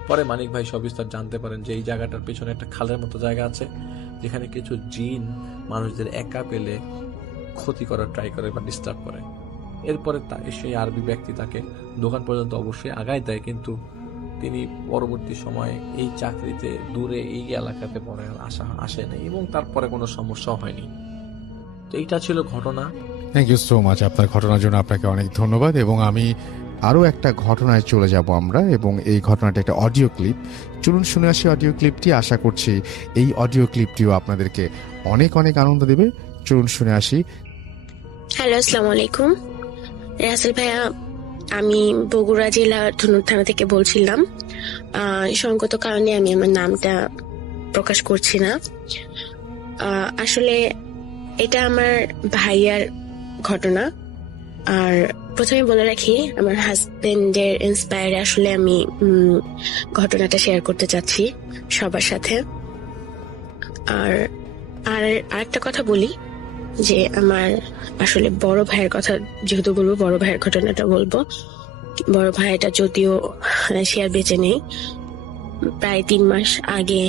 পরে মানিক ভাই সবিস্তার জানতে পারেন যে এই জায়গাটার পেছনে একটা খালের মতো জায়গা আছে যেখানে কিছু জিন মানুষদের একা পেলে ক্ষতি করার ট্রাই করে বা ডিস্টার্ব করে। এরপরে সেই আরবি ব্যক্তি তাকে দোকান পর্যন্ত অবশ্যই আগায় দেয়, কিন্তু তিনি পরবর্তী সময়ে এই চাকরিতে দূরে এই এলাকাতে পরে আসেনি এবং তারপরে কোনো সমস্যা হয়নি। তো এইটা ছিল ঘটনা। Thank you so much. আপনার ঘটনার জন্য আপনাকে অনেক ধন্যবাদ। এবং আমি আরও একটা ঘটনায় চলে যাব আমরা, এবং এই ঘটনাটা একটা অডিও ক্লিপ। চলুন শুনে আসি অডিও ক্লিপটি। আশা করছি এই অডিও ক্লিপটিও আপনাদেরকে অনেক অনেক আনন্দ দেবে। চলুন শুনে আসি। হ্যালো, আসসালামু আলাইকুম। রাসেল ভাইয়া, আমি বগুড়া জেলার ধনুর থানা থেকে বলছিলাম। সঙ্গত কারণে আমি আমার নামটা প্রকাশ করছি না। আসলে এটা আমার ভাইয়ার ঘটনা। আর প্রথমে বলে রাখি, আমার হাজবেন্ডের ইন্সপায়ারে আসলে আমি ঘটনাটা শেয়ার করতে চাচ্ছি সবার সাথে। আর আরেকটা কথা বলি যে আমার আসলে বড় ভাইয়ের কথা যেহেতু বলবো, বড় ভাইয়ের ঘটনাটা বলবো। বড় ভাইটা যদিও সে আর বেঁচে নেই, প্রায় 3 মাস আগে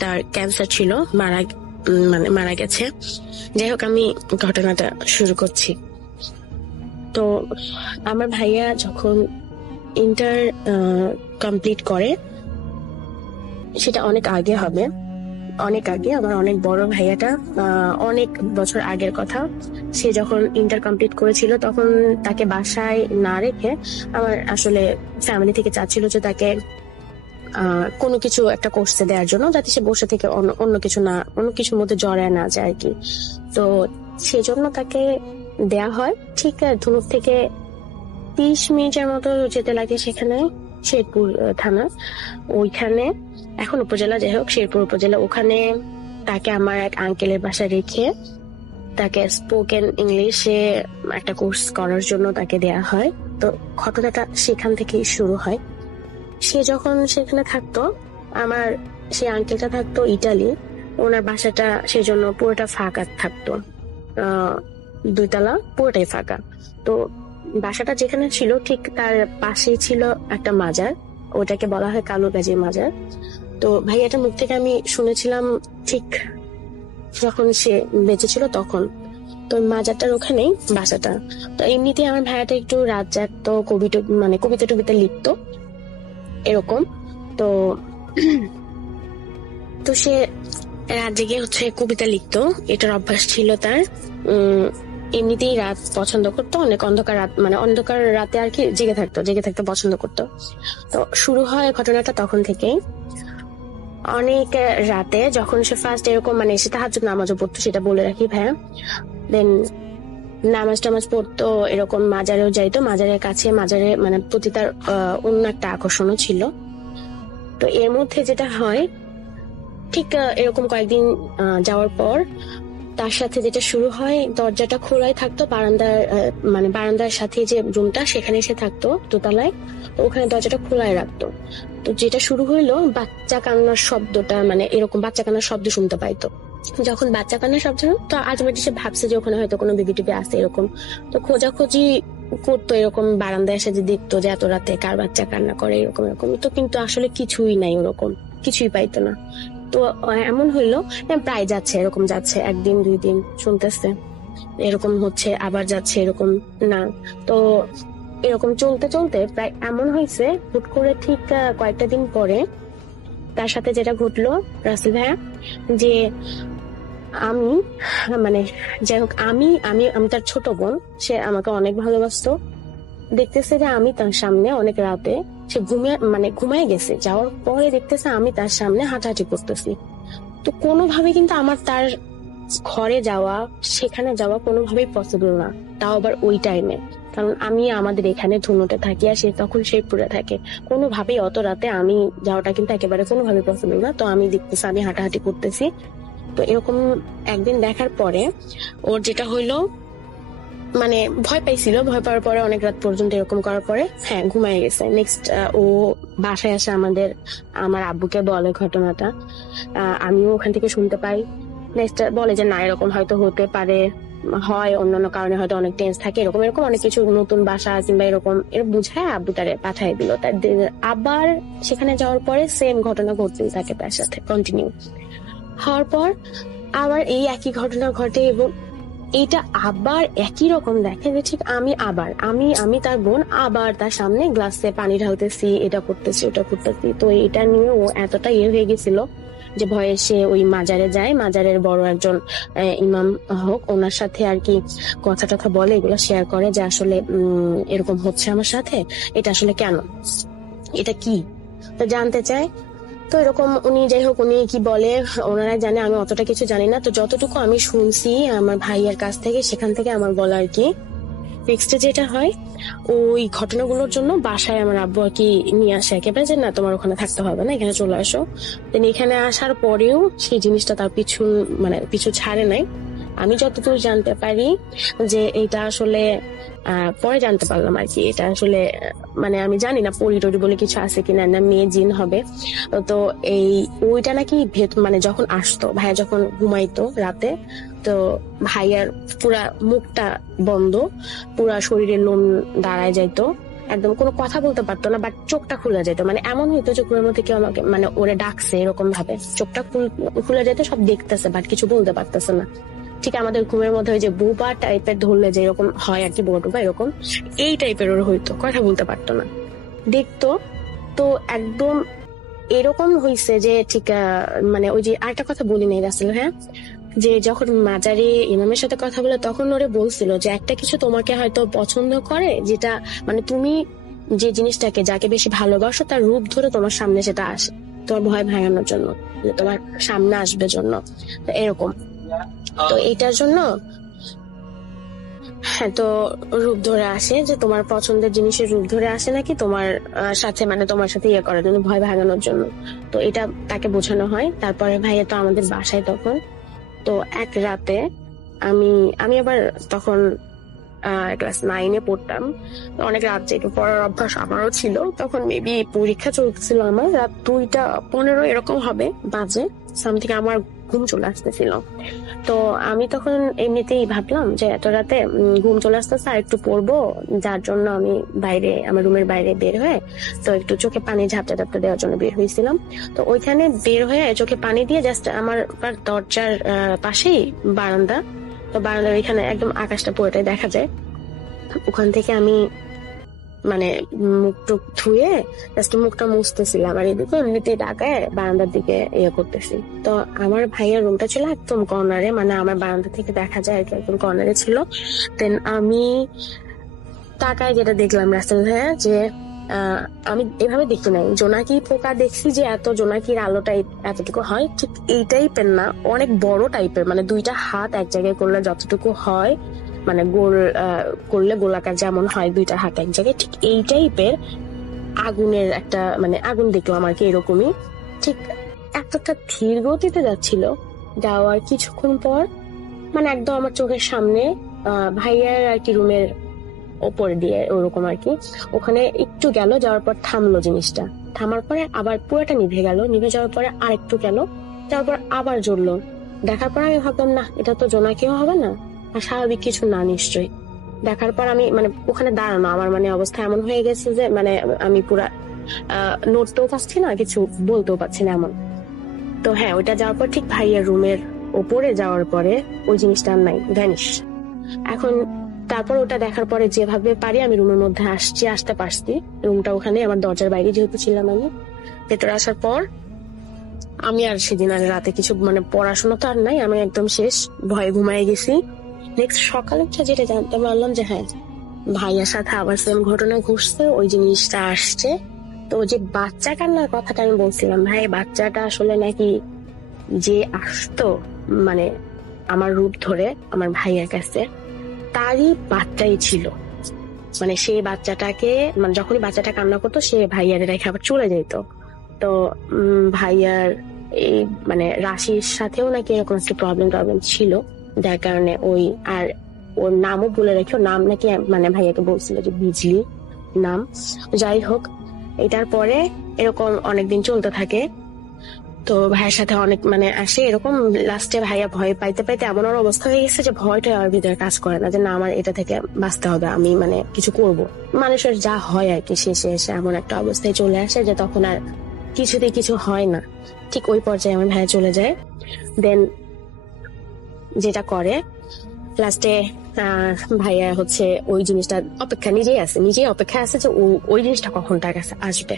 তার ক্যান্সার ছিল, মারা গেছে। যাই হোক, আমি ঘটনাটা শুরু করছি। তো আমার ভাইয়া যখন ইন্টার কমপ্লিট করে, সেটা অনেক আগে হবে, অনেক আগে। আমার অনেক বড় ভাইয়াটা অনেক বছর আগের কথা। সে যখন ইন্টার কমপ্লিট করেছিল তখন তাকে বাসায় না রেখে আমার আসলে ফ্যামিলি থেকে চাচ্ছিল যে তাকে কোনো কিছু একটা কোর্সে দেওয়ার জন্য, যাতে সে বসে থেকে অন্য কিছুর মধ্যে জড়ায় না যায় আর কি। তো সেজন্য তাকে দেয়া হয়। ঠিক ধনুক থেকে 30 মিনিটের মতো যেতে লাগে সেখানে, শেরপুর থানা, ওইখানে এখন উপজেলা, যাই হোক শেরপুর উপজেলা। ওখানে তাকে আমার এক আঙ্কেলের বাসায় রেখে তাকে স্পোকেন ইংলিশে একটা কোর্স করার জন্য তাকে দেয়া হয়। তো ঘটনাটা সেখান থেকেই শুরু হয়। সে যখন সেখানে থাকতো, আমার সেই আঙ্কেলটা থাকতো ইটালি। ওনার বাসাটা সেজন্য পুরোটা ফাঁকা থাকতো, 2 তলা, পুরোটাই ফাঁকা। তো বাসাটা যেখানে ছিল ঠিক তার পাশেই ছিল একটা মাজার, ওটাকে বলা হয় কালো গাজীর মাজার। তো ভাইয়াটার মুখ থেকে আমি শুনেছিলাম ঠিক যখন সে বেঁচে ছিল তখন। তো মাজারটার ওখানেই বাসাটা। তো এমনিতে আমার ভাইয়াটা একটু রাত জাগতো, কবিতা টবিতা লিখতো এরকম। তো সে রাত জেগে কবিতা লিখতো, এটার অভ্যাস ছিল তার। এমনিতেই রাত পছন্দ করতো, অনেক অন্ধকার রাত, অন্ধকার রাতে আর কি জেগে থাকতো পছন্দ করতো। তো শুরু হয় ঘটনাটা তখন থেকেই। অনেক রাতে যখন সে ফার্স্ট এরকম সে তাহাজ্জুদ নামাজও পড়তো, সেটা বলে রাখি ভাইয়া। দেন নামাজ টামাজ পড়তো, এরকম মাজারেও যাইতো। মাজারের কাছে প্রতি তার অন্য একটা আকর্ষণও ছিল। তো এর মধ্যে যেটা হয়, ঠিক এরকম কয়েকদিন যাওয়ার পর তার সাথে যেটা শুরু হয়, দরজাটা খোলাই থাকতো, বারান্দার সাথে যে রুমটা সেখানে সে থাকতো দোতলায়। তো ওখানে দরজাটা খোলাই রাখতো। তো যেটা শুরু হইলো, বাচ্চা কান্নার শব্দটা, এরকম বাচ্চা কান্নার শব্দ শুনতে পাইতো। যখন বাচ্চা কান্নার শব্দ, তো আলটিমেটলি সে ভাবছে যে ওখানে হয়তো কোনো বেবি টেবি আছে এরকম। তো খোঁজাখুঁজি করতো, এরকম বারান্দায় এসে যে দেখতো যে এত রাতে কার বাচ্চা কান্না করে এরকম। তো কিন্তু আসলে কিছুই নাই, ওরকম কিছুই পাইতো না। তো এমন হইলো, প্রায় যাচ্ছে, এরকম যাচ্ছে, 1 দিন 2 দিন শুনতেছে এরকম হচ্ছে, আবার যাচ্ছে এরকম না। তো এরকম চলতে চলতে প্রায় এমন হয়েছে, হুট করে ঠিক কয়েকটা দিন পরে তার সাথে যেটা ঘটলো রাসেল ভাইয়া, যে যাই হোক, আমি তার ছোট বোন, সে আমাকে অনেক ভালোবাসতো। দেখতেছে যে আমি তার সামনে অনেক রাতে, সে ঘুমিয়ে গেছে, যাওয়ার পরে দেখতেছে আমি তার সামনে হাঁটাহাঁটি করতেছি। তো কোনোভাবে কিন্তু আমার তার ঘরে যাওয়া, সেখানে যাওয়া কোনোভাবেই পসিবল না, তাও আবার ওই টাইমে। কারণ আমি আমাদের এখানে ধুনুতে থাকি আর সে তখন শেরপুরে থাকে। কোনোভাবেই অত রাতে আমি যাওয়াটা কিন্তু একেবারে কোনোভাবে পসিবল না। তো আমি দেখতেছি আমি হাঁটাহাঁটি করতেছি। তো এরকম একদিন দেখার পরে ওর যেটা হইলো, ভয় পাইছিল। ভয় পাওয়ার পরে অনেক রাত পর্যন্ত এরকম করার পরে ঘুমায় গেছে। নেক্সট ও বাসায় আসে, আমার আব্বুকে বলে ঘটনাটা। আমিও ওখান থেকে শুনতে পাই। নেক্সট বলে যে না, এরকম হয়তো হতে পারে, হয় অন্যান্য কারণে হয়তো অনেক টেন্স থাকে, এরকম অনেক কিছু, নতুন বাসা কিংবা এরকম বুঝায় আব্বু তারে পাঠাই দিল। আবার সেখানে যাওয়ার পরে সেম ঘটনা ঘটতেই থাকে তার সাথে কন্টিনিউ হওয়ার পর আবার এই একই ঘটনা ঘটে। এবং এইটা আবার একই রকম দেখে যে ঠিক আমি তার বোন আবার তার সামনে গ্লাসে পানি ঢালতেছি, এটা করতেছি ওটা করতেছি। তো এটা নিয়ে ও এতটা হয়ে গেছিল যে ভয়ে সে ওই মাজারে যায়, মাজারের বড় একজন ইমাম হোক ওনার সাথে আর কি কথা টথা বলে, এগুলো শেয়ার করে যে আসলে এরকম হচ্ছে আমার সাথে, এটা আসলে কেন, এটা কি, তো জানতে চায়। তো এরকম উনি যাই হোক উনি কি বলে ওনারা জানে, আমি অতটা কিছু জানি না। তো যতটুকু আমি শুনছি আমার ভাইয়ের কাছ থেকে, সেখান থেকে আমার বলা আর কি নেক্সট যেটা হয়, ওই ঘটনাগুলোর জন্য বাসায় আমার আব্বু আর কি নিয়ে আসে একেবারে, যে না তোমার ওখানে থাকতে হবে না, এখানে চলে আসো। দেন এখানে আসার পরেও সেই জিনিসটা তার পিছু ছাড়ে নাই। আমি যতদূর জানতে পারি যে এটা আসলে পরে জানতে পারলাম আর কি, এটা আসলে মানে আমি জানি না পরি টরি বলে কিছু আছে কিনা, না মেয়ে জিন হবে। তো ওইটা নাকি মানে যখন আসতো ভাইয়া, যখন ঘুমাইতো রাতে, তো ভাইয়ার পুরা মুখটা বন্ধ, পুরা শরীরের লোম দাঁড়ায় যাইতো, একদম কোনো কথা বলতে পারতো না, বাট চোখটা খুলে যেত। মানে এমন হইতো যে ঘুমের মধ্যে কেউ আমাকে মানে ওরে ডাকছে এরকম ভাবে, চোখটা খুলে যেত, সব দেখতেছে বাট কিছু বলতে পারতেছে না। ঠিক আমাদের ঘুমের মধ্যে ওই যে বুবা টাইপের ধরলে যে এরকম হয় আর কি, বোবা এরকম, এই টাইপের ওর হইতো, কথা বলতে পারতো না, দেখতো। তো একদম এরকম হইছে যে ঠিক মানে ওই যে আরেকটা কথা বলি নাই রাসেল, হ্যাঁ, যে যখন মাজারে ইমামের সাথে কথা বলে তখন ওরে বলছিল যে একটা কিছু তোমাকে হয়তো পছন্দ করে, যেটা মানে তুমি যে জিনিসটাকে যাকে বেশি ভালোবাসো তার রূপ ধরে তোমার সামনে সেটা আসে, তোমার ভয় ভাঙানোর জন্য, তোমার সামনে আসবে জন্য, এরকম। তো এটার জন্য হ্যাঁ, তো রূপ ধরে আসে, যে তোমার পছন্দের জিনিসের রূপ ধরে আসে নাকি তোমার সাথে, মানে তোমার সাথে ইয়ে করার জন্য, ভয় ভাঙানোর জন্য। তো এটা তাকে বোঝানো হয়। তারপরে ভাইয়া তো আমাদের বাসায় তখন, তো এক রাতে আমি আবার তখন ক্লাস 9-এ পড়তাম, অনেক রাত জেগে পড়ার অভ্যাস আমারও ছিল। তখন মেবি পরীক্ষা চলতেছিল আমার, রাত 2:15 এরকম হবে বাজে সামথিং, আমার ঘুম চলে আসতেছিল। তো আমি তখন এমনিতেই ভাবলাম যে এত রাতে ঘুম চলে আসতেছে, আর একটু পড়বো, যার জন্য আমি বাইরে আমার রুমের বাইরে বের হয়ে তো একটু চোখে পানি ঝাপটা ঝাপটা দেওয়ার জন্য বের হয়েছিলাম। তো ওইখানে বের হয়ে চোখে পানি দিয়ে জাস্ট আমার দরজার পাশেই বারান্দা, তো বারান্দার ওইখানে একদম আকাশটা পুরোটাই দেখা যায়। ওখান থেকে আমি মানে মুখ টুক ধুয়ে জাস্ট মুখটা মুছতেছিলাম, আর এদিকে এমনিতে ডাকায় বারান্দার দিকে ইয়ে করতেছি। তো আমার ভাইয়ের রুমটা ছিল একদম কর্নারে, মানে আমার বারান্দা থেকে দেখা যায় আর কি, একদম কর্নারে ছিল। দেন আমি তাকায় যেটা দেখলাম রাসেল ভাইয়া, যে আমি এভাবে দেখতে নাই, জোনাকি পোকা দেখছি যে এত জোনাকির আলোটা এতটুকু হয়, ঠিক এই টাইপের না, অনেক বড় টাইপের, মানে দুইটা হাত এক জায়গায় করলে যতটুকু হয়, মানে গোল করলে গোলাকার যেমন হয় দুইটা হাত এক জায়গায়, ঠিক এই টাইপের আগুনের একটা মানে আগুন দেখলাম আর কি, এরকমই ঠিক এতটা ধীর গতিতে যাচ্ছিল। যাওয়ার কিছুক্ষণ পর মানে একদম আমার চোখের সামনে ভাইয়ার আর কি রুমের ওপর দিয়ে ওরকম আর কি, ওখানে একটু গেল, যাওয়ার পর থামলো জিনিসটা, থামার পরে আবার পুরোটা নিভে গেল, নিভে যাওয়ার পরে আর একটু গেল, যাওয়ার পর আবার জ্বললো। দেখার পর আমি ভাবলাম না, এটা তো জোনাকিও হবে না, আর স্বাভাবিক কিছু না নিশ্চয়ই। দেখার পর আমি মানে ওখানে দাঁড়ানো, আমার মানে অবস্থা এমন হয়ে গেছে যে মানে আমি পুরা নড়তেও পারছি না, কিছু বলতেও পারছি না এমন। তো হ্যাঁ, ওইটা যাওয়ার পর ঠিক ভাইয়ের রুমের ওপরে যাওয়ার পরে ওই জিনিসটা আর নাই, ভ্যানিশ। এখন তারপর ওটা দেখার পরে যেভাবে পারি আমি রুমের মধ্যে আসতে পারছি, রুমটা ওখানে আমার দরজার বাইরে যেহেতু ছিলাম, আমি ভেতরে আসার পর আমি আর সেদিন আর রাতে কিছু মানে পড়াশোনা তো আর নাই, আমি একদম শেষ, ভয়ে ঘুমায় গেছি। নেক্সট সকালে যেটা জানতে পারলাম যে হ্যাঁ, ভাইয়ার সাথে আবার সেম ঘটনা ঘটছে, ওই জিনিসটা আসছে। তো যে বাচ্চা কান্নার কথাটা আমি বলছিলাম, ভাই বাচ্চাটা আসলে নাকি যে আসতো মানে আমার রূপ ধরে আমার ভাইয়ের কাছে, তারই বাচ্চাই ছিল। মানে সেই বাচ্চাটাকে মানে যখনই বাচ্চাটা কান্না করতো সে ভাইয়ার রেখে আবার চলে যেত। তো ভাইয়ার এই মানে রাশির সাথেও নাকি এরকম একটা প্রবলেম ছিল, যার কারণে ওই আর ওর নামও বলে রেখে, নাম নাকি মানে ভাইয়াকে বলছিল যে বিজলি নাম। যাই হোক, এটার পরে এরকম অনেকদিন চলতে থাকে। তো ভাইয়ের সাথে অনেক মানে আসে এরকম, লাস্টে ভাইয়া ভয় পাইতে পাইতে এমন ওর অবস্থা হয়ে গেছে যে ভয়টা আর ভিতরে কাজ করে না, যে না আমার এটা থেকে বাঁচতে হবে, আমি মানে কিছু করব। মানুষের যা হয় আর কি, শেষে এসে এমন একটা অবস্থায় চলে আসে যে তখন আর কিছুতেই কিছু হয় না। ঠিক ওই পর্যায়ে আমার ভাইয়া চলে যায়। দেন যেটা করে লাস্টে ভাইয়া হচ্ছে ওই জিনিসটা নিজেই অপেক্ষা আছে যে ওই জিনিসটা কখন তার কাছে আসবে।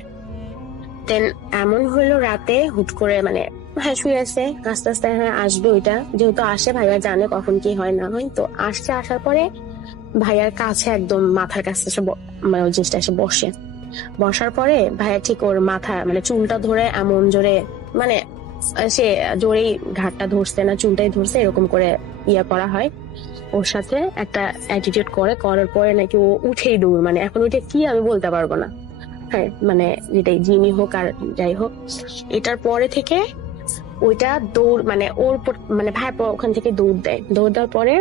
দেন এমন হইলো রাতে হুট করে মানে হ্যাঁ শুয়ে আছে, আস্তে আস্তে হ্যাঁ আসবে ওইটা, যেহেতু আসে ভাইয়া জানে কখন কি হয় না হয়। তো আসছে, আসার পরে ভাইয়ার কাছে একদম মাথার কাছে এসে মানে ওই জিনিসটা এসে বসে। বসার পরে ভাইয়া ঠিক ওর মাথা মানে চুলটা ধরে এমন জোরে, মানে সে জোরেই ঘাটটা ধরছে না, চুলটাই ধরছে, এরকম করে ইয়ে করা হয়। ওর সাথে একটা অ্যাটিটিউড করার পরে নাকি ও উঠেই দৌড়, মানে এখন ওইটা কি আমি বলতে পারবো না। হ্যাঁ মানে যেটাই জিনি হোক আর যাই হোক, এটার পরে থেকে ওইটা দৌড় মানে ওর মানে ভাই ওখান থেকে দৌড় দেয়। দৌড় দেওয়ার পরে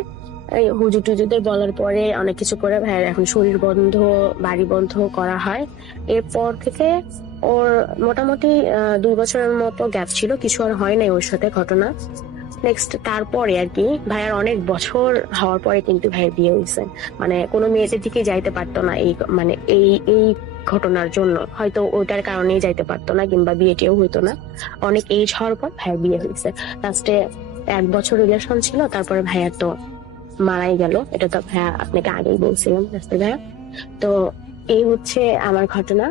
এই হুজুর টুজুরদের বলার পরে অনেক কিছু করে ভাইয়ের এখন শরীর বন্ধ, বাড়ি বন্ধ করা হয়। এরপর থেকে ওর মোটামুটি 2 বছরের মতো গ্যাপ ছিল, কিছু আর হয় নাই ওর সাথে ঘটনা। নেক্সট তারপরে আর কি ভাইয়ার অনেক বছর হওয়ার পরে কিন্তু ভাইয়ের বিয়ে হয়েছে। মানে কোনো মেয়েদের দিকে যাইতে পারতো না এই মানে এই ঘটনার জন্য, হয়তো ওটার কারণেই যাইতে পারতো না, কিংবা বিয়েটিও হইতো না। অনেক এজ হওয়ার পর ভাইয়ের বিয়ে হয়েছে। লাস্টে 1 বছর রিলেশন ছিল, তারপরে ভাইয়ার তো মারাই গেল। এটা তো ভাইয়া আপনাকে আগেই বলছিলাম ভাইয়া। তো এই হচ্ছে আমার ঘটনা।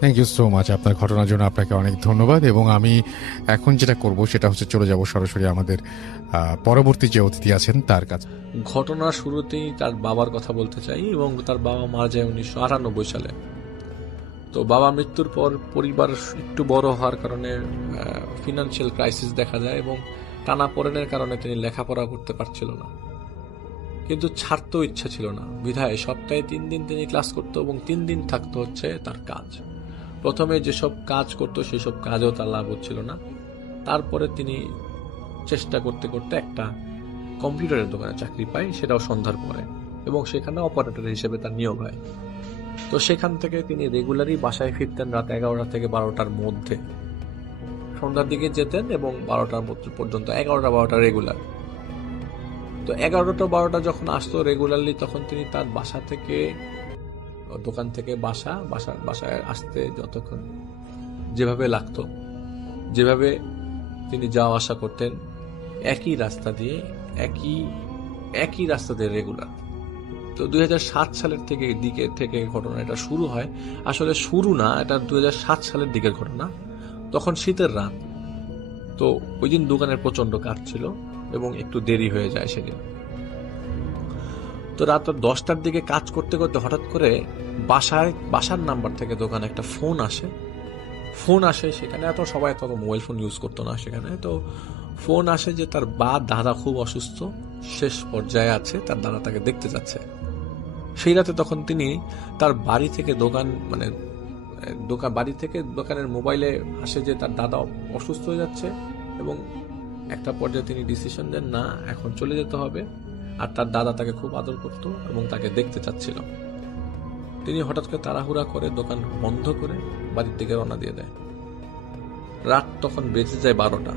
থ্যাংক ইউ সো মাচ আপনার ঘটনার জন্য, আপনাকে অনেক ধন্যবাদ। এবং আমি এখন যেটা করব সেটা হচ্ছে চলে যাব সরাসরি আমাদের পরবর্তী যে অতিথি আছেন তার কাছে। ঘটনার শুরুতেই তার বাবার কথা বলতে চাই, এবং তার বাবা মারা যায় 1998 সালে। তো বাবা মৃত্যুর পর পরিবার একটু বড় হওয়ার কারণে ফিনান্সিয়াল ক্রাইসিস দেখা যায়, এবং টানাপোড়েনের কারণে তিনি লেখাপড়া করতে পারছিল না। কিন্তু ছাড়তেও ইচ্ছা ছিল না, বিধায় সপ্তাহে 3 দিন তিনি ক্লাস করতো এবং 3 দিন থাকতো হচ্ছে তার কাজ। প্রথমে যেসব কাজ করতো সেসব কাজেও তার লাভ হচ্ছিল না। তারপরে তিনি চেষ্টা করতে করতে একটা কম্পিউটারের দোকানে চাকরি পায়, সেটাও সন্ধ্যার পরে, এবং সেখানে অপারেটর হিসেবে তার নিয়োগ হয়। তো সেখান থেকে তিনি রেগুলারই বাসায় ফিরতেন রাত 11টা থেকে 12টার মধ্যে। সন্ধ্যার দিকে যেতেন এবং 12টার মধ্যে পর্যন্ত, 11টা-12টা রেগুলার। তো 11টা-12টা যখন আসতো রেগুলারলি, তখন তিনি তার বাসা থেকে, দোকান থেকে বাসায় আসতে যতক্ষণ যেভাবে লাগতো, যেভাবে তিনি যাওয়া আসা করতেন একই রাস্তা দিয়ে রেগুলার। তো 2007 সালের দিকে থেকে ঘটনা এটা শুরু হয়। আসলে শুরু না, এটা 2007 সালের দিকের ঘটনা। তখন শীতের রাত, তো ওই দিন দোকানের প্রচন্ড কাজ ছিল এবং একটু দেরি হয়ে যায় সেদিন। তো রাত 10টার দিকে কাজ করতে করতে হঠাৎ করে বাসার নাম্বার থেকে দোকানে একটা ফোন আসে। সেখানে সবাই মোবাইল ফোন ইউজ করতো না সেখানে। তো ফোন আসে যে তার দাদা খুব অসুস্থ, শেষ পর্যায়ে আছে, তার দাদা তাকে দেখতে যাচ্ছে। সেই রাতে তখন তিনি তার বাড়ি থেকে দোকানের মোবাইলে আসে যে তার দাদা অসুস্থ হয়ে যাচ্ছে, এবং একটা পর্যায়ে তিনি ডিসিশন দেন না, এখন চলে যেতে হবে। আর তার দাদা তাকে খুব আদর করতো এবং তাকে দেখতে চাচ্ছিল। তিনি হঠাৎ করে তাড়াহুড়া করে দোকান বন্ধ করে বাড়ির দিকে রওনা দিয়ে দেয়। রাত তখন বেজে যায় 12টা।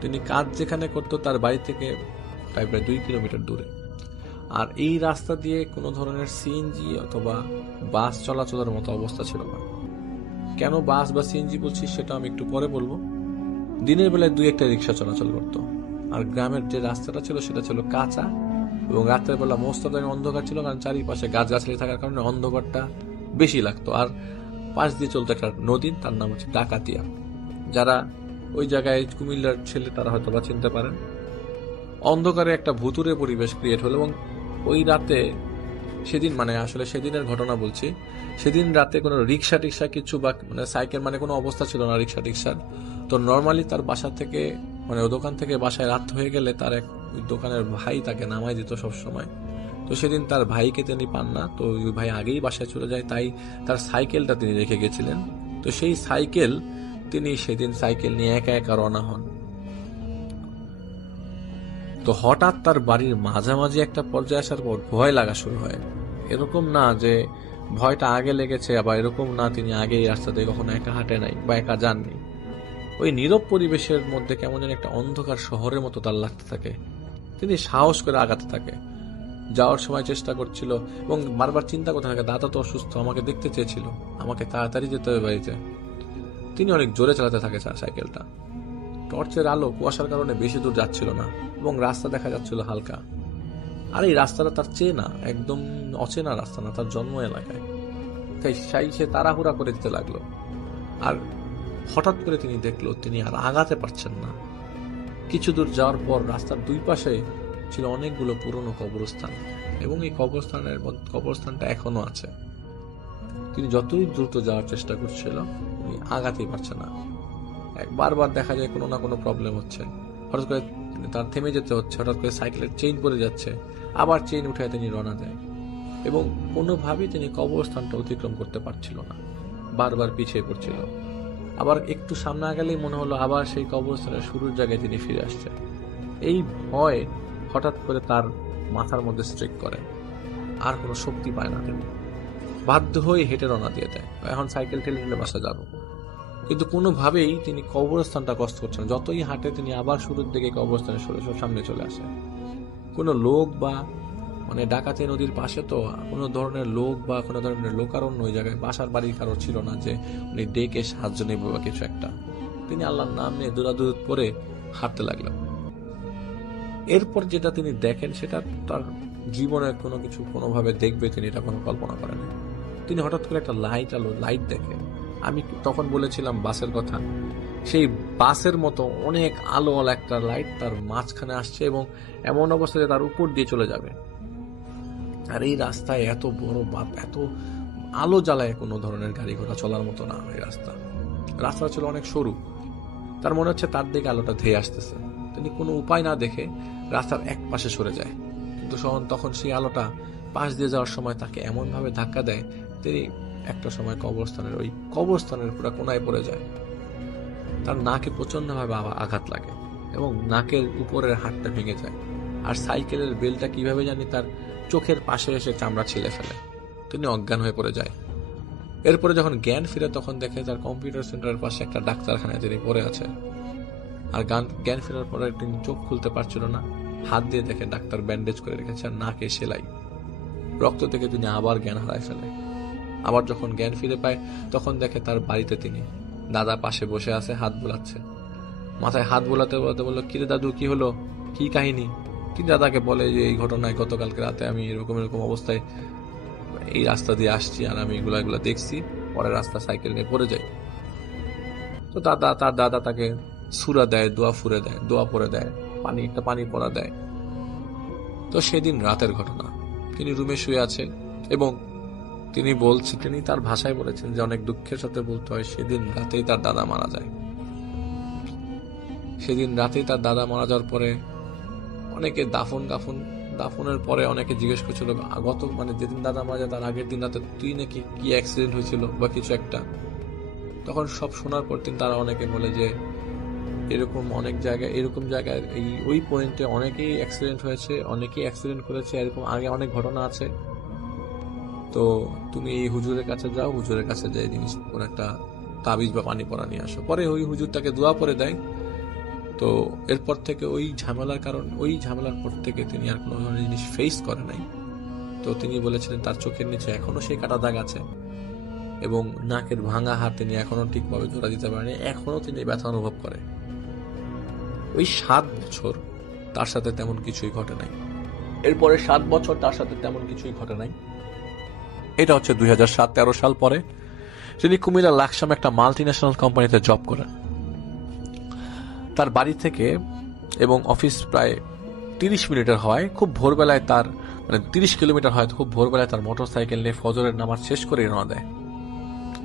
তিনি কাজ যেখানে করতো তার বাড়ি থেকে প্রায় 2 কিলোমিটার দূরে। আর এই রাস্তা দিয়ে কোনো ধরনের সিএনজি অথবা বাস চলাচলের মতো অবস্থা ছিল না। কেন বাস বা সিএনজি বলছি সেটা আমি একটু পরে বলবো। দিনের বেলায় 2-1টা রিক্সা চলাচল করতো। আর গ্রামের যে রাস্তাটা ছিল সেটা ছিল কাঁচা, এবং রাতের বেলা মোস্তাদানি অন্ধকার ছিল, কারণ চারিপাশে গাছগাছালি থাকার কারণে অন্ধকারটা বেশি লাগতো। আর পাশ দিয়ে চলতো একটা নদী, তার নাম হচ্ছে ডাকাতিয়া। যারা ওই জায়গায় কুমিল্লার ছেলে তারা হয়তো বা চিনতে পারেন। অন্ধকারে একটা ভুতুরে পরিবেশ ক্রিয়েট হলো, এবং ওই রাতে সেদিনের ঘটনা বলছি, সেদিন রাতে কোনো রিক্সা টিক্সা কিছু বা সাইকেল কোনো অবস্থা ছিল না রিক্সা টিক্সার। তো নর্মালি তার বাসা থেকে ও দোকান থেকে বাসায় রাত হয়ে গেলে তার ওই দোকানের ভাই তাকে নামাই দিত সবসময়। তো সেদিন তার ভাইকে তিনি পান না, তো ওই ভাই আগেই বাসায় চলে যায়, তাই তার সাইকেলটা তিনি রেখে গেছিলেন। তো সেই তিনি সেদিন সাইকেল নিয়ে একা একা রওনা হন। তো হঠাৎ তার বাড়ির মাঝামাঝি একটা পর্যায়ে আসার পর ভয় লাগা শুরু হয়। এরকম না যে ভয়টা আগে লেগেছে, আবার এরকম না তিনি আগে এই রাস্তা দিয়ে কখনো একা হাঁটে নাই বা একা যাননি। ওই নীরব পরিবেশের মধ্যে কেমন যেন একটা অন্ধকার শহরের মতো তার লাগতে থাকে। তিনি সাহস করে আগাতে থাকে, যাওয়ার সময় চেষ্টা করছিল এবং বারবার চিন্তা করতে থাকে, দাদা তো অসুস্থ, আমাকে দেখতে চেয়েছিল, আমাকে তাড়াতাড়ি যেতে হবে বাড়িতে। তিনি অনেক জোরে চালাতে থাকে সাইকেলটা। টর্চের আলো কুয়াশার কারণে বেশি দূর যাচ্ছিল না, এবং রাস্তা দেখা যাচ্ছিল হালকা। আর এই রাস্তাটা তার চেনা, একদম অচেনা রাস্তা না, তার জন্ম এলাকায়। তাই সে তাড়াহুড়া করে দিতে লাগলো। আর হঠাৎ করে তিনি দেখলো তিনি আর আগাতে পারছেন না। কিছু দূর যাওয়ার পর রাস্তার দুই পাশে ছিল অনেকগুলো পুরনো কবরস্থান, এবং এই কবরস্থানটা এখনো আছে। তিনি যতই দ্রুত যাওয়ার চেষ্টা করছিল উনি আগাতেই পারছে না। বারবার দেখা যায় কোনো না কোনো প্রবলেম হচ্ছে, হঠাৎ করে তার থেমে যেতে হচ্ছে, হঠাৎ করে সাইকেলের চেইন পড়ে যাচ্ছে, আবার চেইন উঠে তিনি রওনা দেয়, এবং কোনোভাবেই তিনি কবরস্থানটা অতিক্রম করতে পারছিল না, বারবার পিছিয়ে পড়ছিল। আবার একটু সামনে গেলেই মনে হলো আবার সেই কবরস্থানের শুরুর জায়গায় তিনি ফিরে আসছে। এই ভয় হঠাৎ করে তার মাথার মধ্যে স্ট্রাইক করে, আর কোনো শক্তি পায় না। তিনি বাধ্য হয়ে হেঁটে রওনা দিয়ে দেয়, এখন সাইকেল ঠেলে ঠেলে বাসা যাব, কিন্তু কোনোভাবেই তিনি কবরস্থানটা কষ্ট করছেন। যতই হাঁটে তিনি আবার শুরুর দিকে কবরস্থানের সামনে চলে আসে। কোনো লোক বা ডাকাতি নদীর পাশে তো কোনো ধরনের লোক বা কোনো ধরনের লোকারণ্য ওই জায়গায় বাসার বাড়ির কারো ছিল না যে উনি ডেকে সাহায্য নেবে বা কিছু একটা। তিনি আল্লাহর নাম নিয়ে দৌড়াদৌড় পরে হাঁটতে লাগলেন। এরপর যেটা তিনি দেখেন সেটা তার জীবনে কোনো কিছু কোনোভাবে দেখবে তিনি এটা কোনো কল্পনা করেন। তিনি হঠাৎ করে একটা লাইট দেখে। আমি তখন বলেছিলাম বাসের কথা, সেই বাসের মতো অনেক আলোওয়ালা একটা লাইট তার মাঝখানে আসছে এবং এমন অবস্থায় তার উপর দিয়ে চলে যাবে। আর এই রাস্তায় এত বড় এত আলো জ্বালায় কোনো ধরনের গাড়ি ঘোড়া চলার মতো না। এই রাস্তা ছিল অনেক সরু। তার মনে হচ্ছে তার দিকে আলোটা ধেয়ে আসতেছে। তিনি কোনো উপায় না দেখে রাস্তার এক পাশে সরে যায়, কিন্তু তখন সেই আলোটা পাশ দিয়ে যাওয়ার সময় তাকে এমন ভাবে ধাক্কা দেয় তিনি একটা সময় কবরস্থানের পুরো কোনায় পড়ে যায়। তার নাকে প্রচন্ডভাবে আঘাত লাগে এবং নাকের উপরের হাড়টা ভেঙে যায়। আর সাইকেলের বেলটা কিভাবে জানি তার চোখের পাশে এসে চামড়া ছিলে ফেলে। তিনি অজ্ঞান হয়ে পড়ে যায়। এরপরে যখন জ্ঞান ফিরে তখন দেখে তার কম্পিউটার সেন্টারের পাশে একটা ডাক্তারখানায় তিনি পড়ে আছে। আর জ্ঞান ফেরার পরে তিনি চোখ খুলতে পারছিল না। হাত দিয়ে দেখে ডাক্তার ব্যান্ডেজ করে রেখেছে আর নাকে সেলাই। রক্ত থেকে তিনি আবার জ্ঞান হারায় ফেলে। আবার যখন জ্ঞান ফিরে পায় তখন দেখে তার বাড়িতে তিনি দাদা পাশে বসে আছে, হাত বোলাচ্ছে। মাথায় হাত বোলাতে বোলাতে বললো, কিরে দাদু, কি হলো, কি কাহিনী? তিনি দাদাকে বলে যে এই ঘটনায় গতকালকে রাতে আমি এরকম অবস্থায় এই রাস্তা দিয়ে আসছি আর আমি এগুলা দেখছি, পরের রাস্তা সাইকেল নিয়ে পড়ে যাই। তো তার দাদা তাকে সুরা দেয়, দোয়া পড়ে দেয়, পানি পড়া দেয়। তো সেদিন রাতের ঘটনা। তিনি রুমে শুয়ে আছে এবং তিনি তার ভাষায় বলেছেন যে অনেক দুঃখের সাথে বলতে হয় সেদিন রাতেই তার দাদা মারা যায়। সেদিন রাতেই তার দাদা মারা যাওয়ার পরে অনেকে দাফনের পরে অনেকে জিজ্ঞেস করছিল যেদিন দাদা মারা যায় তার আগের দিন রাতে তুই নাকি কি অ্যাক্সিডেন্ট হয়েছিল বা কিছু একটা। তখন সব শোনার পর তারা অনেকে বলে যে এরকম জায়গায় ওই পয়েন্টে অনেকেই অ্যাক্সিডেন্ট হয়েছে, অনেকেই অ্যাক্সিডেন্ট করেছে, এরকম আগে অনেক ঘটনা আছে। তো তুমি এই হুজুরের কাছে যাও, হুজুরের কাছে যাই জিনিস ওর একটা তাবিজ বা পানি পড়া নিয়ে আসো। পরে ওই হুজুর তাকে দোয়া পরে দেয়। তো এরপর থেকে ওই ঝামেলার পর থেকে তিনি আর কোনো ধরনের জিনিস ফেস করে নাই। তো তিনি বলেছিলেন তার চোখের নিচে এখনো সেই কাটা দাগ আছে এবং নাকের ভাঙা হাত তিনি এখনো ঠিকভাবে জোড়া দিতে পারেনি, এখনো তিনি ব্যথা অনুভব করে। ওই 7 বছর তার সাথে তেমন কিছুই ঘটে নাই। এরপরে 7 বছর তার সাথে তেমন কিছুই ঘটে নাই। এটা হচ্ছে 2007-13 সাল পরে তিনি কুমিল্লা লাকসাম একটা মাল্টিন্যাশনাল কোম্পানিতে জব করেন। তার বাড়ি থেকে এবং অফিস প্রায় 30 মিনিটের হয়। খুব ভোরবেলায় 30 কিলোমিটার হয়। খুব ভোরবেলায় তার মোটর সাইকেল নিয়ে ফজরের নামাজ শেষ করে রওনা দেয়।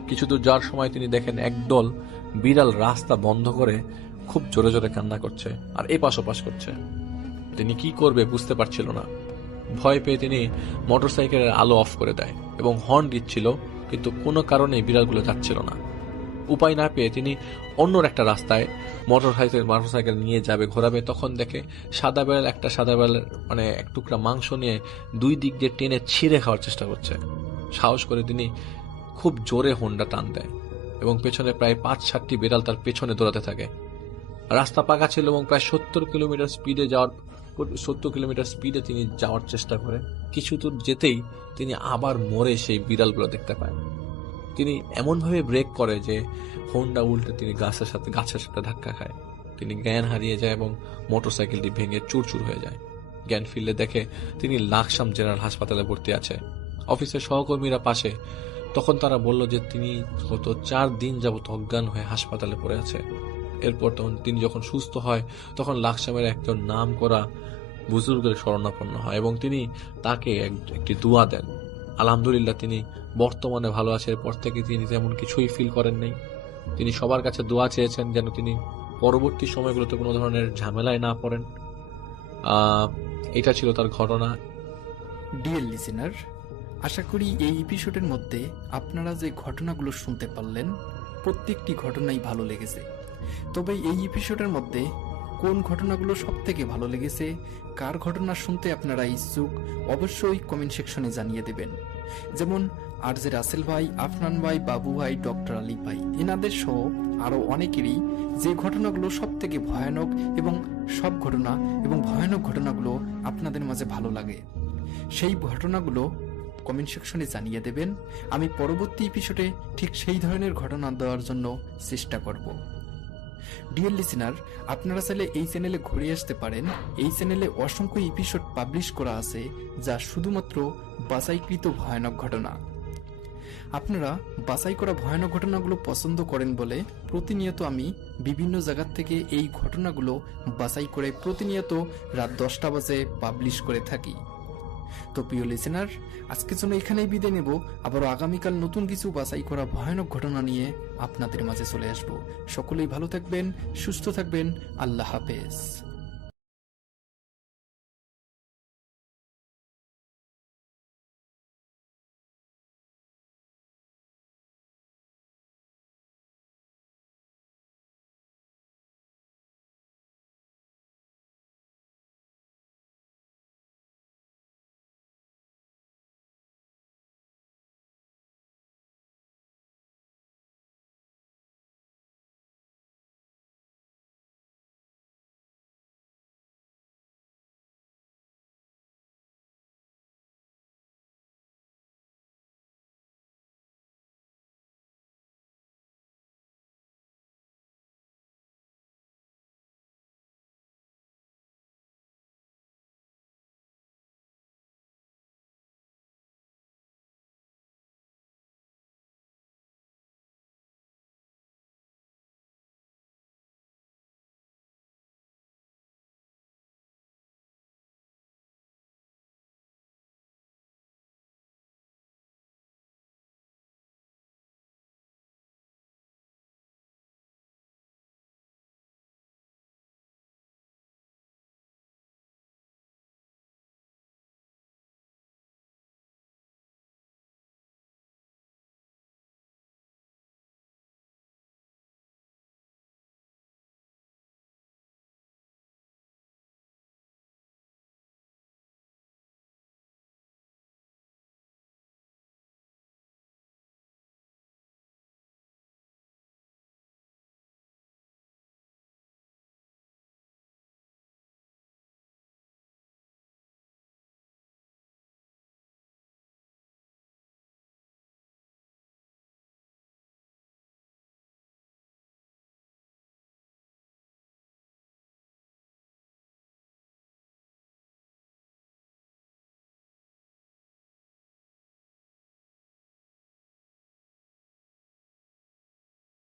কিছু দূর যাওয়ার সময় তিনি দেখেন একদল বিড়াল রাস্তা বন্ধ করে খুব জোরে জোরে কান্না করছে আর এপাশ ওপাশ করছে। তিনি কি করবে বুঝতে পারছিল না। ভয় পেয়ে তিনি মোটর সাইকেলের আলো অফ করে দেয় এবং হর্ন দিচ্ছিল, কিন্তু কোনো কারণে বিড়ালগুলো যাচ্ছিল না। উপায় না পেয়ে তিনি অন্য একটা রাস্তায় মোটর সাইকেল নিয়ে ঘোরাবে। তখন দেখে সাদা বিড়াল এক টুকরা মাংস নিয়ে 2 দিক দিয়ে টেনে ছিঁড়ে খাওয়ার চেষ্টা করছে। সাহস করে তিনি খুব জোরে হর্নটা টান দেয় এবং পেছনে প্রায় 5-7টি বিড়াল তার পেছনে দৌড়াতে থাকে। রাস্তা পাকা ছিল এবং প্রায় 70 কিলোমিটার স্পিডে তিনি যাওয়ার চেষ্টা করে। কিছু দূর যেতেই তিনি আবার মরে সেই বিড়ালগুলো দেখতে পায়। তিনি এমনভাবে ব্রেক করে যে হোন্ডা উল্টে তিনি গাছের সাথে ধাক্কা খায়। তিনি জ্ঞান হারিয়ে যায় এবং মোটরসাইকেলটি ভেঙে চুরচুর হয়ে যায়। জ্ঞান ফিরলে দেখে তিনি লাকসাম জেনারেল হাসপাতালে ভর্তি আছে। অফিসের সহকর্মীরা পাশে তখন তারা বলল যে তিনি গত 4 দিন যাবত অজ্ঞান হয়ে হাসপাতালে পড়ে আছে। এরপর তখন তিনি যখন সুস্থ হয় তখন লাকসামের একজন নাম করা বুজুর্গের শরণাপন্ন হয় এবং তিনি তাকে একটি দোয়া দেন। আলহামদুলিল্লাহ তিনি বর্তমানে ভালো আছে। এরপর থেকে তিনি তেমন কিছুই ফিল করেন নাই। তিনি সবার কাছে দোয়া চেয়েছেন যেন তিনি পরবর্তী সময়গুলোতে কোনো ধরনের ঝামেলায় না পড়েন। এটা ছিল তার ঘটনা। ডিয়ার লিসেনার, আশা করি এই এপিসোডের মধ্যে আপনারা যে ঘটনাগুলো শুনতে পারলেন প্রত্যেকটি ঘটনাই ভালো লেগেছে। তবে এই এপিসোডের মধ্যে কোন ঘটনাগুলো সব থেকে ভালো লেগেছে, কার ঘটনা শুনতে আপনারা ইচ্ছুক, অবশ্যই কমেন্ট সেকশনে জানিয়ে দেবেন। যেমন আরজে রাসেল ভাই, আফনান ভাই, বাবু ভাই, ডক্টর আলী ভাই, এনাদের সহ আরো অনেকেরই যে ঘটনাগুলো সব থেকে ভয়ানক এবং সব ঘটনা এবং ভয়ানক ঘটনাগুলো আপনাদের মাঝে ভালো লাগে, সেই ঘটনাগুলো কমেন্ট সেকশনে জানিয়ে দেবেন। আমি পরবর্তী এপিসোডে ঠিক সেই ধরনের ঘটনা দেওয়ার জন্য চেষ্টা করব। ডিয়ার লিসেনার, আপনারা চাইলে এই চ্যানেলে ঘুরে আসতে পারেন। এই চ্যানেলে অসংখ্য এপিসোড পাবলিশ করা আছে যা শুধুমাত্র বাছাইকৃত ভয়ানক ঘটনা। আপনারা বাছাই করা ভয়ানক ঘটনাগুলো পছন্দ করেন বলে প্রতিনিয়ত আমি বিভিন্ন জায়গা থেকে এই ঘটনাগুলো বাছাই করে প্রতিনিয়ত রাত 10টা বাজে পাবলিশ করে থাকি। তো প্রিয় লিসেনার, আজকের জন্য এখানেই বিদায় নেব। আবারও আগামীকাল নতুন কিছু বাছাই করা ভয়ানক ঘটনা নিয়ে আপনাদের মাঝে চলে আসব। সকলেই ভালো থাকবেন, সুস্থ থাকবেন। আল্লাহ হাফেজ।